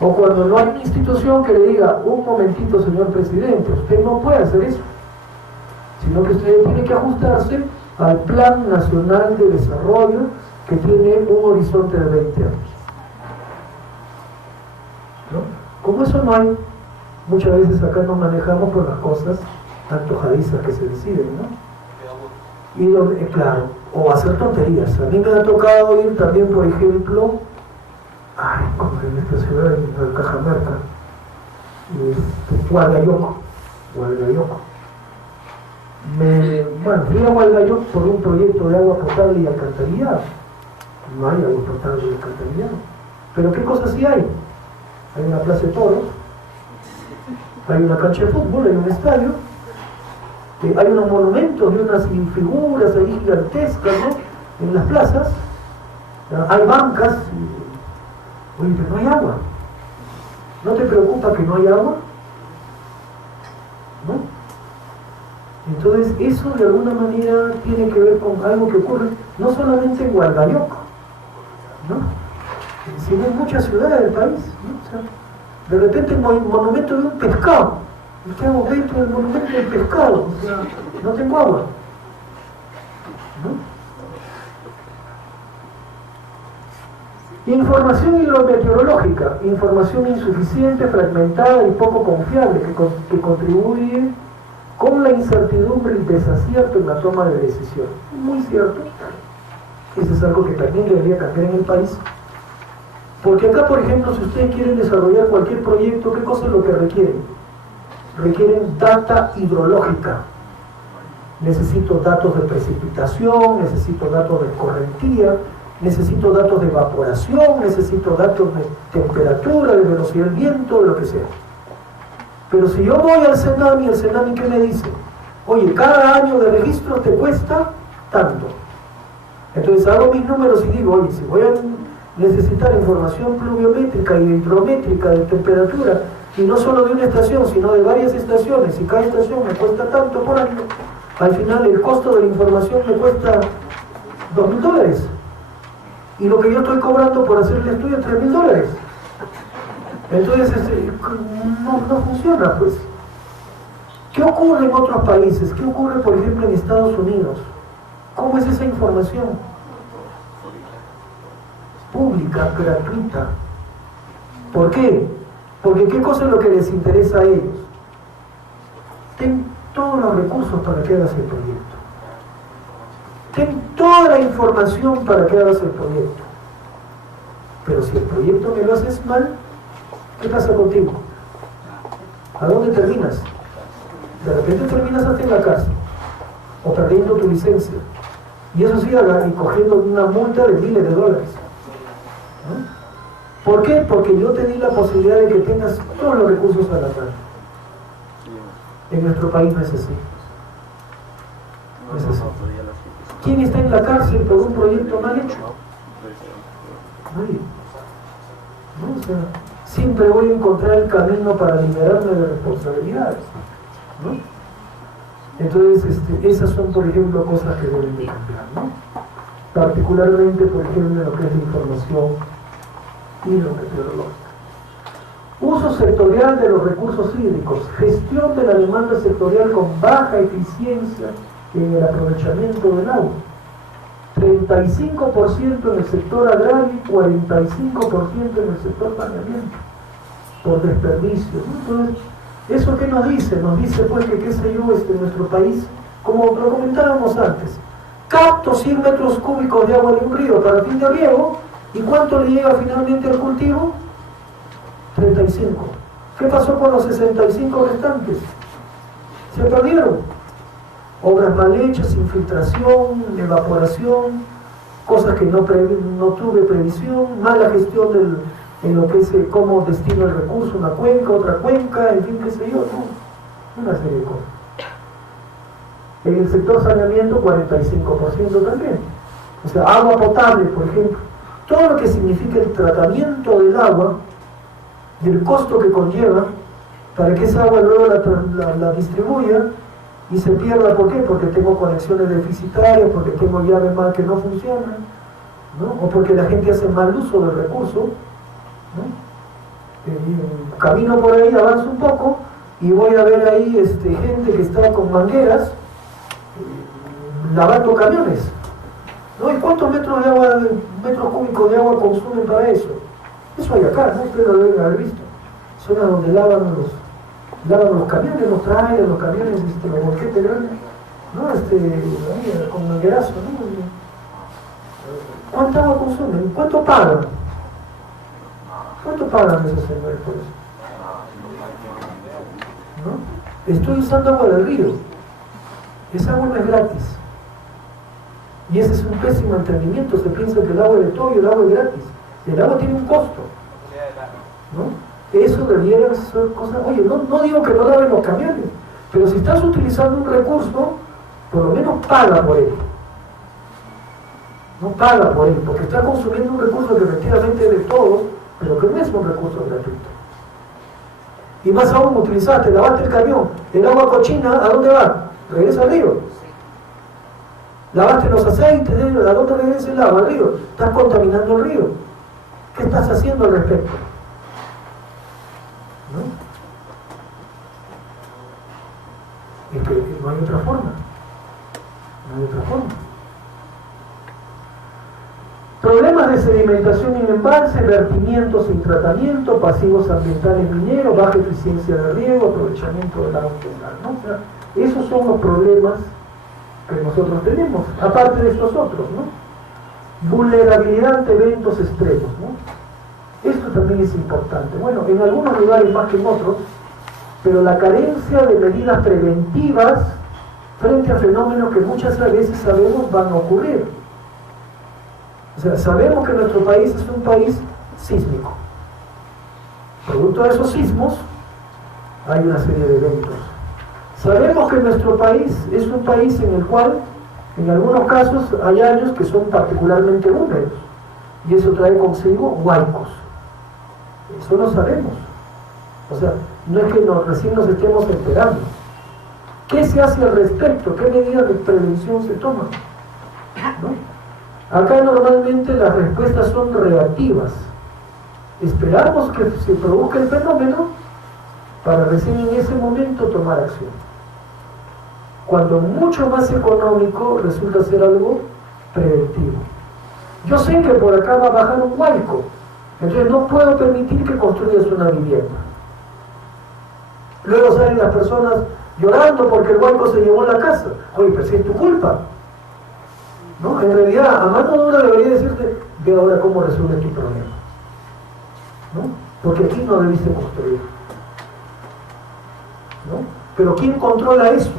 O cuando no hay una institución que le diga, un momentito señor presidente, usted no puede hacer eso, sino que usted tiene que ajustarse al Plan Nacional de Desarrollo que tiene un horizonte de 20 años. ¿No? Como eso no hay, muchas veces acá nos manejamos por las cosas antojadizas que se deciden, ¿no? Y claro, o hacer tonterías. A mí me ha tocado ir también, por ejemplo, como en esta ciudad, en Cajamarca, Hualgayoco. Fui a Hualgayoco por un proyecto de agua potable y alcantarillado. No hay agua potable y alcantarillado. Pero ¿qué cosas sí hay? Hay una plaza de toros, hay una cancha de fútbol, hay un estadio, hay unos monumentos y unas figuras ahí gigantescas, ¿no? En las plazas, hay bancas. Oye, pero no hay agua. ¿No te preocupa que no hay agua? ¿No? Entonces eso de alguna manera tiene que ver con algo que ocurre no solamente en Hualgayoco, ¿no? Sino en muchas ciudades del país, ¿no? O sea, de repente el monumento de un pescado. ¿Qué hago dentro del monumento del pescado? O sea, no tengo agua, ¿no? Información hidrometeorológica, información insuficiente, fragmentada y poco confiable que contribuye con la incertidumbre y desacierto en la toma de decisión. Muy cierto. Eso es algo que también debería cambiar en el país. Porque acá, por ejemplo, si ustedes quieren desarrollar cualquier proyecto, ¿qué cosa es lo que requieren? Requieren data hidrológica. Necesito datos de precipitación, necesito datos de escorrentía, necesito datos de evaporación, necesito datos de temperatura, de velocidad del viento, de lo que sea. Pero si yo voy al Senami, el Senami ¿qué me dice? Oye, cada año de registro te cuesta tanto. Entonces hago mis números y digo, oye, si voy a necesitar información pluviométrica y hidrométrica de temperatura, y no solo de una estación, sino de varias estaciones, y cada estación me cuesta tanto por año, al final el costo de la información me cuesta $2.000. Y lo que yo estoy cobrando por hacer el estudio es $3.000. Entonces no funciona, pues. ¿Qué ocurre en otros países? ¿Qué ocurre, por ejemplo, en Estados Unidos? ¿Cómo es esa información? Pública, gratuita. ¿Por qué? Porque ¿qué cosa es lo que les interesa a ellos? Ten todos los recursos para que hagas el proyecto. Ten toda la información para que hagas el proyecto. Pero si el proyecto me lo haces mal, ¿qué pasa contigo? ¿A dónde terminas? De repente terminas hasta en la cárcel, o perdiendo tu licencia. Y eso sí, y cogiendo una multa de miles de dólares. ¿No? ¿Por qué? Porque yo te di la posibilidad de que tengas todos los recursos a la mano. En nuestro país no es así. No es así. ¿Quién está en la cárcel por un proyecto mal hecho? Nadie. ¿No? O sea, siempre voy a encontrar el camino para liberarme de responsabilidades, ¿no? Entonces, esas son, por ejemplo, cosas que deben de cambiar, ¿no? Particularmente, por ejemplo, en lo que es la información y lo meteorológico. Uso sectorial de los recursos hídricos, gestión de la demanda sectorial con baja eficiencia en el aprovechamiento del agua. 35% en el sector agrario y 45% en el sector saneamiento, por desperdicio, ¿no? Entonces, ¿eso qué nos dice? Nos dice pues que, qué sé yo, en nuestro país, como lo comentábamos antes, capto 100 metros cúbicos de agua de un río para fin de riego, ¿y cuánto le llega finalmente al cultivo? 35. ¿Qué pasó con los 65 restantes? Se perdieron. Obras mal hechas, infiltración, evaporación, cosas que no tuve previsión, mala gestión en lo que es cómo destino el recurso, una cuenca, otra cuenca, en fin, qué sé yo, ¿no? Una serie de cosas. En el sector saneamiento, 45% también. O sea, agua potable, por ejemplo. Todo lo que significa el tratamiento del agua y el costo que conlleva para que esa agua luego la distribuya y se pierda. ¿Por qué? Porque tengo conexiones deficitarias, porque tengo llaves mal que no funcionan, ¿no? O porque la gente hace mal uso del recurso, ¿no? Camino por ahí, avanzo un poco y voy a ver ahí gente que está con mangueras lavando camiones, ¿no? ¿Y cuántos metros cúbicos de agua consumen para eso? Eso hay acá, ¿no? Ustedes lo deben haber visto. Zonas donde lavan los camiones, los trailers, los camiones, los boquetes grandes, ¿no? Ahí, con manguerazo, ¿no? ¿Cuánta agua consumen? ¿Cuánto pagan? ¿Cuánto pagan esos señores por eso? ¿No? Estoy usando agua del río. Esa agua no es gratis. Y ese es un pésimo entendimiento. Se piensa que el agua es de todo y el agua es gratis. El agua tiene un costo, ¿no? Eso debería ser cosas. Oye, no digo que no laven los camiones, pero si estás utilizando un recurso, por lo menos paga por él. No paga por él, porque está consumiendo un recurso que efectivamente es de todos, pero que no es un recurso gratuito. Y más aún, utilizaste, lavaste el camión, el agua cochina, ¿a dónde va? Regresa al río. Lavaste los aceites, ¿a dónde regresa el agua? Al río. Estás contaminando el río. ¿Qué estás haciendo al respecto? ¿No? Es que no hay otra forma. No hay otra forma. Problemas de sedimentación en embalse, vertimientos sin tratamiento, pasivos ambientales mineros, baja eficiencia de riego, aprovechamiento del agua ambiental, ¿no? O sea, esos son los problemas que nosotros tenemos, aparte de estos otros, ¿no? Vulnerabilidad ante eventos extremos, ¿no? Esto también es importante. Bueno, en algunos lugares más que en otros, pero la carencia de medidas preventivas frente a fenómenos que muchas veces sabemos van a ocurrir. O sea, sabemos que nuestro país es un país sísmico. Producto de esos sismos hay una serie de eventos. Sabemos que nuestro país es un país en el cual en algunos casos hay años que son particularmente húmedos y eso trae consigo huaicos. Eso lo sabemos. O sea, no es que recién nos estemos enterando. ¿Qué se hace al respecto? ¿Qué medidas de prevención se toman? ¿No? Acá normalmente las respuestas son reactivas. Esperamos que se produzca el fenómeno para recién en ese momento tomar acción. Cuando mucho más económico resulta ser algo preventivo. Yo sé que por acá va a bajar un huaico, entonces no puedo permitir que construyas una vivienda. Luego salen las personas llorando porque el huaico se llevó la casa. Oye, pero si es tu culpa. ¿No? En realidad, a mano dura debería decirte, ve ahora cómo resuelve tu problema. ¿No? Porque aquí no debiste construir. ¿No? Pero ¿quién controla eso?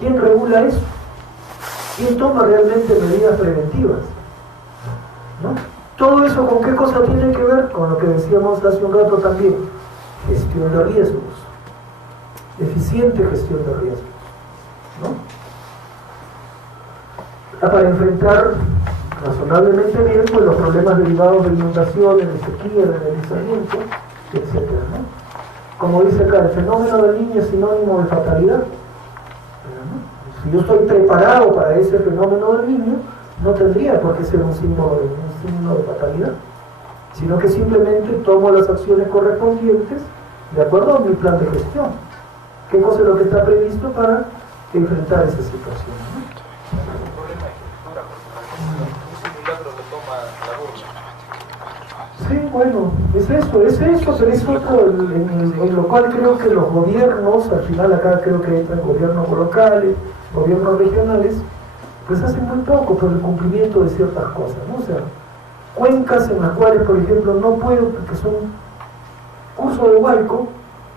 ¿Quién regula eso? ¿Quién toma realmente medidas preventivas? ¿No? Todo eso, ¿con qué cosa tiene que ver? Con lo que decíamos hace un rato también, gestión de riesgos. eficiente gestión de riesgos, ¿no? Para enfrentar razonablemente bien pues, los problemas derivados de inundaciones, de sequía, de deslizamiento, etc., ¿no? Como dice acá, el fenómeno del niño es sinónimo de fatalidad. Si yo estoy preparado para ese fenómeno del niño, no tendría por qué ser un signo de fatalidad, sino que simplemente tomo las acciones correspondientes de acuerdo a mi plan de gestión. ¿Qué cosa es lo que está previsto para enfrentar esa situación? Un problema de estructura, porque un simulacro lo toma la burla. Sí, bueno, es eso, pero es otro, en lo cual creo que los gobiernos, al final acá creo que entran gobiernos locales, gobiernos regionales, pues hacen muy poco por el cumplimiento de ciertas cosas, ¿no? O sea, cuencas en las cuales, por ejemplo, no puedo, porque son curso de Huayco,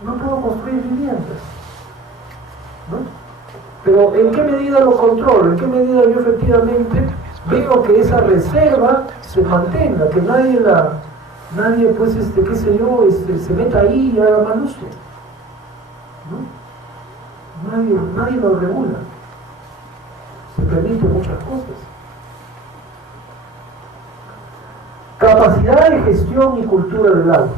no puedo construir viviendas, ¿no? Pero ¿en qué medida lo controlo? ¿En qué medida yo efectivamente veo que esa reserva se mantenga, que nadie pues, qué sé yo, se meta ahí y haga mal uso, ¿no? Nadie lo regula. Se permiten muchas cosas. Capacidad de gestión y cultura del agua.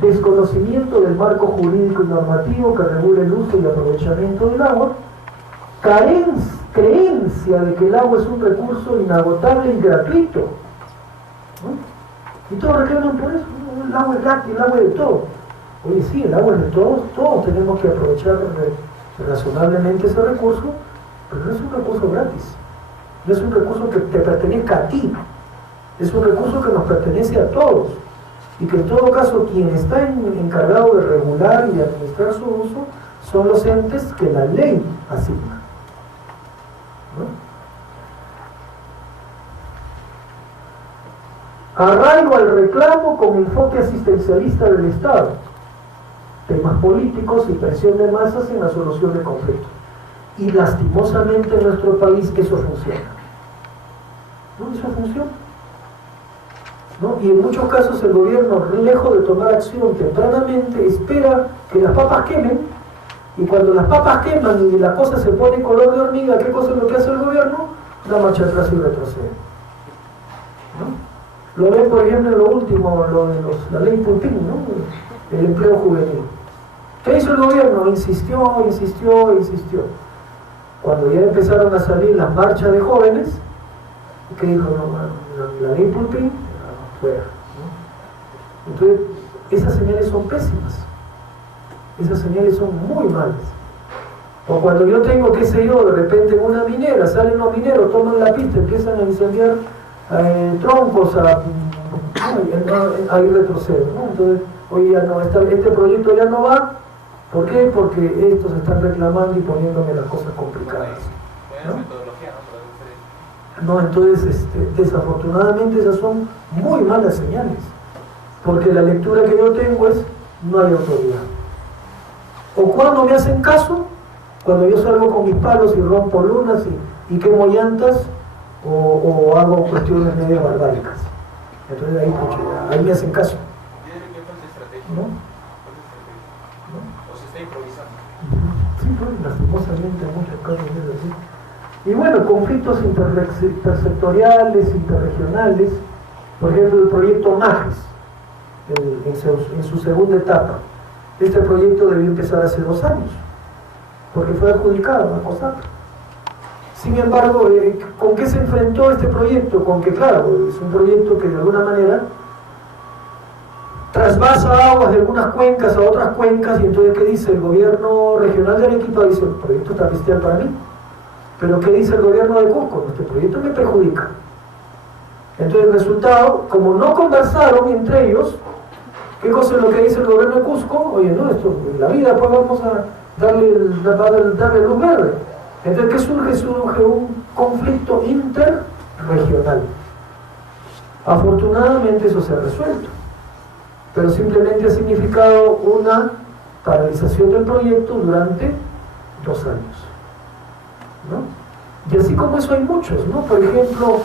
Desconocimiento del marco jurídico y normativo que regula el uso y aprovechamiento del agua. Creencia de que el agua es un recurso inagotable y gratuito, ¿no? Y todos reclaman por eso, ¿no? El agua es gratis, el agua es de todo. Oye, sí, el agua es de todos tenemos que aprovechar razonablemente ese recurso, pero no es un recurso gratis, no es un recurso que te pertenezca a ti, es un recurso que nos pertenece a todos, y que en todo caso quien está encargado de regular y de administrar su uso son los entes que la ley asigna, ¿no? Arraigo al reclamo con enfoque asistencialista del Estado, temas políticos y presión de masas en la solución de conflictos. Y lastimosamente en nuestro país eso funciona. ¿No? Eso funciona, ¿no? Y en muchos casos el gobierno, lejos de tomar acción tempranamente, espera que las papas quemen, y cuando las papas queman y la cosa se pone color de hormiga, ¿qué cosa es lo que hace el gobierno? Da marcha atrás y retrocede, ¿no? Lo ven, por ejemplo, en lo último, la ley Pulpín, ¿no? El empleo juvenil. ¿Qué hizo el gobierno? Insistió. Cuando ya empezaron a salir las marchas de jóvenes, ¿qué dijo? No, la ley Pulpín, fuera, ¿no? Entonces, esas señales son pésimas. Esas señales son muy malas. O cuando yo tengo, qué sé yo, de repente en una minera, salen los mineros, toman la pista, empiezan a incendiar troncos, ahí retrocedo, ¿no? Entonces, oye, ya no, este proyecto ya no va. ¿Por qué? Porque estos están reclamando y poniéndome las cosas complicadas, ¿no? No, entonces, desafortunadamente esas son muy malas señales, porque la lectura que yo tengo es, no hay autoridad. O cuando me hacen caso, cuando yo salgo con mis palos y rompo lunas y quemo llantas, o hago cuestiones medio barbáricas. Entonces ahí me hacen caso, ¿no? O se está improvisando. Sí, pues, lastimosamente en muchos casos es así. Y bueno, conflictos intersectoriales, interregionales, por ejemplo el proyecto MAGES, en su segunda etapa. Este proyecto debió empezar hace 2 años, porque fue adjudicado a COSAP. Sin embargo, ¿con qué se enfrentó este proyecto? Con que, claro, es un proyecto que de alguna manera trasvasa aguas de algunas cuencas a otras cuencas, y entonces, ¿qué dice el gobierno regional de Arequipa? Dice, el proyecto está bestial para mí. Pero ¿qué dice el gobierno de Cusco? Este proyecto me perjudica. Entonces el resultado, como no conversaron entre ellos, ¿qué cosa es lo que dice el gobierno de Cusco? Oye, no, esto, en la vida pues vamos a darle luz verde. Entonces, ¿qué surge? Surge un conflicto interregional. Afortunadamente eso se ha resuelto, pero simplemente ha significado una paralización del proyecto durante 2 años, ¿no? Y así como eso hay muchos, ¿no? Por ejemplo,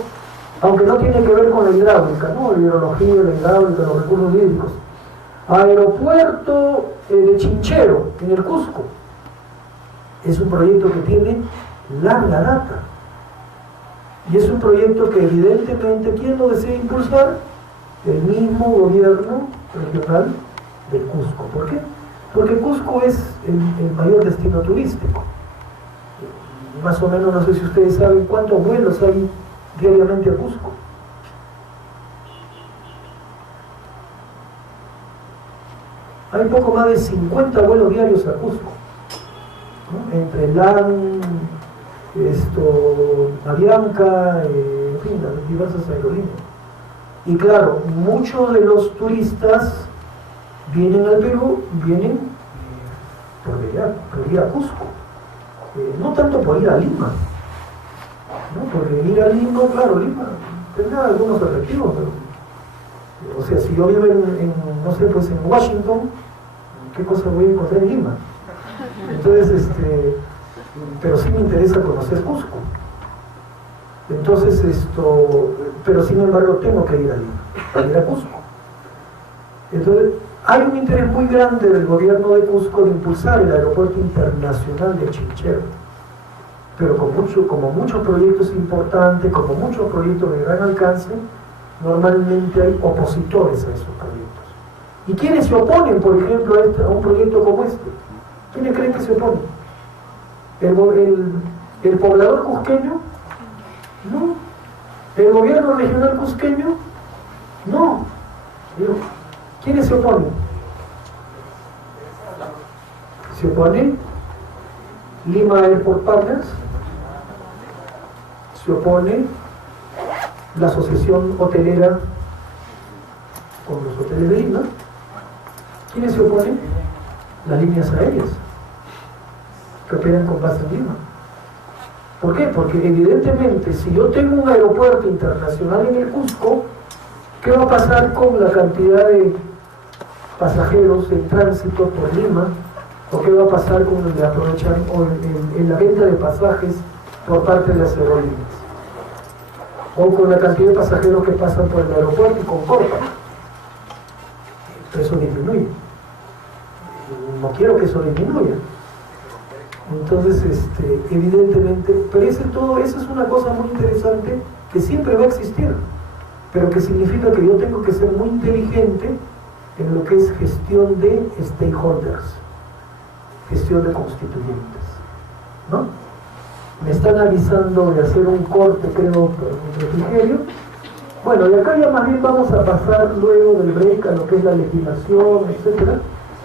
aunque no tiene que ver con la hidráulica, ¿no? La hidrología, la hidráulica, los recursos hídricos, Aeropuerto de Chinchero, en el Cusco. Es un proyecto que tiene larga data. Y es un proyecto que evidentemente, ¿quién lo desea impulsar? El mismo gobierno regional del Cusco. ¿Por qué? Porque Cusco es el mayor destino turístico. Más o menos, no sé si ustedes saben cuántos vuelos hay diariamente a Cusco. Hay poco más de 50 vuelos diarios a Cusco, ¿no? Entre LAN, Avianca, en fin, las diversas aerolíneas. Y claro, muchos de los turistas vienen al Perú, vienen por ir a Cusco. No tanto por ir a Lima, ¿no? Porque ir a Lima, claro, Lima tendrá algunos atractivos, pero, o sea, si yo vivo no sé, pues en Washington, ¿qué cosa voy a encontrar en Lima? Entonces, pero sí me interesa conocer Cusco. Entonces, pero sin embargo tengo que ir a Lima, para ir a Cusco. Entonces, hay un interés muy grande del gobierno de Cusco de impulsar el aeropuerto internacional de Chinchero, pero como muchos proyectos importantes, como muchos proyectos de gran alcance, normalmente hay opositores a esos proyectos. ¿Y quiénes se oponen, por ejemplo, a un proyecto como este? ¿Quiénes creen que se oponen? ¿El poblador cusqueño? No. ¿El gobierno regional cusqueño? No. ¿Quiénes se oponen? Se opone Lima Airport Partners, se opone la asociación hotelera con los hoteles de Lima. ¿Quiénes se oponen? Las líneas aéreas que operan con base en Lima. ¿Por qué? Porque evidentemente si yo tengo un aeropuerto internacional en el Cusco, ¿qué va a pasar con la cantidad de pasajeros en tránsito por Lima? ¿O qué va a pasar con el aprovechar en la venta de pasajes por parte de las aerolíneas? O con la cantidad de pasajeros que pasan por el aeropuerto y concordan. Eso disminuye. No quiero que eso disminuya. Entonces, evidentemente, pero eso es una cosa muy interesante que siempre va a existir, pero que significa que yo tengo que ser muy inteligente en lo que es gestión de stakeholders, gestión de constituyentes, ¿no? Me están avisando de hacer un corte, creo, por un refrigerio. Bueno, y acá ya más bien vamos a pasar luego del break a lo que es la legislación, etcétera.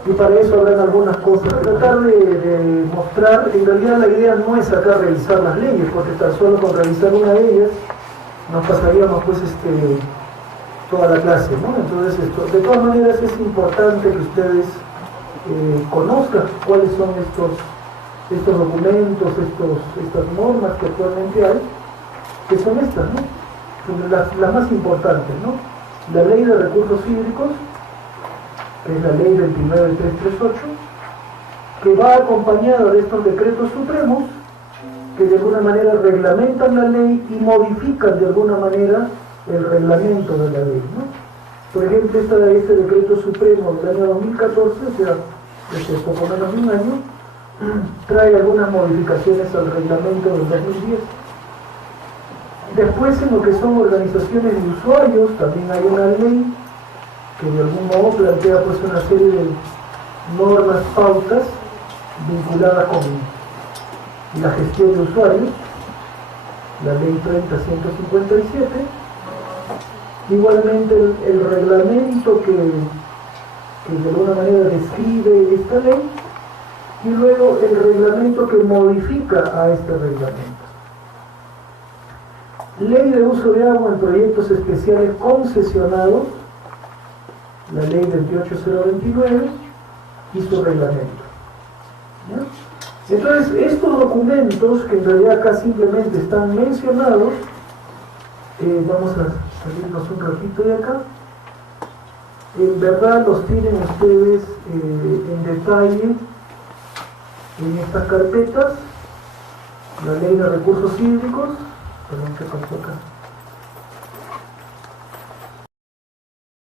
Y para eso habrán algunas cosas. Tratar de mostrar, en realidad la idea no es acá revisar las leyes, porque tan solo con revisar una de ellas nos pasaríamos pues toda la clase, ¿no? Entonces de todas maneras es importante que ustedes conozcan cuáles son estos documentos, estas normas que actualmente hay, que son estas, ¿no? Las más importantes, ¿no? La Ley de Recursos Hídricos, que es la Ley 29338, que va acompañada de estos decretos supremos que de alguna manera reglamentan la ley y modifican de alguna manera el reglamento de la ley, ¿no? Por ejemplo, este decreto supremo del año 2014, o sea, desde poco menos de un año, trae algunas modificaciones al reglamento del 2010. Después, en lo que son organizaciones de usuarios, también hay una ley que de algún modo plantea pues una serie de normas, pautas vinculadas con la gestión de usuarios, la ley 30.157. Igualmente el reglamento que de alguna manera describe esta ley, y luego el reglamento que modifica a este reglamento. Ley de uso de agua en proyectos especiales concesionados, la ley 28029 y su reglamento. ¿Ya? Entonces, estos documentos, que en realidad acá simplemente están mencionados, vamos a salirnos un ratito de acá, en verdad los tienen ustedes en detalle en estas carpetas. La ley de recursos hídricos, perdón, ¿qué pasó acá?